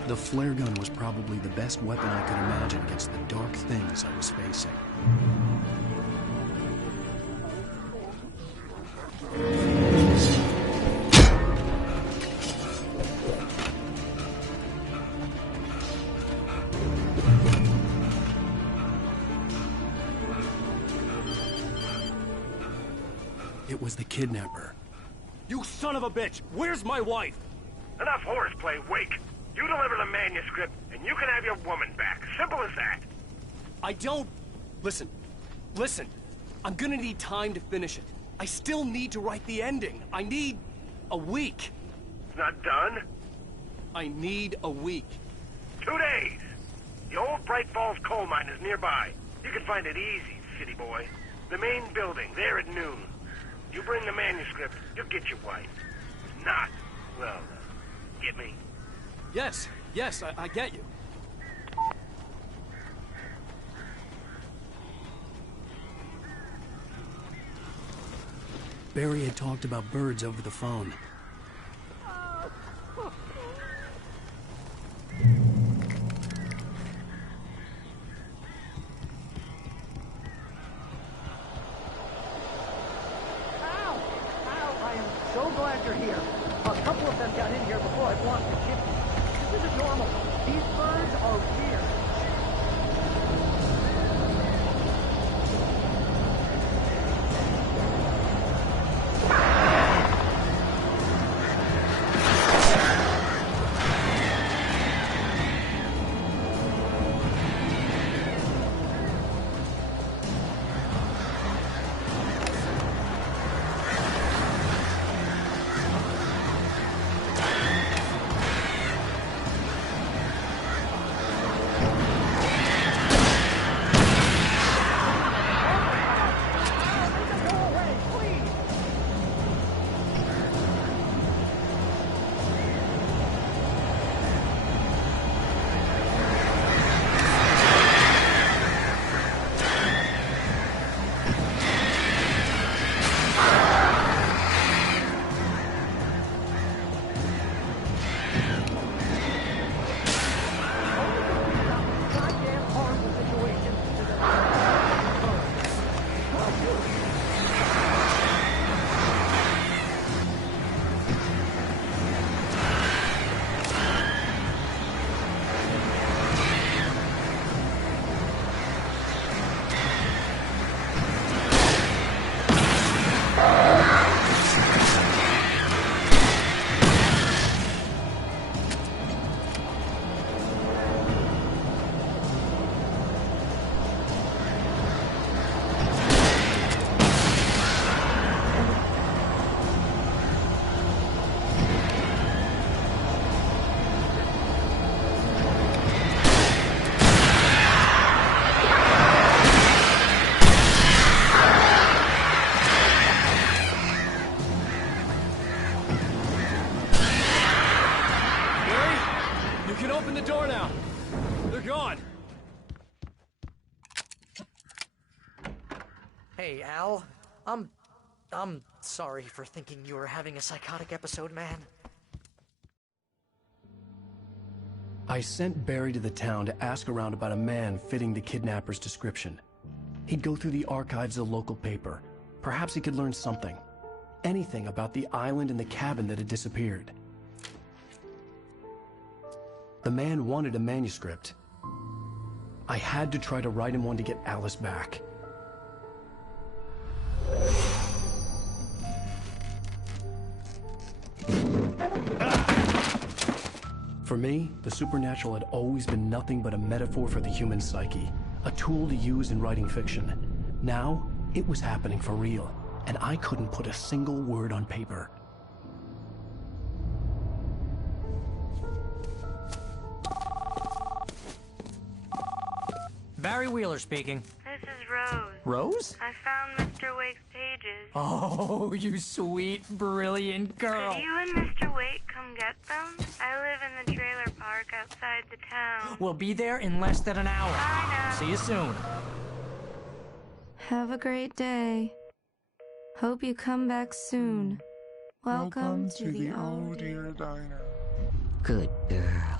The flare gun was probably the best weapon I could imagine against the dark things I was facing. It was the kidnapper. You son of a bitch! Where's my wife? Enough horseplay, Wake. You deliver the manuscript, and you can have your woman back. Simple as that. I don't... Listen. I'm gonna need time to finish it. I still need to write the ending. I need a week. It's not done? I need a week. 2 days. The old Bright Falls coal mine is nearby. You can find it easy, city boy. The main building, there at noon. You bring the manuscript, you'll get your wife. If not, well, get me? Yes, I get you. Barry had talked about birds over the phone. I am so glad you're here. A couple of them got in here before I blocked the chimney. This isn't normal. These birds are weird. Open the door now. They're gone. Hey, Al. I'm sorry for thinking you were having a psychotic episode, man. I sent Barry to the town to ask around about a man fitting the kidnapper's description. He'd go through the archives of the local paper. Perhaps he could learn something. Anything about the island and the cabin that had disappeared. The man wanted a manuscript. I had to try to write him one to get Alice back. For me, the supernatural had always been nothing but a metaphor for the human psyche, a tool to use in writing fiction. Now, it was happening for real, and I couldn't put a single word on paper. Barry Wheeler speaking. This is Rose. Rose? I found Mr. Wake's pages. Oh, you sweet, brilliant girl. Could you and Mr. Wake come get them? I live in the trailer park outside the town. We'll be there in less than an hour. Bye now. See you soon. Have a great day. Hope you come back soon. Welcome to the old dear diner. Good girl.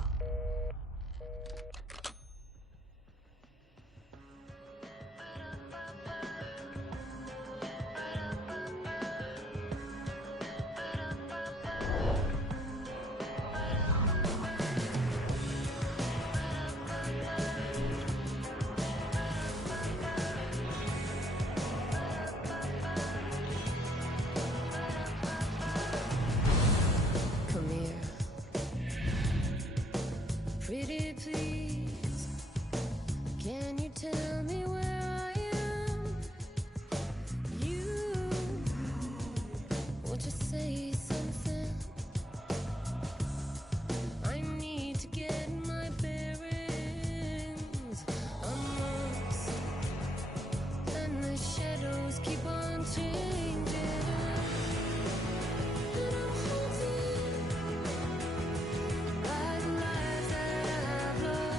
Pretty please, can you tell me where I am? You, won't you say something? I need to get my bearings amongst, and the shadows keep on changing. And I'm haunted by the lives that I've lost.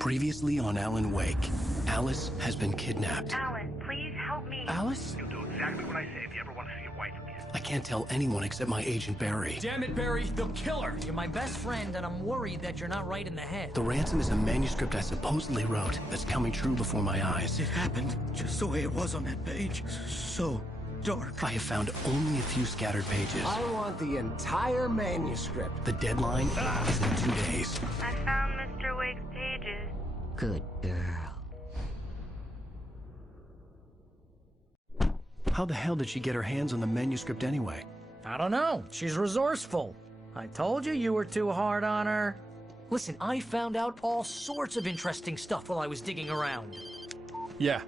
Previously on Alan Wake, Alice has been kidnapped. Alan, please help me. Alice? You'll do exactly what I say if you ever want to see your wife again. I can't tell anyone except my agent Barry. Damn it, Barry, they'll kill her. You're my best friend, and I'm worried that you're not right in the head. The ransom is a manuscript I supposedly wrote that's coming true before my eyes. It happened just the way it was on that page. So dark. I have found only a few scattered pages. I want the entire manuscript. The deadline is in 2 days. I found Mr. Wake's pages. Good girl. How the hell did she get her hands on the manuscript anyway? I don't know. She's resourceful. I told you you were too hard on her. Listen, I found out all sorts of interesting stuff while I was digging around. Yeah.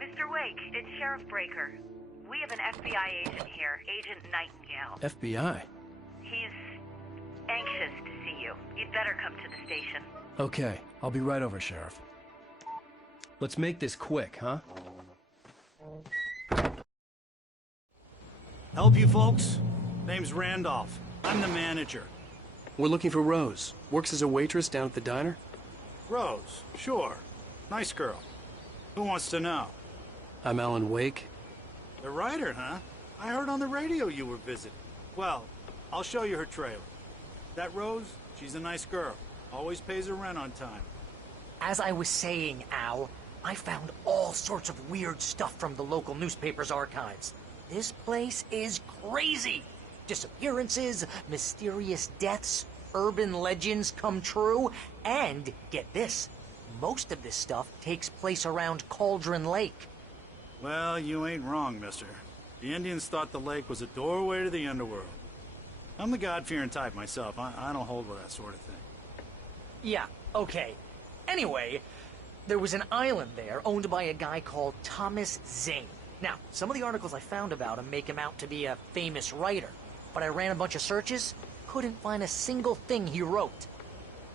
Mr. Wake, it's Sheriff Breaker. We have an FBI agent here, Agent Nightingale. FBI? He's anxious to see you. You'd better come to the station. Okay, I'll be right over, Sheriff. Let's make this quick, huh? Help you folks? Name's Randolph. I'm the manager. We're looking for Rose. Works as a waitress down at the diner? Rose, sure. Nice girl. Who wants to know? I'm Alan Wake. The writer, huh? I heard on the radio you were visiting. Well, I'll show you her trailer. That Rose, she's a nice girl. Always pays her rent on time. As I was saying, Al, I found all sorts of weird stuff from the local newspaper's archives. This place is crazy. Disappearances, mysterious deaths, urban legends come true, and, get this, most of this stuff takes place around Cauldron Lake. Well, you ain't wrong, mister. The Indians thought the lake was a doorway to the underworld. I'm the God-fearing type myself. I don't hold with that sort of thing. Yeah, okay. Anyway, there was an island there owned by a guy called Thomas Zane. Now, some of the articles I found about him make him out to be a famous writer, but I ran a bunch of searches, couldn't find a single thing he wrote.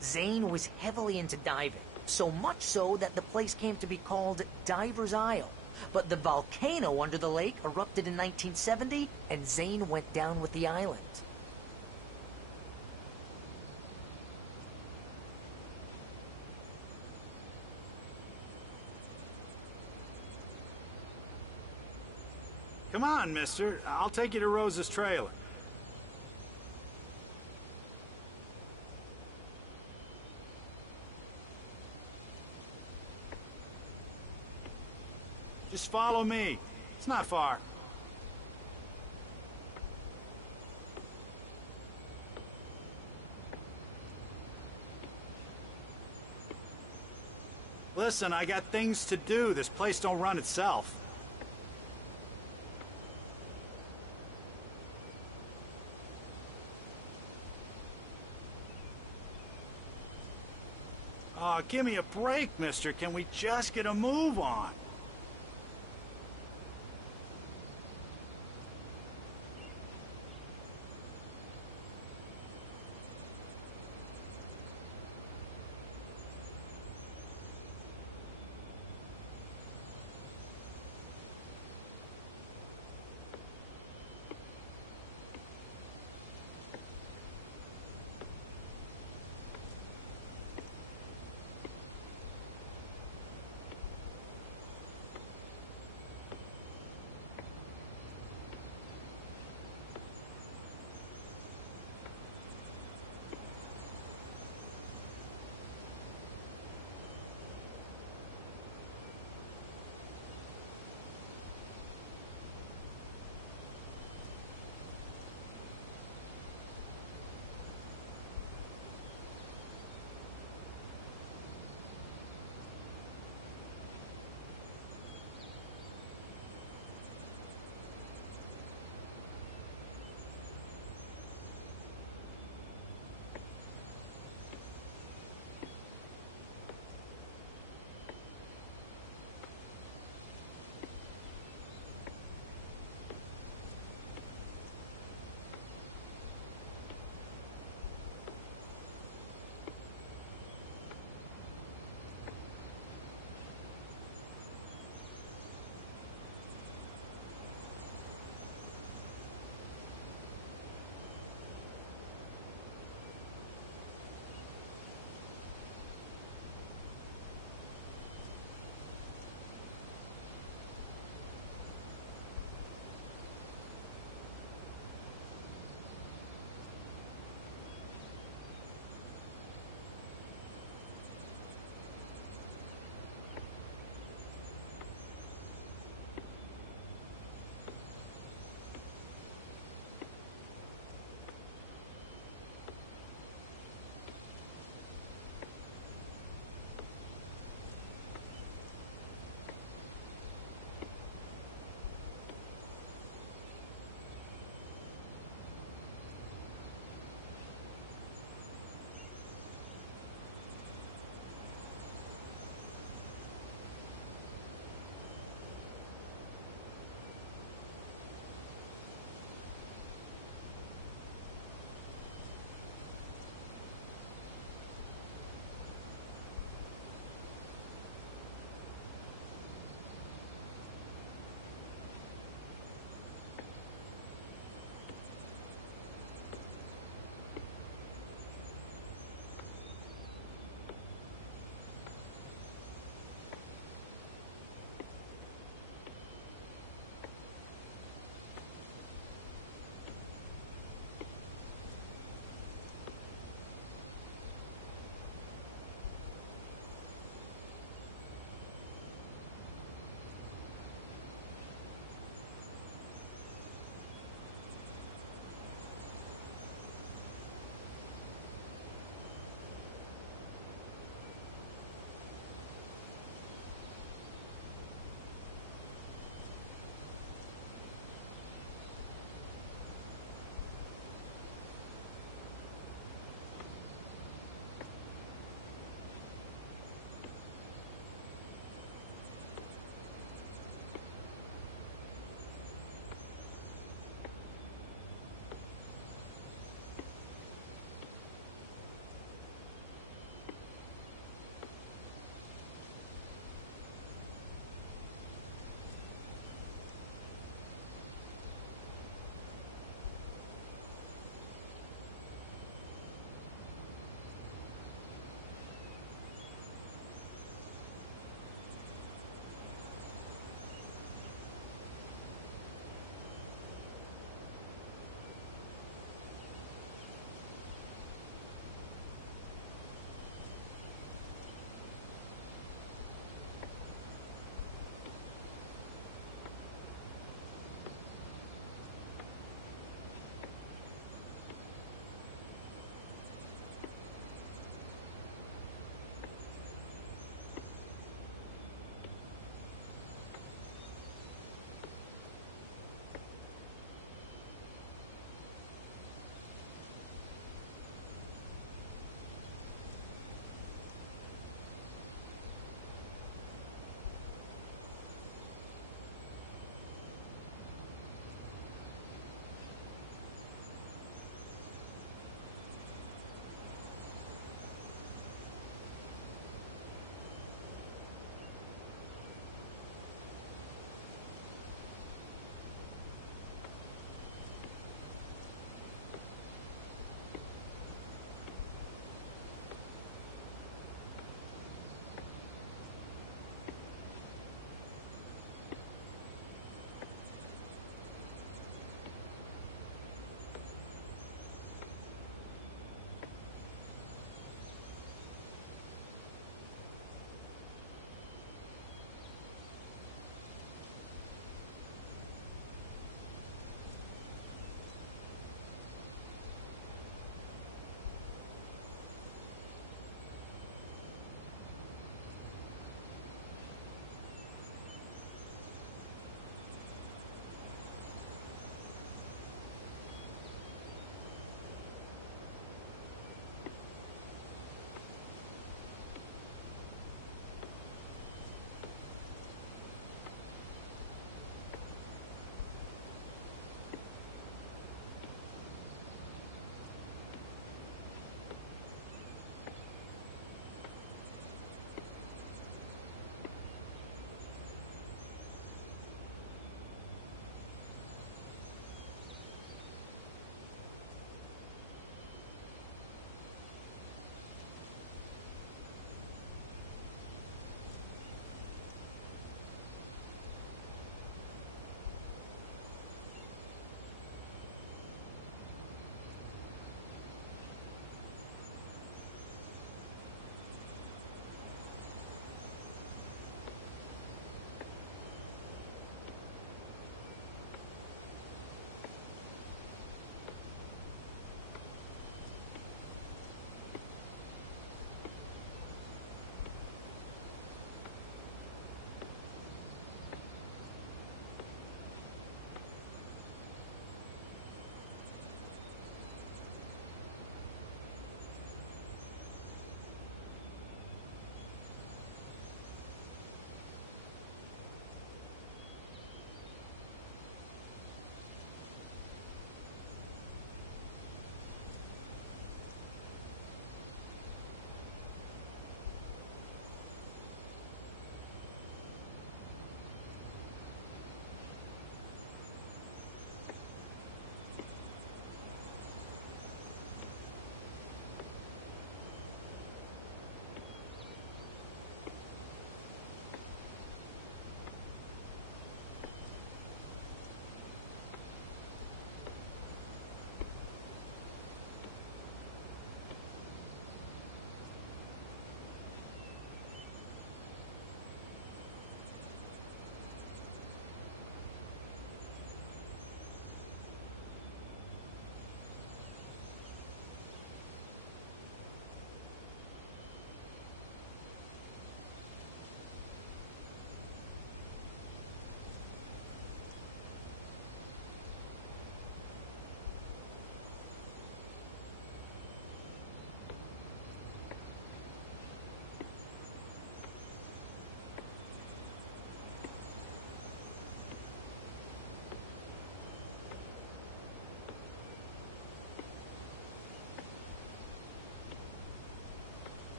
Zane was heavily into diving, so much so that the place came to be called Diver's Isle. But the volcano under the lake erupted in 1970, and Zane went down with the island. Come on, mister. I'll take you to Rose's trailer. Just follow me. It's not far. Listen, I got things to do. This place don't run itself. Oh, give me a break, mister. Can we just get a move on?